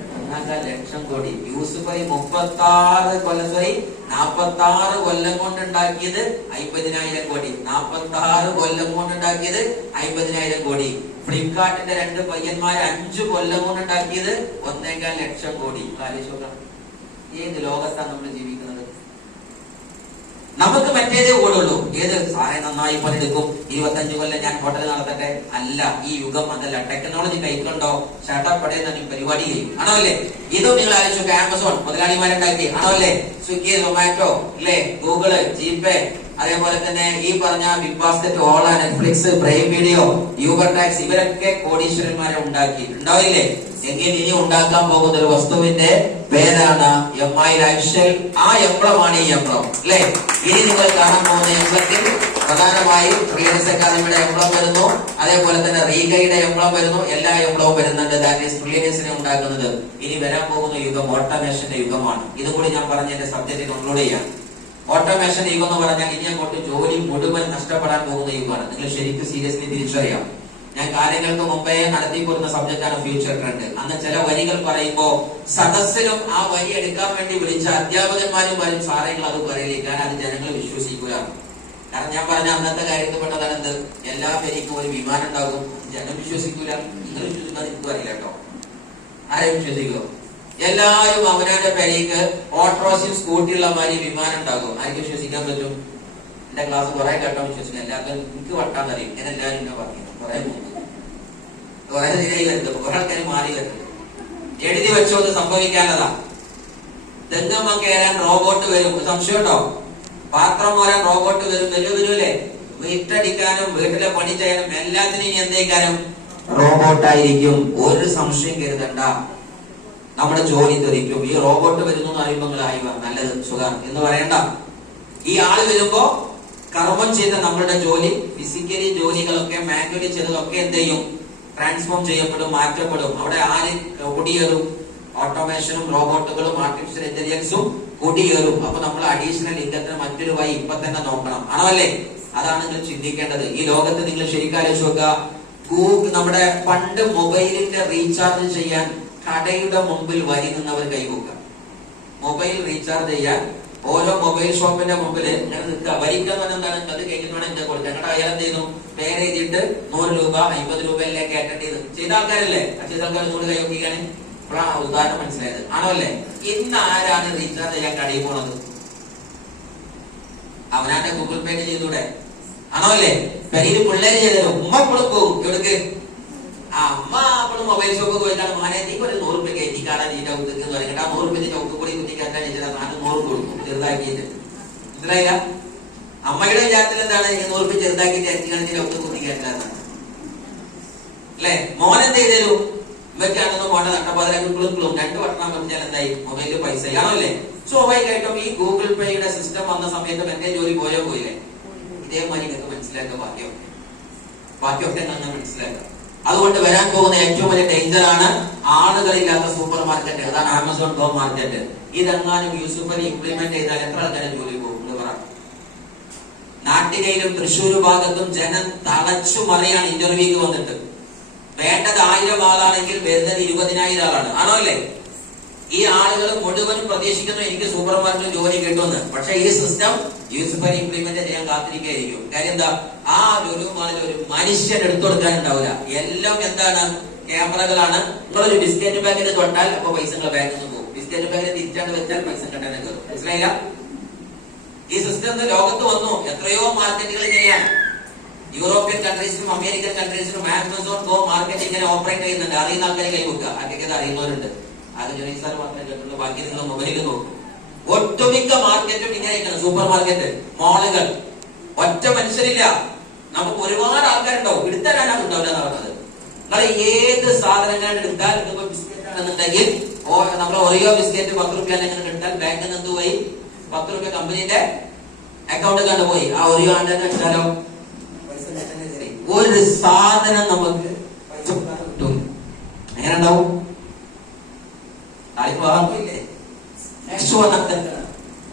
1.25 ലക്ഷം കോടി. യൂസുഫലി 46 കൊല്ലം കൊണ്ട് ഉണ്ടാക്കിയത് 50,000 കോടി. 46 കൊല്ലം കൊണ്ട് ഉണ്ടാക്കിയത് 50,000 കോടി. ഫ്ലിപ്കാർട്ടിന്റെ 2 പയ്യന്മാര് 5 കൊല്ലം കൊണ്ട് ഉണ്ടാക്കിയത് 1.25 ലക്ഷം കോടി. ആലോചിച്ച് നോക്കാം, ഏത് ലോകത്താണ് നമ്മൾ ജീവിക്കുന്നത്? നമുക്ക് മറ്റേതേ ഓടുള്ളൂ. ഏത് സാറെ നന്നായി പണിയെടുക്കും, 25 കൊല്ലം ഞാൻ ഹോട്ടൽ നടത്തട്ടെ. അല്ല, ഈ യുഗം അതല്ല. ടെക്നോളജി കൈക്കൊണ്ടോ ഷട്ടപ്പടയുന്ന പരിപാടി ചെയ്യും, ആണോ അല്ലേ? ഇതും നിങ്ങൾ ആലോചിച്ചു. ആമസോൺ മുതലാളിമാരുണ്ടാക്കി, ആണോ അല്ലേ? സ്വിഗ്ഗി, സൊമാറ്റോ, അല്ലേ? ഗൂഗിള്, ജിപേ, അതേപോലെ തന്നെ ഈ പറഞ്ഞ ബിഗ് ബാസ്കറ്റ്, ഓള, Netflix, prime video, Uber tax, ഇവരൊക്കെ കോടീശ്വരന്മാരെ ഉണ്ടാക്കി, ഉണ്ടാവില്ലേ? എങ്കിൽ ഇനി ഉണ്ടാക്കാൻ പോകുന്ന ഒരു വസ്തുവിന്റെ പേരാണ് MI ലൈഫ്സ്റ്റൈൽ. ആ എംബ്ലമാണ് ഈ എംബ്ലം, അല്ലെ? ഇനി നിങ്ങൾ കാണാൻ പോകുന്ന എംബ്ലത്തിൽ പ്രധാനമായും റിലയൻസ് അക്കാദമിയുടെ എംബ്ലം വരുന്നു, അതേപോലെ തന്നെ റീഗയുടെ എംബ്ലം വരുന്നു, എല്ലാ എംബ്ലവും വരുന്നുണ്ട്. ദാറ്റ് ഈസ് റിലയൻസിനെ ഉണ്ടാക്കുന്നത്. ഇനി വരാൻ പോകുന്ന യുഗം ഓട്ടോമേഷന്റെ യുഗമാണ്. ഇതും കൂടി ഞാൻ പറഞ്ഞ എന്റെ സബ്ജക്റ്റ് കൺക്ലൂഡ് ചെയ്യാം. ഓട്ടോമേഷൻ യുഗം എന്ന് പറഞ്ഞാൽ ഇനി അങ്ങോട്ട് ജോലി മുഴുവൻ നഷ്ടപ്പെടാൻ പോകുന്ന യുഗമാണ്. നിങ്ങൾ ശരിക്കും സീരിയസ്ലി തിരിച്ചറിയാം. ഞാൻ കാര്യങ്ങൾക്ക് മുമ്പേ നടത്തിപ്പോരുന്ന സബ്ജക്റ്റാണ് ഫ്യൂച്ചർ ട്രെൻഡ്. അന്ന് ചില വരികൾ പറയുമ്പോ സദസ്സിലും ആ വരി എടുക്കാൻ വേണ്ടി വിളിച്ച അധ്യാപകന്മാരും പറയും, സാറേങ്ങൾ അത് പറയില്ലേ, കാരണം അത് ജനങ്ങൾ വിശ്വസിക്കൂല. കാരണം ഞാൻ പറഞ്ഞ അന്നത്തെ കാര്യത്തിൽ പെട്ടതാണ് എന്ത്, എല്ലാ വരിക്കും ഒരു വിമാനം ഉണ്ടാകും, ജനം വിശ്വസിക്കൂല. നിങ്ങൾ വിശ്വസിക്കാൻ എനിക്ക് അറിയില്ല കേട്ടോ, ആരെ വിശ്വസിക്കുമോ? എല്ലാരും അവനാന്റെ പേരേക്ക് ഓട്ടോറിക്ഷയും സ്കൂട്ടിയുള്ള മാതിരി വിമാനം ഉണ്ടാകും. ആർക്ക് വിശ്വസിക്കാൻ പറ്റും? എന്റെ ക്ലാസ് കുറെ കേട്ടോ വിശ്വസിക്കും. എല്ലാവർക്കും എനിക്ക് വട്ടാന്നറിയും. ഞാൻ എല്ലാവരും എന്നെ പറഞ്ഞു കുറെ മുമ്പ് കുറെ ശരിയായി വരുന്നത്, കുറെ ആൾക്കാർ മാറി വരുന്നത്. എഴുതി വെച്ചോന്ന് സംഭവിക്കാനതാ. തെങ്ങമ്മ കയറാൻ റോബോട്ട് വരും, സംശയം ഉണ്ടോ? പാത്രം മോരാൻ റോബോട്ട് വരും, വരൂലേ? വീട്ടടിക്കാനും വീട്ടിലെ പണി ചെയ്യാനും എല്ലാത്തിനും ഇനി എന്തേക്കാനും റോബോട്ടായിരിക്കും. ഒരു സംശയം കരുതണ്ട, നമ്മുടെ ജോലി തെറിക്കും. ഈ റോബോട്ട് വരുന്നു എന്ന് അറിയുമ്പോൾ നല്ലത് സുഖം എന്ന് പറയണ്ട. ഈ ആള് വരുമ്പോ കർമ്മം ചെയ്ത നമ്മളുടെ ജോലി, ഫിസിക്കലി ജോലികളൊക്കെ മാനുവലി ചെയ്തതൊക്കെ എന്ത് ചെയ്യും? ട്രാൻസ്ഫോം ചെയ്യപ്പെടും, മാറ്റപ്പെടും. അവിടെ ആര് കുടിയേറും? ഓട്ടോമേഷനും റോബോട്ടുകളും ആർട്ടിഫിഷ്യൽ ഇന്റലിജൻസും കുടിയേറും. അപ്പൊ നമ്മൾ അഡീഷണൽ ഇൻകത്തിന് മറ്റൊരു വഴി ഇപ്പൊ തന്നെ നോക്കണം, ആണോ അല്ലേ? അതാണ് നിങ്ങൾ ചിന്തിക്കേണ്ടത്. ഈ ലോകത്ത് നിങ്ങൾ ശരിക്കും ആലോചിച്ച് നോക്കുക. ഗൂഗിൾ, നമ്മുടെ പണ്ട് മൊബൈലിന്റെ റീചാർജ് ചെയ്യാൻ കടയുടെ മുമ്പിൽ വരി നിന്നവർ കൈവക്കുക. മൊബൈൽ റീചാർജ് ചെയ്യാൻ ഓരോ മൊബൈൽ ഷോപ്പിന്റെ മുമ്പിൽ ഇങ്ങനെ നിൽക്കുക. വരിക്കാൻ എന്താണ്? അത് കഴിഞ്ഞിട്ട് വേണം എന്റെ കൊടുക്കുക. ഞങ്ങളുടെ അയാൾ എന്ത് ചെയ്യുന്നു? പേര് എഴുതിയിട്ട് 100 രൂപ 50 രൂപയിലേക്ക് അറ്റൻഡ് ചെയ്ത് ചെയ്ത ആൾക്കാരല്ലേ? അച്ഛൻ ആൾക്കാർ ഇതുകൊണ്ട് കൈ നോക്കിയാണ്. ഇപ്പോഴാണ് ഉദാഹരണം മനസ്സിലായത്, ആണോ അല്ലേ? ഇന്ന് ആരാണ് റീചാർജ് ചെയ്യാൻ കടയിൽ പോണത്? അവനാന്റെ ഗൂഗിൾ പേ ചെയ്തൂടെ, ആണോ അല്ലേ? പെരിയിൽ പിള്ളേര് ചെയ്തല്ലോ. ഉമ്മ എപ്പോഴും പോകും എവിടേക്ക്? അമ്മ അപ്പോഴും മൊബൈൽ ഷോപ്പ് പോയിട്ടാണ് മോനെ നീ ഒരു 100 രൂപ കയറ്റി കാണാൻ ഈ ചൗക്ക് എന്ന് പറയുന്നത്. ആ 100 രൂപ ചൗക്ക് കൂടി കുത്തിക്കാറ്റാൻ ചെയ്താൽ 100 കൊടുക്കും ചെറുതാക്കിയിട്ട്. മനസ്സിലായില്ല? അമ്മയുടെ വിചാരത്തിൽ എന്താണ്? 100 രൂപ ചെറുതാക്കിയിട്ട് അരച്ചിക്കാണെങ്കിൽ ചൗക്ക് കുത്തിക്കാറ്റാണ്, അല്ലെ? മോൻ എന്ത് ചെയ്തേലു? ഇവയ്ക്കാണെന്ന് മോനെ നട്ടപ്പാതിരാക്കി ക്ലും 2 വട്ടം പറഞ്ഞാൽ എന്തായി? മൊബൈലിൽ പൈസ, ആണോ അല്ലേ? സ്വാഭാവികമായിട്ടും ഈ ഗൂഗിൾ പേയുടെ സിസ്റ്റം വന്ന സമയത്ത് എന്റെ ജോലി പോയില്ലേ? ഇതേമാതിരി നിങ്ങൾക്ക് മനസ്സിലാക്കുക. ബാക്കിയൊക്കെ നിങ്ങൾ മനസ്സിലാക്കുക. അതുകൊണ്ട് വരാൻ പോകുന്ന ഏറ്റവും വലിയ ഡേഞ്ചർ ആണ് ആളുകളില്ലാത്ത സൂപ്പർ മാർക്കറ്റ്. അതാണ് ആമസോൺ ഗോ മാർക്കറ്റ്. ഇതെങ്ങാനും യൂസുഫലി ഇംപ്ലിമെന്റ് ചെയ്താൽ എത്ര ആൾക്കാരെ ജോലി പോകും? നാട്ടികയിലും തൃശ്ശൂർ ഭാഗത്തും ജനം തളച്ചു മറിയാണ് ഇന്റർവ്യൂക്ക് വന്നിട്ട്. വേണ്ടത് 1000 ആളാണെങ്കിൽ വരുന്നത് 20,000 ആളാണ്, ആണോ അല്ലേ? ഈ ആളുകൾ മുഴുവനും പ്രതീക്ഷിക്കുന്നു എനിക്ക് സൂപ്പർ മാർക്കറ്റിൽ ജോലി കിട്ടുമെന്ന്. പക്ഷെ ഈ സിസ്റ്റം യൂസുഫലി ഇംപ്ലിമെന്റ് ചെയ്യാൻ കാത്തിരിക്കുകയായിരിക്കും. കാര്യം എന്താ? ആ ലുലു മാളിൽ ഒരു മനുഷ്യൻ എടുത്തു കൊടുക്കാനുണ്ടാവില്ല. എല്ലാം എന്താണ്? ക്യാമറകളാണ്. നിങ്ങളൊരു ബിസ്ക്കറ്റ് പാക്കറ്റ് തൊട്ടാൽ അപ്പൊ പൈസ ബാങ്കിൽ നിന്ന് പോകും. ബിസ്ക്കറ്റ് പാക്കറ്റ് തിരിച്ചാണ്ട് വെച്ചാൽ പൈസ കെട്ടാനും കയറും. മനസ്സിലായില്ല? ഈ സിസ്റ്റം ലോകത്ത് വന്നു. എത്രയോ മാർക്കറ്റുകൾ ചെയ്യാൻ യൂറോപ്യൻ കൺട്രീസിലും അമേരിക്കൻ കൺട്രീസിലും ആമസോൺ ഗോ മാർക്കറ്റ് ഇങ്ങനെ ഓപ്പറേറ്റ് ചെയ്യുന്നുണ്ട്. അറിയുന്ന ആൾക്കാരെ കൈവക്കുക. ആർക്കൊക്കെ അറിയുന്നവരുണ്ട്. അത് ജനീസാർ മാത്രമേ കേട്ടുള്ളൂ. ബാക്കി നിങ്ങൾ മൊബൈലിൽ നോക്കും. ഒട്ടുമിക്ക മാർക്കറ്റും ഇങ്ങനെയൊക്കെയാണ്. സൂപ്പർ മാർക്കറ്റ്, മാളുകൾ. ഒറ്റ മനുഷ്യരില്ല. നമുക്ക് ഒരുപാട് ആൾക്കാരുണ്ടാവും. എടുത്തരാനാണ് ഉണ്ടാവില്ല നടക്കുന്നത്. നിങ്ങൾ ഏത് സാധനങ്ങൾ എടുത്താൽ ഇതിപ്പോ ബിസ്ക്കറ്റ് ആണെന്നുണ്ടെങ്കിൽ നമ്മൾ ഓരോ ബിസ്ക്കറ്റ് 10 രൂപ എങ്ങനെ എടുത്താൽ ബാങ്കിൽ നിന്ന് പോയി 10 രൂപ കമ്പനിന്റെ അക്കൗണ്ട് കണ്ടുപോയി. ആ ഒരു ആണ്ടോ ഒരു സാധനം നമുക്ക് കിട്ടും. എങ്ങനെ ഉണ്ടാവും?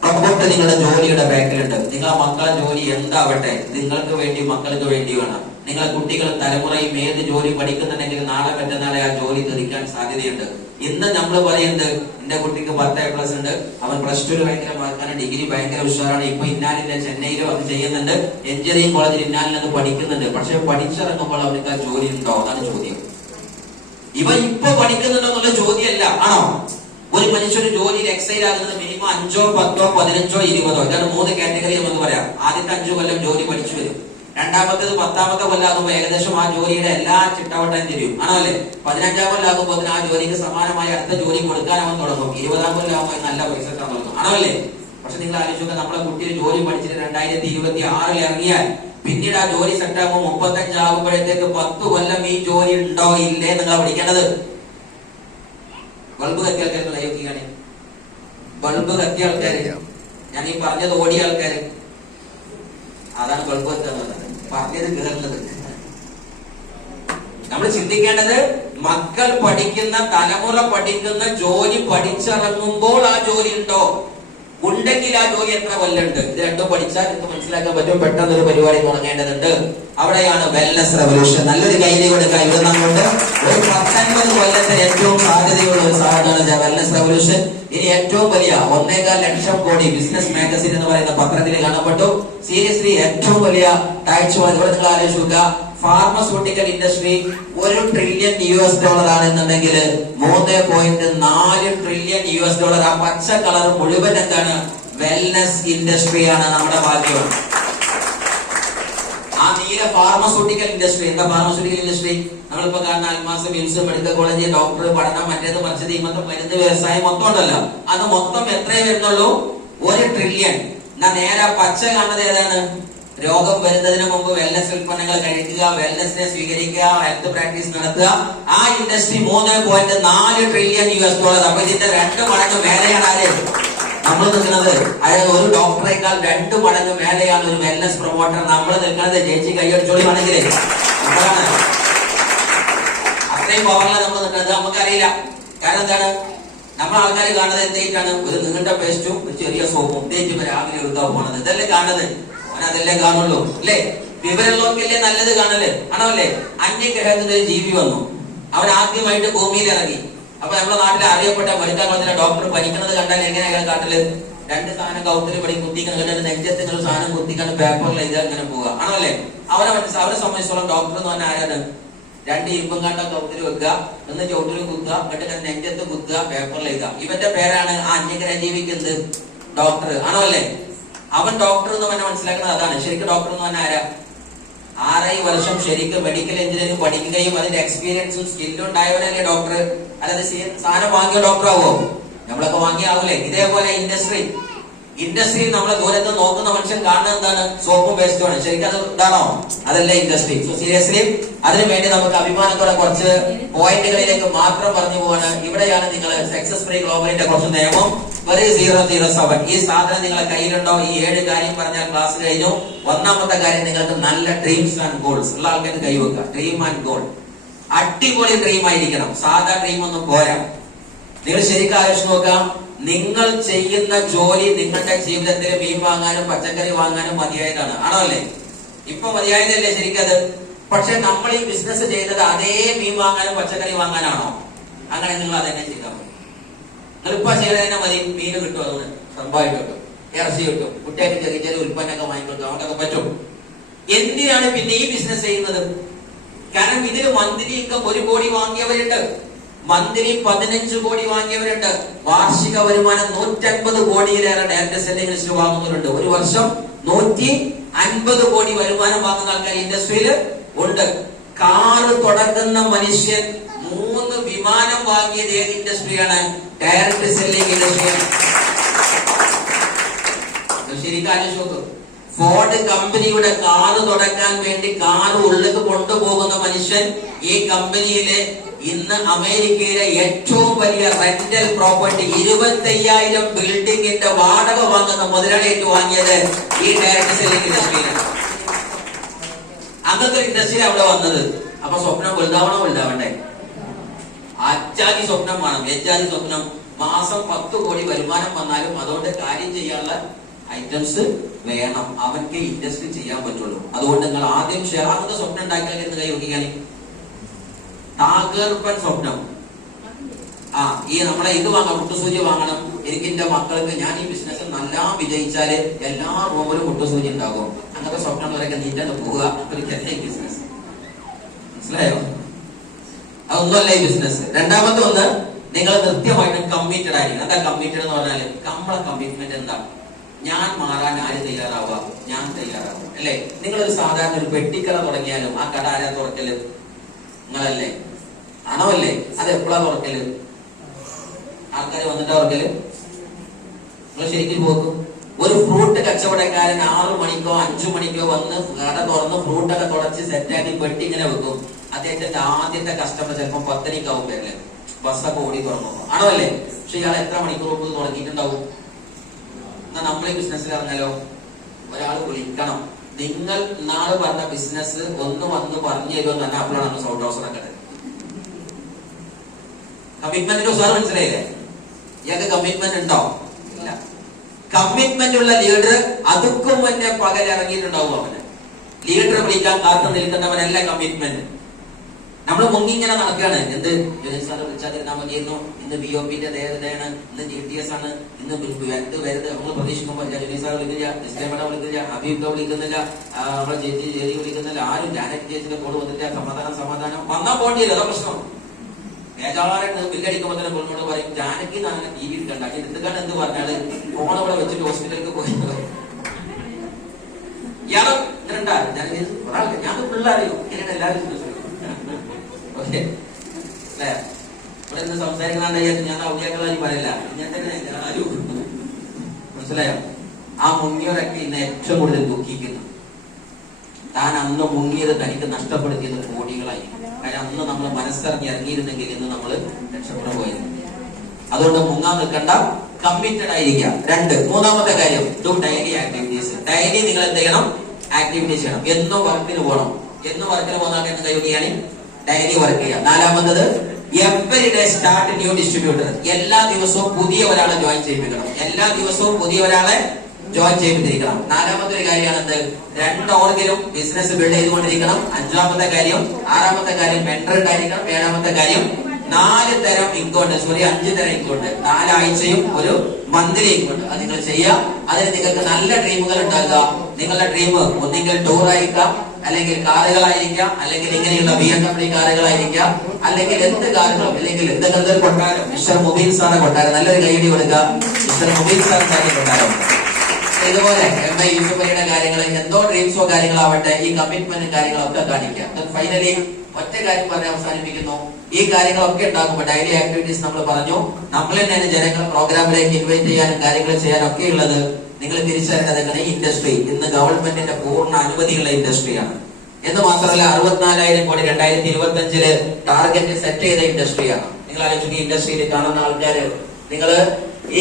റോബോട്ട് നിങ്ങളുടെ ജോലിയുടെ ബാക്കിലുണ്ട്. നിങ്ങളെ മക്കളെ ജോലി എന്താവട്ടെ, നിങ്ങൾക്ക് വേണ്ടി മക്കൾക്ക് വേണ്ടി വേണം. നിങ്ങളെ കുട്ടികൾ തലമുറയും ഏത് ജോലി പഠിക്കുന്നുണ്ടെങ്കിൽ നാളെ മറ്റന്നാളെ ആ ജോലി തെറിക്കാൻ സാധ്യതയുണ്ട്. ഇന്ന് നമ്മൾ പറയുന്നത് എന്റെ കുട്ടിക്ക് 10A+ ഉണ്ട്, അവൻ +2 ഭയങ്കര മാർക്കാണ്, ഡിഗ്രി ഭയങ്കര ഉഷാറാണ്, ഇപ്പൊ ഇന്നാലിന്റെ ചെന്നൈയിലും അത് ചെയ്യുന്നുണ്ട്, എഞ്ചിനീയറിംഗ് കോളേജിൽ ഇന്നാലിനത് പഠിക്കുന്നുണ്ട്. പക്ഷെ പഠിച്ചിറങ്ങുമ്പോൾ അവർക്ക് ആ ജോലി ഉണ്ടോ? അതാണ് ചോദ്യം. ഇവ ഇപ്പൊ പഠിക്കുന്നുണ്ടോ എന്നുള്ള ചോദ്യമല്ല, ആണോ? ഒരു മനുഷ്യന് ജോലിയിൽ എക്സൈൽ ആകുന്നത് മിനിമം 5, 10, 15, 20. ഇതാണ് 3 കാറ്റഗറി നമുക്ക് പറയാം. ആദ്യത്തെ 5 കൊല്ലം ജോലി പഠിച്ചു വരും. രണ്ടാമത്തേത് 10ാമത്തെ കൊല്ലാകുമ്പോൾ ഏകദേശം ആ ജോലിയുടെ എല്ലാ ചിട്ടവട്ടം തിരിയും. ആണല്ലേ? 15ാം കൊല്ലാകുമ്പോൾ ആ ജോലിക്ക് സമാനമായ അടുത്ത ജോലി കൊടുക്കാൻ അവൻ തുടങ്ങും. 20ാം കൊല്ലാകുമ്പോൾ നല്ല പൈസ കിട്ടാൻ തുടങ്ങും. ആണല്ലേ? പക്ഷെ നിങ്ങൾ ആലോചിക്കുക, നമ്മളെ കുട്ടിയെ ജോലി പഠിച്ചിട്ട് 2026 ഇറങ്ങിയാൽ പിന്നീട് ആ ജോലി സെറ്റ് ആകുമ്പോൾ 35 ആകുമ്പോഴത്തേക്ക് 10 കൊല്ലം ഈ ജോലി ഉണ്ടോ ഇല്ലേ നിങ്ങൾ പഠിക്കേണ്ടത്. ബൾബ് കത്തിയ ആൾക്കാർ ലൈവൊക്കെയാണ്. ബൾബ് കത്തിയ ആൾക്കാര്, ഞാൻ ഈ പറഞ്ഞത് ഓടിയ ആൾക്കാര്, അതാണ് ബൾബ് കത്തുന്നത്. പറഞ്ഞത് കേറുന്നത്. നമ്മൾ ചിന്തിക്കേണ്ടത് മക്കൾ പഠിക്കുന്ന, തലമുറ പഠിക്കുന്ന ജോലി പഠിച്ചിറങ്ങുമ്പോൾ ആ ജോലി ഉണ്ടോ, ഉണ്ടെങ്കിൽ ആ ജോലി എത്ര കൊല്ലുണ്ട്. ഇത് രണ്ടും പഠിച്ചാൽ നിങ്ങൾക്ക് മനസ്സിലാക്കാൻ പറ്റും. പെട്ടെന്ന് ഒരു പരിപാടി തുടങ്ങേണ്ടതുണ്ട്. അവിടെയാണ് വെൽനസ് റെവല്യൂഷൻ. നല്ലൊരു കൈലി കൊടുക്കുക. ഇവിടെ നമ്മളുണ്ട് ഒരു 19 കൊല്ലത്തിന് ഏറ്റവും സാധ്യതയുള്ള ഒരു സാധനമാണ് വെൽനസ് റെവല്യൂഷൻ. ഇനി ഏറ്റവും വലിയ 1.25 ലക്ഷം കോടി ബിസിനസ് മാഗസിൻ എന്ന് പറയുന്ന പത്രത്തിൽ കാണപ്പെട്ടു. സീരിയസ്ലി ഏറ്റവും വലിയ ടാക്സ്. ഇവിടെ നിങ്ങൾ ആലോചിക്കുക, ഫാർമസ്യൂട്ടിക്കൽ ഇൻഡസ്ട്രി $1 ട്രില്യൺ ആണെന്നുണ്ടെങ്കിൽ 3.4 ട്രില്യൺ US. ആ പച്ച കളർ മുഴുവൻ എന്താണ്? വെൽനസ് ഇൻഡസ്ട്രിയാണ്. നമ്മുടെ ഭാഗ്യം. ആ നീല ഫാർമസ്യൂട്ടിക്കൽ ഇൻഡസ്ട്രി. എന്താ ഫാർമസ്യൂട്ടിക്കൽ ഇൻഡസ്ട്രി? നമ്മളിപ്പോ കാണുന്ന Almas, MIMS, medical college, doctor, പഠനം, മറ്റേത് മറിച്ചത്, ഇന്നത്തെ മരുന്ന് വ്യവസായം മൊത്തം ഉണ്ടല്ലോ. അത് മൊത്തം എത്രയേ വരുന്നുള്ളൂ? 1 ട്രില്യൺ. നേരെ പച്ച കാണുന്നത് ഏതാണ്? രോഗം വരുന്നതിന് മുമ്പ് വെൽനസ് ഉൽപ്പന്നങ്ങൾ കഴിക്കുക, വെൽനസിനെ സ്വീകരിക്കുക, ഹെൽത്ത് പ്രാക്ടീസ് നടത്തുക. ആ ഇൻഡസ്ട്രി 3.4 ട്രില്യൺ US. അപ്പൊ ഇതിന്റെ 2 മടങ്ങ് മേലെയാണ് ആര് നമ്മൾ നിൽക്കുന്നത്. അതായത് ഒരു ഡോക്ടറേക്കാൾ 2 മടങ്ങ് മേലെയാണ് ഒരു വെൽനസ് പ്രൊമോട്ടർ നമ്മൾ നിൽക്കുന്നത്. ചേച്ചി കൈയടിച്ചോളിയാണെങ്കിലേ അത്രയും പവറിലാണ് നമ്മൾ നിൽക്കുന്നത്. നമുക്കറിയില്ല. കാരണം എന്താണ്? നമ്മൾ ആൾക്കാർ കാണുന്നത് എന്തിട്ടാണ്? ഒരു നീണ്ട പേസ്റ്റും ഒരു ചെറിയ സോപ്പും തേച്ചും രാവിലെ എടുക്കാൻ പോണത്. ഇതല്ലേ കാണുന്നത്? അതല്ലേ കാണുള്ളൂ അല്ലേ? വിവരമുള്ളവർക്കല്ലേ നല്ലത് കാണല്. ആണോ അല്ലേ? അന്യഗ്രഹത്തിൽ ഒരു ജീവി വന്നു. അവൻ ആദ്യമായിട്ട് ഭൂമിയിൽ ഇറങ്ങി. അപ്പൊ നമ്മുടെ നാട്ടിൽ അറിയപ്പെട്ട മെഡിക്കൽ കോളേജിലെ ഡോക്ടർ പനിക്കുന്നത് കണ്ടാൽ എങ്ങനെ അയാൾ കാട്ടില് 2 സാധനം കൗത്തിരി പടി കുത്തിക്കണം, നെഞ്ചത്ത് ഒരു സാധനം കുത്തിക്കാണ് പേപ്പറിൽ എഴുതാൻ ഇങ്ങനെ പോവുക. ആണോ അല്ലേ? അവരെ സംബന്ധിച്ചോളം ഡോക്ടർ എന്ന് പറഞ്ഞാൽ ആരാണ്? 2 ഇരുമ്പും കണ്ട കൗത്തിരി വെക്കുക, ഒന്ന് ചവിട്ടിലും കുത്തുക, എന്നിട്ട് നെഞ്ചത്ത് കുത്തുക, പേപ്പറിൽ എഴുതുക. ഇവന്റെ പേരാണ് ആ അന്യഗ്രഹ ജീവിക്കുന്നത് ഡോക്ടർ. ആണോ അല്ലേ? അവൻ ഡോക്ടർ എന്ന് പറഞ്ഞാൽ മനസ്സിലാക്കുന്നത് അതാണ്. ശരിക്കും ഡോക്ടർ എന്ന് പറഞ്ഞാൽ ആരാ? 6 വർഷം ശരിക്കും മെഡിക്കൽ എഞ്ചിനീയറിംഗ് പഠിക്കുകയും അതിന്റെ എക്സ്പീരിയൻസും സ്കില്ലും ഉണ്ടായവനല്ലേ ഡോക്ടർ. അല്ലാതെ സാധനം വാങ്ങിയ ഡോക്ടർ ആവോ? നമ്മളൊക്കെ വാങ്ങിയാവൂലേ? ഇതേപോലെ ഇൻഡസ്ട്രി നമ്മളെ ദൂരത്ത് നോക്കുന്ന മനുഷ്യൻ കാണുന്നത് എന്താണ്? സോപ്പും പേസ്റ്റും ആണ്. ശരിക്കും അത് ഇതാണോ? അതല്ല ഇൻഡസ്ട്രി. സോ സീരിയസ്ലി അതിനു വേണ്ടി നമുക്ക് അഭിമാനത്തോടെ കുറച്ച് പോയിന്റുകളിലേക്ക് മാത്രം പറഞ്ഞു പോവാണ്. ഇവിടെയാണ് നിങ്ങൾ സക്സസ് ഫ്രീ ഗ്ലോബലിന്റെ കുറച്ച് നിയമം. 007. ഈ സാധനം നിങ്ങളെ കയ്യിലുണ്ടോ? ഈ 7 കാര്യം പറഞ്ഞാൽ ക്ലാസ് കഴിഞ്ഞു. ഒന്നാമത്തെ കാര്യം, നിങ്ങൾക്ക് നല്ല ഡ്രീംസ് ആൻഡ് ഗോൾസ് ഉള്ള ആൾക്കാർക്ക് കൈവെക്കുക. ഡ്രീം ആൻഡ് ഗോൾ അടിപൊളി ഡ്രീം ആയിരിക്കണം. സാധാ ഡ്രീം ഒന്നും പോരാ. നിങ്ങൾ ശരിക്കും ആലോചിച്ച് നോക്കാം. നിങ്ങൾ ചെയ്യുന്ന ജോലി നിങ്ങളുടെ ജീവിതത്തിൽ മീൻ വാങ്ങാനും പച്ചക്കറി വാങ്ങാനും മതിയായതാണ്. ആണോ അല്ലേ? ഇപ്പൊ മതിയായതല്ലേ ശരിക്കത്? പക്ഷെ നമ്മൾ ഈ ബിസിനസ് ചെയ്യുന്നത് അതേ മീൻ വാങ്ങാനും പച്ചക്കറി വാങ്ങാനാണോ? അങ്ങനെ നിങ്ങൾ അതെന്നെ ചെയ്താൽ മതി. നിങ്ങളിപ്പ ചെയ്ത് തന്നെ മതി. മീൻ കിട്ടും, അതുകൊണ്ട് സംഭവമായിട്ട് കിട്ടും, ഇറച്ചി കിട്ടും, കുട്ടിയായിട്ട് ചെറിയ ചെറിയ ഉൽപ്പന്നമൊക്കെ വാങ്ങിക്കൊടുക്കും, അവർക്കൊക്കെ പറ്റും. എന്തിനാണ് പിന്നെ ഈ ബിസിനസ് ചെയ്യുന്നത്? കാരണം ഇതിന് മന്ത്ലി ഇൻകം 1 കോടി വാങ്ങിയവരുണ്ട്, മന്ത്ലി 15 കോടി വാങ്ങിയവരുണ്ട്, വാർഷിക വരുമാനം 150 കോടിയിലേറെ ഡയറക്ട് സെല്ലിംഗ് ലിസ്റ്റ് വാങ്ങുന്നവരുണ്ട്. ഒരു വർഷം 150 കോടി വരുമാനം വാങ്ങുന്ന ആൾക്കാർ ഇൻഡസ്ട്രിയിൽ ഉണ്ട്. കാറ് തുടങ്ങുന്ന മനുഷ്യൻ 3 വിമാനം വാങ്ങിയത് ഏത് ഇൻഡസ്ട്രിയാണ്? Direct selling ഇൻഡസ്ട്രിയാണ്. ശരിക്കും ആലോചിച്ച് നോക്കും. ഫോർഡ് കമ്പനിയുടെ കാറ് തുടങ്ങാൻ വേണ്ടി കാറ് ഉള്ളിലേക്ക് കൊണ്ടുപോകുന്ന മനുഷ്യൻ ഈ കമ്പനിയിലെ ഇന്ന് അമേരിക്കയിലെ ഏറ്റവും വലിയ റെന്റൽ പ്രോപ്പർട്ടി 25,000 ബിൽഡിംഗിന്റെ വാടക വാങ്ങുന്ന മുതലാളിയായിട്ട് വാങ്ങിയത് ഈ ഡയറക്ട് സെല്ലിംഗ് ഇൻഡസ്ട്രിയിലാണ്. അങ്ങനത്തെ ഇൻഡസ്ട്രി അവിടെ വന്നത്. അപ്പൊ സ്വപ്നം വലുതാവണോ വലുതാവണ്ടേ? അജാതി സ്വപ്നം വേണം. എജാതി സ്വപ്നം. മാസം 10 കോടി വരുമാനം വന്നാലും അതുകൊണ്ട് കാര്യം ചെയ്യാനുള്ള ഐറ്റംസ് വേണം. അവൻക്ക് ഇൻഡസ്ട്രി ചെയ്യാൻ പറ്റുള്ളൂ. അതുകൊണ്ട് നിങ്ങൾ ആദ്യം ഷെയർ അങ്ങനത്തെ സ്വപ്നം ഉണ്ടാക്കിയാൽ എന്ന് കൈ നോക്കിക്കാണി. താകർപ്പൻ സ്വപ്നം. ഈ നമ്മളെ ഇത് വാങ്ങാം, മുട്ടുസൂചി വാങ്ങണം. എനിക്ക് എന്റെ മക്കൾക്ക് ഞാൻ ഈ ബിസിനസ് നല്ല വിജയിച്ചാല് എല്ലാ റൂമിലും മുട്ടുസൂചി ഉണ്ടാകും. അങ്ങനത്തെ സ്വപ്നങ്ങളൊക്കെ നീറ്റാണ് പോവുക. ഒരു ബിസിനസ് മനസ്സിലായോ? അതൊന്നുമല്ല ഈ ബിസിനസ്. രണ്ടാമത്തെ ഒന്ന്, നിങ്ങൾ കൃത്യമായിട്ടും കമ്മിറ്റഡ് ആയിരിക്കണം. എന്താ കമ്മിറ്റഡ് എന്ന് പറഞ്ഞാൽ നമ്മളെ കമ്മിറ്റ്മെന്റ് എന്താ? ഞാൻ മാറാൻ ആര് തയ്യാറാവുക? ഞാൻ തയ്യാറാവുക അല്ലേ? നിങ്ങളൊരു സാധാരണ ഒരു പെട്ടിക്കട തുടങ്ങിയാലും ആ കട ആരാ തുറക്കല്? നിങ്ങളല്ലേ? ആണോ അല്ലേ? അത് എപ്പോഴാ തുറക്കല്? ആൾക്കാർ വന്നിട്ടാ തുറക്കല്? നിങ്ങൾ ശരിക്കും പോകും. ഒരു ഫ്രൂട്ട് കച്ചവടക്കാരൻ 6 മണിക്കോ 5 മണിക്കോ വന്ന് കട തുറന്ന് ഫ്രൂട്ടൊക്കെ തുടച്ച് സെറ്റാക്കി പെട്ടി ഇങ്ങനെ വെക്കും. അദ്ദേഹത്തിന്റെ ആദ്യത്തെ കസ്റ്റമർ ചിലപ്പോൾ 10 മണിക്കാവും വരില്ലേ, ബസ്സൊക്കെ ഓടി തുറന്നു. ആണോ അല്ലേ? പക്ഷെ ഇയാൾ എത്ര മണിക്കൂർ മുമ്പ് തുടങ്ങിയിട്ടുണ്ടാവും? എന്നാ നമ്മളെ ബിസിനസ്സിൽ ഇറങ്ങാലോ. ഒരാൾ വിളിക്കണം, നിങ്ങൾ നാളെ പറഞ്ഞ ബിസിനസ് ഒന്ന് വന്ന് പറഞ്ഞു തരുമെന്ന് തന്നെ. അപ്പോഴാണ് സൗണ്ട് ഹൗസറൊക്കെ കമ്മിറ്റ്മെന്റിന്റെ ഉസാറ് മനസ്സിലായില്ലേ? ഇയാൾക്ക് കമ്മിറ്റ്മെന്റ് ഉണ്ടോ? ഇല്ല. കമ്മിറ്റ്മെന്റ് ഉള്ള ലീഡർ അതുക്കും മുന്നേ പകൽ ഇറങ്ങിയിട്ടുണ്ടാവും. അവന് ലീഡർ വിളിക്കാൻ കാത്തു നിൽക്കുന്നവനല്ല കമ്മിറ്റ്മെന്റ്. നമ്മൾ മുങ്ങി ഇങ്ങനെ നടക്കുകയാണ്. എന്ത് സാറ് വിളിച്ചാൽ മതിയായിരുന്നു, ഇന്ന് BOP-ന്റെ ദേവതയാണ്, ഇന്ന് GTS ആണ്, ഇന്ന് വരുന്നത് നമ്മൾ പ്രതീക്ഷിക്കുമ്പോൾ ജലീൽ സാർ വിളിക്കില്ല, നിശ്ചയമട വിളിക്കില്ല, ഹബീബ് വിളിക്കുന്നില്ല, നമ്മളെ ചേച്ചി വിളിക്കുന്നില്ല, ആരും ജാനകി ചേച്ചിന്റെ കോഡ് വന്നില്ല. സമാധാനം വന്നാൽ പോണ്ടില്ല. അതാ പ്രശ്നം. ബേജാറായിട്ട് ബില്ലടിക്കുമ്പോൾ തന്നെ പുള്ളിനോട് പറയും, ജാനകി അങ്ങനെ TV കണ്ട എന്തുകാണ് എന്ത് പറഞ്ഞാല് ഫോൺ ഇവിടെ വെച്ചിട്ട് ഹോസ്പിറ്റലിലേക്ക് പോയി. ഇയാളോ ഇങ്ങനെണ്ടാ ഒരാൾക്ക് ഞാൻ പിള്ളേറിയോ ഇങ്ങനെയാണ് എല്ലാവരും ഓക്കെ അല്ലേ? ഇവിടെ നിന്ന് സംസാരിക്കണ ഞാൻ ഔദ്യോഗികളായി പറയില്ല. ഞാൻ തന്നെ ആരും മനസ്സിലായോ? ആ മുങ്ങിയവരൊക്കെ ഇന്ന് ഏറ്റവും കൂടുതൽ ദുഃഖിക്കുന്നു. താൻ അന്ന് മുങ്ങിയത് തനിക്ക് നഷ്ടപ്പെടുത്തിയത് കോടികളായി. കാരണം അന്ന് നമ്മൾ മനസ്സിറങ്ങി ഇറങ്ങിയിരുന്നെങ്കിൽ ഇന്ന് നമ്മൾ രക്ഷപ്പെട്ടു പോയിരുന്നു. അതുകൊണ്ട് മുങ്ങാൻ നിൽക്കണ്ട, കമ്മിറ്റഡ് ആയിരിക്കുക. 2 മൂന്നാമത്തെ കാര്യം, ഡു ഡെയിലി ആക്ടിവിറ്റീസ്. ഡെയിലി നിങ്ങൾ എന്ത് ചെയ്യണം? ആക്ടിവിറ്റീസ് ചെയ്യണം. എന്നും വർക്കിന് പോകണം. എന്നും വർക്കിന് പോകുന്ന എന്ത് കഴിയുകയാണ്? ഡെയിലി വർക്ക് ചെയ്യുക. 4-മത്തത്, every day start new distributor. എല്ലാ ദിവസവും പുതിയ ഒരാളെ ജോയിൻ ചെയ്യിപ്പിക്കണം. എല്ലാ ദിവസവും പുതിയ ഒരാളെ ജോയിൻ ചെയ്തിരിക്കണം. 4-മത്തെ ഒരു കാര്യമാണ് എന്ത്? 2 ഓർഗിലും ബിസിനസ് ബിൽഡ് ചെയ്തുകൊണ്ടിരിക്കണം. 5-മത്തെ കാര്യം. 6-മത്തെ കാര്യം മെന്റർ ഉണ്ടായിരിക്കണം. 7-മത്തെ കാര്യം 4 തരം ഇൻകോണ്ട്, 5 തരം ഇൻകോണ്ട്. 4 ആഴ്ചയും ഒരു മന്ത്ലി ഇൻകോണ്ട്. അത് നിങ്ങൾ ചെയ്യുക. അതിന് നിങ്ങൾക്ക് നല്ല ഡ്രീമുകൾ ഉണ്ടാകുക. നിങ്ങളുടെ ഡ്രീം ഒന്നെങ്കിൽ ടൂർ ആയിരിക്കാം, അല്ലെങ്കിൽ കാറുകളായിരിക്കാം, അല്ലെങ്കിൽ ഇങ്ങനെയുള്ള BMW കാറുകളായിരിക്കാം, അല്ലെങ്കിൽ എന്ത് കാറുകളും, അല്ലെങ്കിൽ എന്തെങ്കിലും കൊട്ടാരം. മിസ്റ്റർ മുബീൻ സാറെ കൊട്ടാരം. നല്ലൊരു കൈയടി കൊടുക്കുക. മിസ്റ്റർ മുബീൻ സാർ കൊട്ടാരം. ഇതുപോലെ MI യൂസുഫലിയുടെ കാര്യങ്ങൾ, എന്തോ ഡ്രീംസോ കാര്യങ്ങളാവട്ടെ, ഈ കമ്മിറ്റ്മെന്റ് കാര്യങ്ങളൊക്കെ കാണിക്കുക. ഫൈനലി ഒറ്റ കാര്യം പറഞ്ഞ് അവസാനിപ്പിക്കുന്നു. ഈ കാര്യങ്ങളൊക്കെ ഉണ്ടാക്കുമ്പോൾ ഡെയിലി ആക്ടിവിറ്റീസ് നമ്മൾ പറഞ്ഞു. നമ്മൾ തന്നെ ജനങ്ങളെ പ്രോഗ്രാമിലേക്ക് ഇൻവൈറ്റ് ചെയ്യാനും കാര്യങ്ങൾ ചെയ്യാനും ഒക്കെ ഉള്ളത് നിങ്ങൾ തിരിച്ചറിഞ്ഞത് ഈ ഇൻഡസ്ട്രി ഇന്ന് ഗവൺമെന്റിന്റെ പൂർണ്ണ അനുമതിയുള്ള ഇൻഡസ്ട്രിയാണ്. എന്ന് മാത്രമല്ല 64,000 കോടി 2025 ടാർഗറ്റ് സെറ്റ് ചെയ്ത ഇൻഡസ്ട്രിയാണ്. നിങ്ങൾ ആലോചിക്കുക, ഇൻഡസ്ട്രിയിൽ കാണുന്ന ആൾക്കാര്, നിങ്ങള്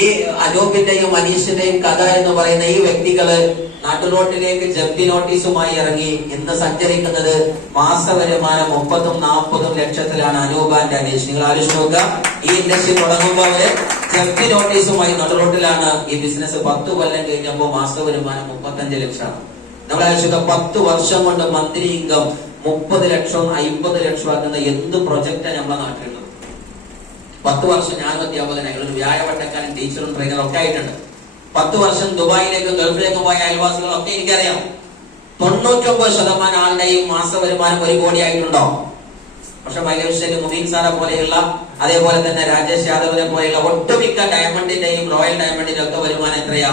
ഈ അനൂപിന്റെയും മനീഷിന്റെയും കഥ എന്ന് പറയുന്ന ഈ വ്യക്തികള് നാട്ടുറോട്ടിലേക്ക് ജപ്തി നോട്ടീസുമായി ഇറങ്ങി ഇന്ന് സഞ്ചരിക്കുന്നത് മാസവരുമാനം 30-40 ലക്ഷത്തിലാണ്. അനൂപാന്റെ അനീഷ്, നിങ്ങൾ ആലോചിച്ച് നോക്കുക. ഈ ഇൻഡസ്ട്രി തുടങ്ങുമ്പോൾ അവര് ജപ്തി നോട്ടീസുമായി നടുറോട്ടിലാണ്. ഈ ബിസിനസ് 10 കൊല്ലം കഴിഞ്ഞപ്പോൾ മാസവരുമാനം 35 ലക്ഷമാണ്. നമ്മൾ ആലോചിക്കുക, 10 വർഷം കൊണ്ട് മന്ത്ലി ഇൻകം 30 ലക്ഷം 50 ലക്ഷം ആക്കുന്ന എന്ത് പ്രൊജക്റ്റാണ് നമ്മുടെ നാട്ടിലുള്ളത്? 10 വർഷം ഞാനും അധ്യാപകനായി ഒരു വ്യാഴവട്ടക്കാരൻ, ടീച്ചറും ട്രെയിനറും ഒക്കെ ആയിട്ടുണ്ട്. 10 വർഷം ദുബായിലേക്കും ഗൾഫിലേക്കും പോയ അയൽവാസികളൊക്കെ എനിക്കറിയാം. 99% ആളുടെയും മാസവരുമാനം 1 കോടി ആയിട്ടുണ്ടോ? പക്ഷെ മൈലേശ്വരി മുബീൻ സാറെ പോലെയുള്ള, അതേപോലെ തന്നെ രാജേഷ് യാദവിനെ പോലെയുള്ള ഒട്ടുമിക്ക ഡയമണ്ടിന്റെയും റോയൽ ഡയമണ്ടിന്റെ ഒക്കെ വരുമാനം എത്രയാ?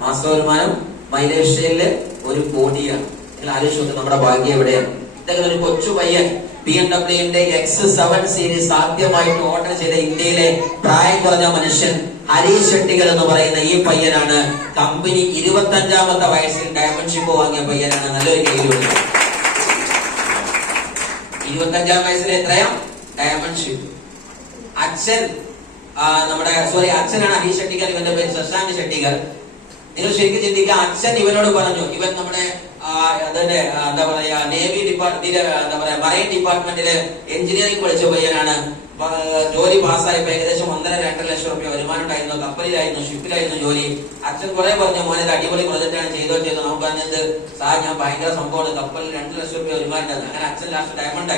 മാസവരുമാനം മൈലേശ്വരില് 1 കോടിയാണ്. നിങ്ങൾ ആലോചിച്ച് നമ്മുടെ ഭാഗ്യം എവിടെയാണ്? ഇതൊക്കെ ഒരു കൊച്ചു പയ്യൻ BMW-ന്റെ X7 സീരീസ് ആദ്യമായിട്ട് ഓർഡർ ചെയ്ത ഇന്ത്യയിലെ പ്രായം കുറഞ്ഞ മനുഷ്യൻ ഹരീഷ് ഷെട്ടികൾ എന്ന് പറയുന്ന ഈ പയ്യനാണ്. കമ്പനി 25-മത്തെ വയസ്സിൽ ഡയമണ്ട് ഷിപ്പ് വാങ്ങിയ പയ്യനാണ്. നല്ലൊരു കയ്യിലുണ്ട്. 25-ാം വയസ്സിൽ എത്രയാ? Diamond ship. അച്ഛൻ അച്ഛനാണ് ഹരീഷ് ഷെട്ടികൾ. ഇവന്റെ പേര് ശശാങ്ക് ഷെട്ടികൾ. നിങ്ങൾ ശരിക്കും ചിന്തിക്കുക, അച്ഛൻ ഇവനോട് പറഞ്ഞു, ഇവൻ നമ്മുടെ അതിന്റെ എന്താ പറയാ നേവി ഡിപ്പാർട്ട്മെന്റിലെ മറൈൻ ഡിപ്പാർട്ട്മെന്റില് എഞ്ചിനീയറിംഗ് പഠിച്ച പയ്യനാണ്. ജോലി പാസ്സായപ്പോ ഏകദേശം 1.5-2 ലക്ഷം രൂപ വരുമാനം ഉണ്ടായിരുന്നു. കപ്പലിലായിരുന്നു, ഷിപ്പിലായിരുന്നു ജോലി. അച്ഛൻ കുറെ പറഞ്ഞു, മോനെ അടിപൊളി പ്രൊജക്റ്റാണ്, ചെയ്തോ നമുക്ക് പറഞ്ഞത് സാർ ഞാൻ ഭയങ്കര സംഭവമാണ്, കപ്പലിൽ 2 ലക്ഷം രൂപ വരുമാനം ഉണ്ടായിരുന്നു. അങ്ങനെ അച്ഛൻ ലാസ്റ്റ് ഡയമണ്ട്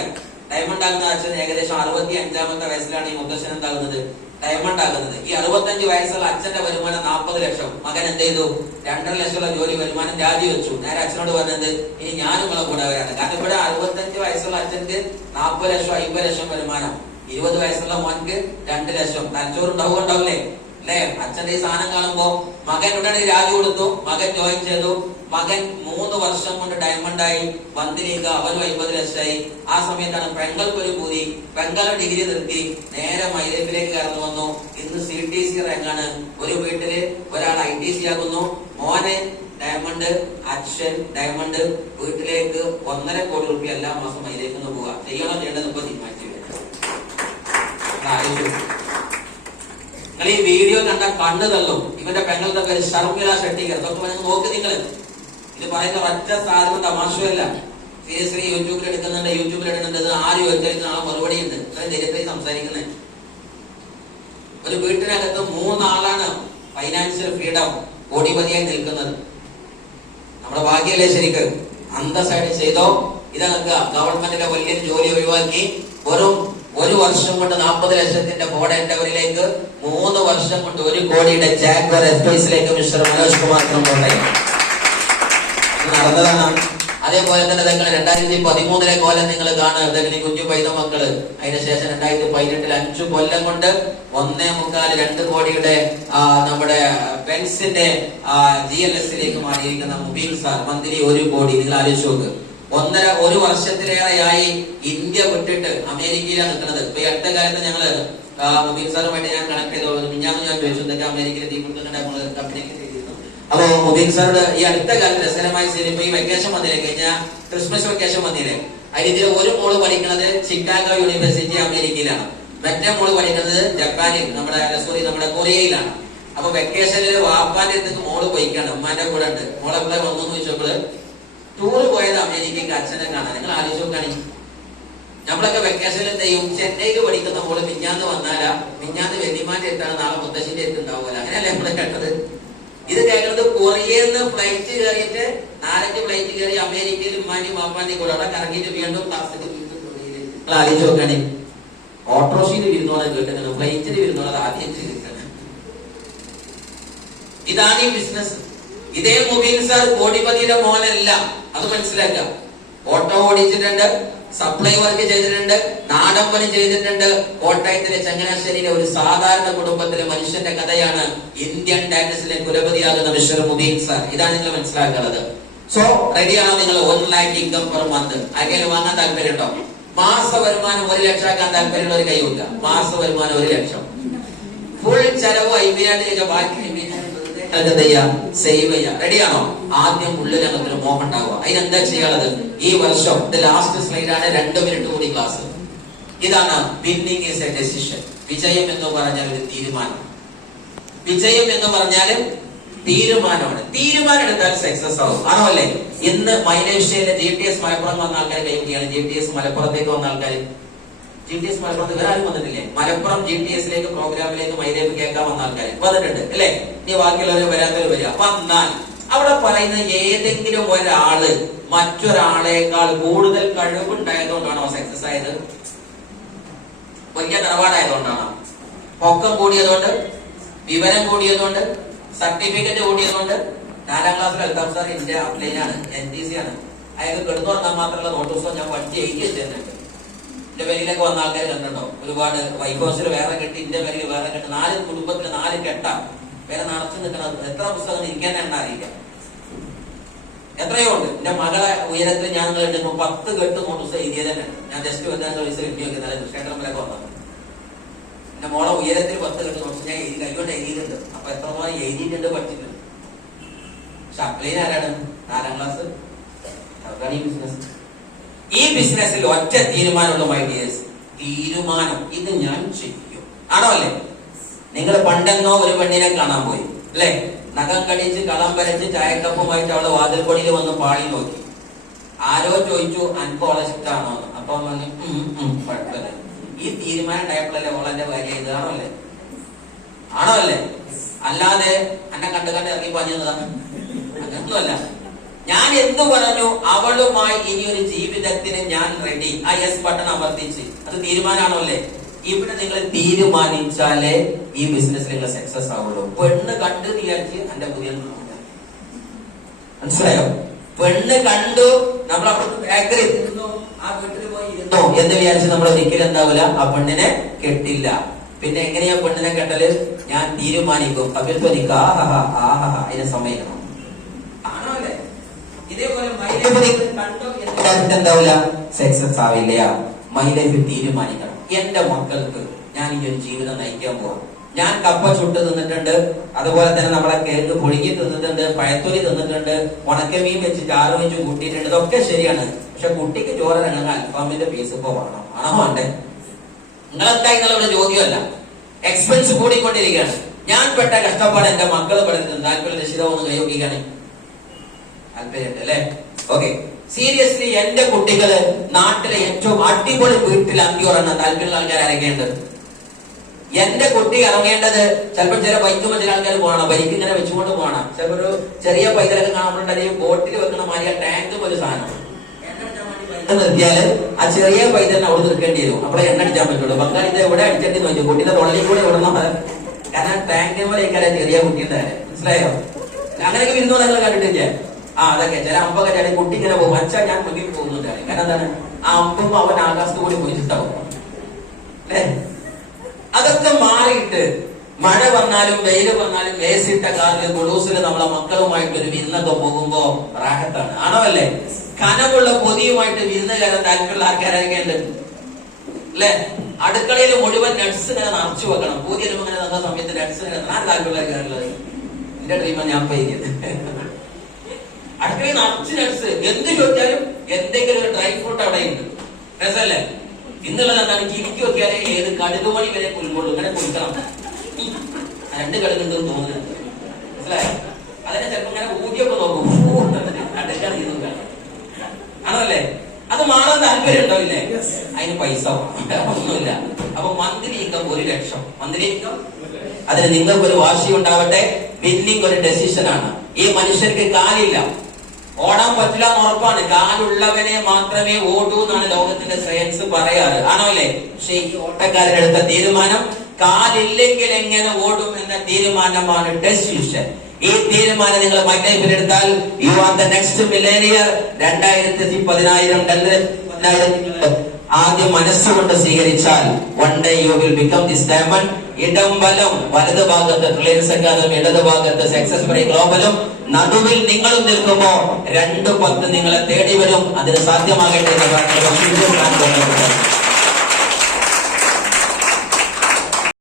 ആകുന്ന അച്ഛൻ ഏകദേശം 65-ാമത്തെ വയസ്സിലാണ് ഈ മുത്തശ്ശൻ എന്താകുന്നത്? ഡയമണ്ട് ആകുന്നത്. ഈ 65 വയസ്സുള്ള അച്ഛന്റെ വരുമാനം 40 ലക്ഷം. മകൻ എന്ത് ചെയ്തു? 2.5 ലക്ഷമുള്ള ജോലി വരുമാനം രാജിവെച്ചു. നേരെ അച്ഛനോട് പറഞ്ഞത്, ഇനി ഞാനും കൂടെ വരാണ്. കാരണം ഇവിടെ 65 വയസ്സുള്ള അച്ഛന്റെ 40 ലക്ഷം 50 ലക്ഷം വരുമാനം. 20 വയസ്സുള്ള മോൻക്ക് 2 ലക്ഷം തലച്ചോറ് ഉണ്ടാവില്ലേ അല്ലെ? അച്ഛന്റെ ഈ സാധനം കാണുമ്പോ മകൻ ഉടനെ രാജി കൊടുത്തു, മകൻ ജോയിൻ ചെയ്തു. മകൻ 3 വർഷം കൊണ്ട് ഡയമണ്ടായി, മന്തിലേക്ക് അവനും 50 ലക്ഷമായി. ആ സമയത്താണ് പെങ്ങൾക്ക് ഒരു പൂതി, പെങ്ങളെ ഡിഗ്രി നിർത്തി നേരെ മൈലൈഫിലേക്ക് കടന്നു വന്നു. ഇന്ന് CTC റാങ്കാണ്. ഒരു വീട്ടില് ഒരാൾ ITC ആകുന്നു, മോനെ ഡയമണ്ട്, അച്ഛൻ ഡയമണ്ട്. വീട്ടിലേക്ക് 1.5 കോടി രൂപ എല്ലാ മാസം മൈലൈഫിൽ നിന്ന് പോവുക. ചെയ്യണോ ചെയ്യേണ്ടത് ഇപ്പൊ തീരുമാനിച്ചു. നിങ്ങൾ ഈ വീഡിയോ കണ്ട കണ്ണ് തള്ളും. ഇവന്റെ പെങ്ങളുടെ പേര് ഷർമിള ഷെട്ടിക്കർ. ഇതൊക്കെ നോക്ക് നിങ്ങൾ. ഇത് പറയുന്ന ഒറ്റ സാധനം തമാശയല്ല. സീരിയസ്ലി യൂട്യൂബിൽ എടുക്കുന്നുണ്ട്, ഇത് ആര് ചോദിച്ചാലും നാളെ മറുപടി ഉണ്ട്. ഇത്രയും ധൈര്യത്തിൽ സംസാരിക്കുന്നത്. ഒരു വീട്ടിനകത്ത് 3 ആളാണ് ഫൈനാൻഷ്യൽ ഫ്രീഡം കോടിപതിയായി നിൽക്കുന്നത്. നമ്മുടെ ഭാഗ്യല്ലേ ശരിക്ക്? അന്തസ്സായിട്ട് ചെയ്തോ. ഇതൊക്കെ ഗവൺമെന്റിലെ വലിയൊരു ജോലി ഒഴിവാക്കി വെറും 1 വർഷം കൊണ്ട് 40 ലക്ഷത്തിന്റെ ബോർഡ് എൻഡവറിലേക്ക് 3 വർഷം കൊണ്ട് 1 കോടിയുടെ ജാഗ്വർ എഫ്ഐസിലേക്ക് മിസ്റ്റർ മനോജ് കുമാർ നടന്നതാണ്. അതേപോലെ തന്നെ നിങ്ങൾ 2013 കോലം നിങ്ങൾ കാണുക. കുഞ്ഞു പൈത മക്കള്. അതിനുശേഷം 2018 5 കൊല്ലം കൊണ്ട് 1.25-2 കോടിയുടെ നമ്മുടെ പെൻസിന്റെ GLSലേക്ക് മാറിയിരിക്കുന്ന മുബീൻ സാർ മന്ത്ലി 1 കോടി. നിങ്ങൾ ആലോചിച്ച് നോക്ക്. 1 വർഷത്തിലേറെയായി ഇന്ത്യ വിട്ടിട്ട് അമേരിക്കയിലാണ് നിൽക്കുന്നത്. ഇപ്പൊ ഈ അടുത്ത കാലത്ത് ഞങ്ങള് മുബീൻ സാറുമായിട്ട് ഞാൻ കണക്ട് ചെയ്തോളൂ. ഞാൻ ചോദിച്ചു എന്തൊക്കെ അമേരിക്കയിലെ തീപിടുത്തങ്ങളുടെ കമ്പനിക്ക് ചെയ്തിരുന്നു. അപ്പൊ മുബീൻ സാറുടെ ഈ അടുത്ത കാലത്ത് രസകരമായ ശരി ഇപ്പൊ ഈ വെക്കേഷൻ വന്നില്ലേ, കഴിഞ്ഞ ക്രിസ്മസ് വെക്കേഷൻ വന്നില്ലേ, അതിൽ ഇതിൽ ഒരു മോള് പഠിക്കുന്നത് ചിക്കാഗോ യൂണിവേഴ്സിറ്റി അമേരിക്കയിലാണ്, മറ്റേ മോള് പഠിക്കുന്നത് ജപ്പാനിൽ നമ്മുടെ കൊറിയയിലാണ്. അപ്പൊ വെക്കേഷനിൽ വാപ്പാന്റെ അടുത്ത് മോള് പോയിക്കാണ്, ഉമ്മാന്റെ കൂടെ ഉണ്ട്. മോളെവിടെ വന്നു ചോദിച്ചപ്പോൾ ടൂറ് പോയത് അമേരിക്കക്ക് അച്ഛനെ കാണാൻ. നിങ്ങൾ ആലോചിച്ച് നോക്കാണ്. നമ്മളൊക്കെ വെക്കേഷനിൽ എന്ത് ചെയ്യും? ചെന്നൈയിൽ പഠിക്കുന്ന മോള് മിഞ്ഞാന്ന് വന്നാലാ മിഞ്ഞാന്ന് വെല്ലിമാന്റെ അടുത്താണ്, നാളെ മുത്തശ്ശിന്റെ അടുത്ത് ഉണ്ടാവൂല. അങ്ങനെയല്ലേ നമ്മളെ കേട്ടത്? ഇത് കേൾക്കുന്നത് കൊറിയന്ന് ഫ്ലൈറ്റ് കയറിയിട്ട് 4-5 ഫ്ലൈറ്റ് കയറി അമേരിക്കയിൽ ഉമ്മാന്റെയും വാപ്പാന്റെയും കൂടെ അവിടെ കറങ്ങിയിട്ട് വീണ്ടും ക്ലാസ്സിൽ നിങ്ങൾ ആലോചിച്ച് നോക്കാണ്. ഓട്ടോറിക്ഷയിൽ വരുന്നോളെ കേട്ടിട്ടുണ്ട്, ഫ്ലൈറ്റിൽ വരുന്നോളെ ആദ്യം ചെയ്തിട്ടാണ്. ഇതാണ് ഈ ബിസിനസ്. ഇതേ മുബീൻ സാർ കോടിപതിയുടെ മോനല്ല, അത് മനസ്സിലാക്കുക. ഓട്ടോ ഓടിച്ചിട്ടുണ്ട്, സപ്ലൈ വർക്ക് ചെയ്തിട്ടുണ്ട്, നാടൻ പണി ചെയ്തിട്ടുണ്ട്. കോട്ടയത്തിലെ ചങ്ങനാശ്ശേരിയിലെ ഒരു സാധാരണ കുടുംബത്തിലെ മനുഷ്യന്റെ കഥയാണ് ഇന്ത്യൻ ഡാറ്റസിലെ കുലപതിയാകുന്ന മിസ്റ്റർ മുബീൻ സാർ. ഇതാണ് നിങ്ങൾ മനസ്സിലാക്കുന്നത്. സോ റെഡിയാണോ നിങ്ങൾ? 1 lakh ഇൻകം പെർ മന്ത്. ആരെങ്കിലും വാങ്ങാൻ താല്പര്യമുണ്ടോ? മാസ വരുമാനം 1 ലക്ഷം ആക്കാൻ താല്പര്യമുള്ള ഒരു കൈയില്ല. മാസ വരുമാനം 1 ലക്ഷം. ഫുൾ ചെലവ് IBR ബാക്കി സേവ് ചെയ്യാം. റെഡിയാണോ? ആദ്യം ഉള്ളിനകത്തൊരു മോഹം ഉണ്ടാവുക. അതിനെന്താ ചെയ്യാനുള്ളത്? ഈ വർഷം ലാസ്റ്റ് സ്ലൈഡാണ്, 2 മിനിറ്റ് കൂടി ക്ലാസ്. ഇതാണ് വിന്നിംഗ് ഈസ് എ ഡെസിഷൻ. വിജയം എന്ന് പറഞ്ഞാൽ ഒരു തീരുമാനം. വിജയം എന്ന് പറഞ്ഞാൽ തീരുമാനമാണ്. തീരുമാനം എടുത്താൽ സക്സസ് ആവും. ആണോ അല്ലേ? ഇന്ന് മൈലേഷ്യയിലെ GTS മലപ്പുറം വന്ന ആൾക്കാർ കൈപ്പിടിയാണ്. GTS മലപ്പുറത്തേക്ക് വന്ന ആൾക്കാർ, GTS മലപ്പുറത്ത് വേറെ ആരും വന്നിട്ടില്ലേ? മലപ്പുറം GTSലേക്ക് പ്രോഗ്രാമിലേക്ക് മൈലേജ് കേൾക്കാൻ വന്ന ആൾക്കാർ വന്നിട്ടുണ്ട് അല്ലേ? ഇനി ബാക്കിയുള്ളവർ വരാത്തവർ വരിക. വന്നാൽ അവിടെ പറയുന്ന ഏതെങ്കിലും ഒരാള് മറ്റൊരാളേക്കാൾ കൂടുതൽ കഴിവുണ്ടായതുകൊണ്ടാണോ സക്സസ് ആയത്? വലിയ തറവാടായതുകൊണ്ടാണോ? പൊക്കം കൂടിയതുകൊണ്ട്, വിവരം കൂടിയതുകൊണ്ട്, സർട്ടിഫിക്കറ്റ് കൂടിയതുകൊണ്ട്? 4ാം ക്ലാസ്സിൽ അൽത്താഫ് സാർ എന്റെ അപ്ലൈനാണ്, NTC ആണ്. അയാൾക്ക് കെടുത്തു വന്നാൽ മാത്രമുള്ള നോട്ടീസോ ഞാൻ പഠിച്ച് എഴുതി വെച്ചിരുന്നുണ്ട്. എന്റെ പേരിലൊക്കെ വന്ന ആൾക്കാർ കണ്ടിട്ടുണ്ടോ? ഒരുപാട് വൈഫ് ഹൗസിൽ വേറെ കെട്ടി, എന്റെ പേരിൽ വേറെ കെട്ടി, 4 കുടുംബത്തിന് 4 കെട്ടാ വേറെ നടച്ചു നിൽക്കുന്നത്. എത്ര പുസ്തകം ഇരിക്കാൻ എണ്ണ അറിയില്ല, എത്രയോ ഉണ്ട്. എന്റെ മകളെ ഉയരത്തിൽ ഞാൻ 10 കെട്ട് നോട്ടീസ് എഴുതിയത് തന്നെ. ഞാൻ ജസ്റ്റ് വന്നാലും എഴുതി വെക്കുന്നത് കൃഷ്ണേന്ദ്രമൊക്കെ വന്നത്. എന്റെ മോളെ ഉയരത്തിൽ 10 കെട്ട് നോട്ടീസ് ഞാൻ എഴുതി കൈകൊണ്ട് എഴുതിയിട്ടുണ്ട്. അപ്പൊ എത്രമാത്രം എഴുതിയിട്ടുണ്ട്, പഠിച്ചിട്ടുണ്ട്. പക്ഷെ അപ്ലൈൻ ആരാണ്? 4ാം ക്ലാസ്. അതാണ് ഈ ബിസിനസ്. ഈ ബിസിനസ്സിൽ ഒറ്റ തീരുമാനമുള്ള മൈഡിയേഴ്സ്. തീരുമാനം, ഇത് ഞാൻ ചെയ്യും. ആണോ അല്ലേ? നിങ്ങൾ പണ്ടെന്നോ ഒരു പെണ്ണിനെ കാണാൻ പോയി അല്ലെ? നഖം കടിച്ച് കളം വരച്ച് ചായക്കപ്പുമായിട്ട് അവളെ വാതിൽക്കൊടിയിൽ വന്ന് പാളി നോക്കി. ആരോ ചോദിച്ചു അൻപോളെ ഇഷ്ടമാണോ? അപ്പൊ കുഴപ്പമില്ല. ഈ തീരുമാനം ഉണ്ടായപ്പോഴല്ലേ ഓളെന്റെ ഭാര്യ ഇതാണോ അല്ലേ? ആണോ അല്ലേ? അല്ലാതെ എന്നെ കണ്ടു ഇറങ്ങി പറഞ്ഞതാണ് അങ്ങനൊന്നുമല്ല. ഞാൻ എന്തു പറഞ്ഞു? അവളുമായി ഇനിയൊരു ജീവിതത്തിന് ഞാൻ റെഡി. ആ യെസ് ബട്ടൺ അമർത്തിച്ച്. അത് തീരുമാനമാണോ അല്ലേ? ഇവിടെ നിങ്ങൾ തീരുമാനിച്ചാലേ ഈ ബിസിനസ്സിൽ നിങ്ങൾ സക്സസ് ആവുള്ളൂ. പെണ്ണ് കണ്ട് വിചാരിച്ച് എന്റെ പുതിയ മനസ്സിലായോ? പെണ്ണ് കണ്ടു, നമ്മൾ അവിടുത്തെ ബേക്കറി ഇരുന്നു, ആ വീട്ടിൽ പോയി എന്ന് വിചാരിച്ച് നമ്മൾ ഒരിക്കലും എന്താവില്ല, ആ പെണ്ണിനെ കെട്ടില്ല. പിന്നെ എങ്ങനെയാ പെണ്ണിനെ കെട്ടല്? ഞാൻ തീരുമാനിക്കും. അഭിൽപ്പതിക്ക് അതിനെ സമ്മതിക്കണം. ആണോ അല്ലേ? ഇതേപോലെ മൈ ലൈഫ് കണ്ടോ എന്ന് എന്താവില്ല, സക്സസ് ആവില്ല. മൈ ലൈഫ് തീരുമാനിക്കണം. എന്റെ മക്കൾക്ക് ഞാൻ ഈ ഒരു ജീവിതം നയിക്കാൻ പോവാം. ഞാൻ കപ്പ ചുട്ട് തിന്നിട്ടുണ്ട്, അതുപോലെ തന്നെ നമ്മളെ കേക്ക് പുഴുങ്ങി തിന്നിട്ടുണ്ട്, പഴത്തൊലി തിന്നിട്ടുണ്ട്, ഉണക്കമീൻ വെച്ച് ചാറ് വെച്ച് കൂട്ടിയിട്ടുണ്ട്. ഇതൊക്കെ ശരിയാണ്. പക്ഷെ കുട്ടിക്ക് ചോറിനങ്ങൾ അൽഫാമിന്റെ പീസ് ഇപ്പൊ വേണം. ആണോ വേണ്ടേ? നിങ്ങളെന്താ എന്നുള്ള ചോദ്യമല്ല. എക്സ്പെൻസ് കൂടിക്കൊണ്ടിരിക്കുകയാണ്. ഞാൻ പെട്ട കഷ്ടപ്പാട് എന്റെ മക്കൾ പെടുന്നത് താല്പര്യം രക്ഷിതാവൊന്ന് കൈയൊക്കിക്കാണ്. താല്പര്യമുണ്ട് അല്ലെ? ഓക്കെ. സീരിയസ്ലി എന്റെ കുട്ടികള് നാട്ടിലെ ഏറ്റവും അടിപൊളി വീട്ടിൽ അന്തിയുറങ്ങാൻ താല്പര്യമുള്ള ആൾക്കാർ ആരൊക്കെയുണ്ട്? എന്റെ കുട്ടി ഇറങ്ങേണ്ടത് ചിലപ്പോൾ ചില ബൈക്കുമ്പോ ചില ആൾക്കാർ പോകണം, ബൈക്ക് ഇങ്ങനെ വെച്ചുകൊണ്ട് പോകണം. ചിലപ്പോ ഒരു ചെറിയ പൈതലൊക്കെ കാണുമ്പോഴുണ്ടെങ്കിൽ ബോട്ടിൽ വെക്കുന്ന മാതിരി ടാങ്കും ഒരു സാധനം നിർത്തിയാല് ആ ചെറിയ പൈതലിനെ അവിടെ നിൽക്കേണ്ടി വരും. അപ്പോഴേ എണ്ണ അടിച്ചാൻ പറ്റുള്ളൂ. ബംഗാളിന്റെ എവിടെ അടിച്ചേണ്ടി നോക്കി കുട്ടിയുടെ തൊള്ളിൽ കൂടെ ഇവിടുന്ന കാരണം ടാങ്കിനെ പോലെ ചെറിയ കുട്ടിയുടെ, മനസ്സിലായോ? അങ്ങനെയൊക്കെ വിരുന്നു നിങ്ങൾ കണ്ടിട്ടില്ലേ? അതൊക്കെ ചില അമ്പൊക്കെ ചാടി കുട്ടി ഇങ്ങനെ പോകും. അച്ഛാ ഞാൻ മുന്നിൽ പോകുന്നുണ്ട്. കാരണം എന്താണ്? ആ അമ്പും അവൻ ആകാശത്ത് കൂടി പോയിട്ടുണ്ടാവും അല്ലേ? അതൊക്കെ മാറിയിട്ട് മഴ വന്നാലും വെയില് വന്നാലും വേസിട്ട കാലില് കുളൂസില് നമ്മളെ മക്കളുമായിട്ട് ഒരു വിരുന്നൊക്കെ പോകുമ്പോ റാഹത്താണ്. ആണോ അല്ലേ? കനമുള്ള പൊതിയുമായിട്ട് വിരുന്ന് കയറാൻ താല്പര്യമുള്ള ആൾക്കാരൊക്കെ ഉണ്ട് അല്ലെ? അടുക്കളയിൽ മുഴുവൻ നട്സ് ഇങ്ങനെ നിറച്ചു വെക്കണം. പൂതിയിലും ഇങ്ങനെ തന്ന സമയത്ത് നട്സ് ഇങ്ങനെ ഞാൻ താല്പര്യമുള്ള ആൾക്കാരുള്ളത്. എന്റെ ഡ്രീമാണ് ഞാൻ പോയത്. അടുക്കളയിൽ നിറച്ച് നട്സ്, എന്ത് ചോദിച്ചാലും എന്തെങ്കിലും ഒരു ഡ്രൈ ഫ്രൂട്ട് അവിടെ ഉണ്ട്. രസല്ലേ? ഇന്നുള്ളത് എന്താണ്? കിരിക്കി വെക്കാതെ ഏത് കടുകുമണി വരെ കുലുകൊള്ളു. ഇങ്ങനെ കുളിക്കണം. രണ്ട് കടുകുണ്ടെന്ന് തോന്നുന്നുണ്ട്, മനസ്സിലായോ? അതിനെ ചിലപ്പോ ഇങ്ങനെ ഊതിയൊക്കെ നോക്കും. അടുക്കാൻ ആണല്ലേ? അത് മാറാൻ താല്പര്യം ഉണ്ടാവില്ലേ? അതിന് പൈസ ഒന്നുമില്ല. അപ്പൊ monthly income 1 lakh. Monthly income. അതിന് നിങ്ങൾക്കൊരു വാശി ഉണ്ടാവട്ടെ. വിന്നിങ് ഒരു ഡെസിഷൻ ആണ്. ഈ മനുഷ്യർക്ക് കാലില്ല, ഓടാൻ പറ്റില്ല എന്ന് ഉറപ്പാണ്. കാലുള്ളവനെ മാത്രമേ ഓടൂ എന്നാണ് ലോകത്തിന്റെ സയൻസ് പറയാറ്. ആണോ അല്ലേ? പക്ഷെ ഈ ഓട്ടക്കാരനെടുത്ത തീരുമാനം കാലില്ലെങ്കിൽ എങ്ങനെ ഓടും എന്ന തീരുമാനമാണ് ഡെസിഷൻ. ഈ തീരുമാനം നിങ്ങൾ മൈ ലൈഫിൽ എടുത്താൽ യു ആർ ദ നെക്സ്റ്റ് മില്ലേനിയർ. 2010 ആദ്യം മനസ്സുകൊണ്ട് സ്വീകരിച്ചാൽ one day you will become this diamond. ഇടം വലം, വലത് ഭാഗത്ത് റിലയൻസ് അക്കാദമി, ഇടത് ഭാഗത്ത് സക്സസ് ബൈ ഗ്ലോബലും, നടുവിൽ നിങ്ങളും നിൽക്കുമ്പോ 2 10 നിങ്ങളെ തേടി വരും. അതിന് സാധ്യമാകട്ടെ എന്ന്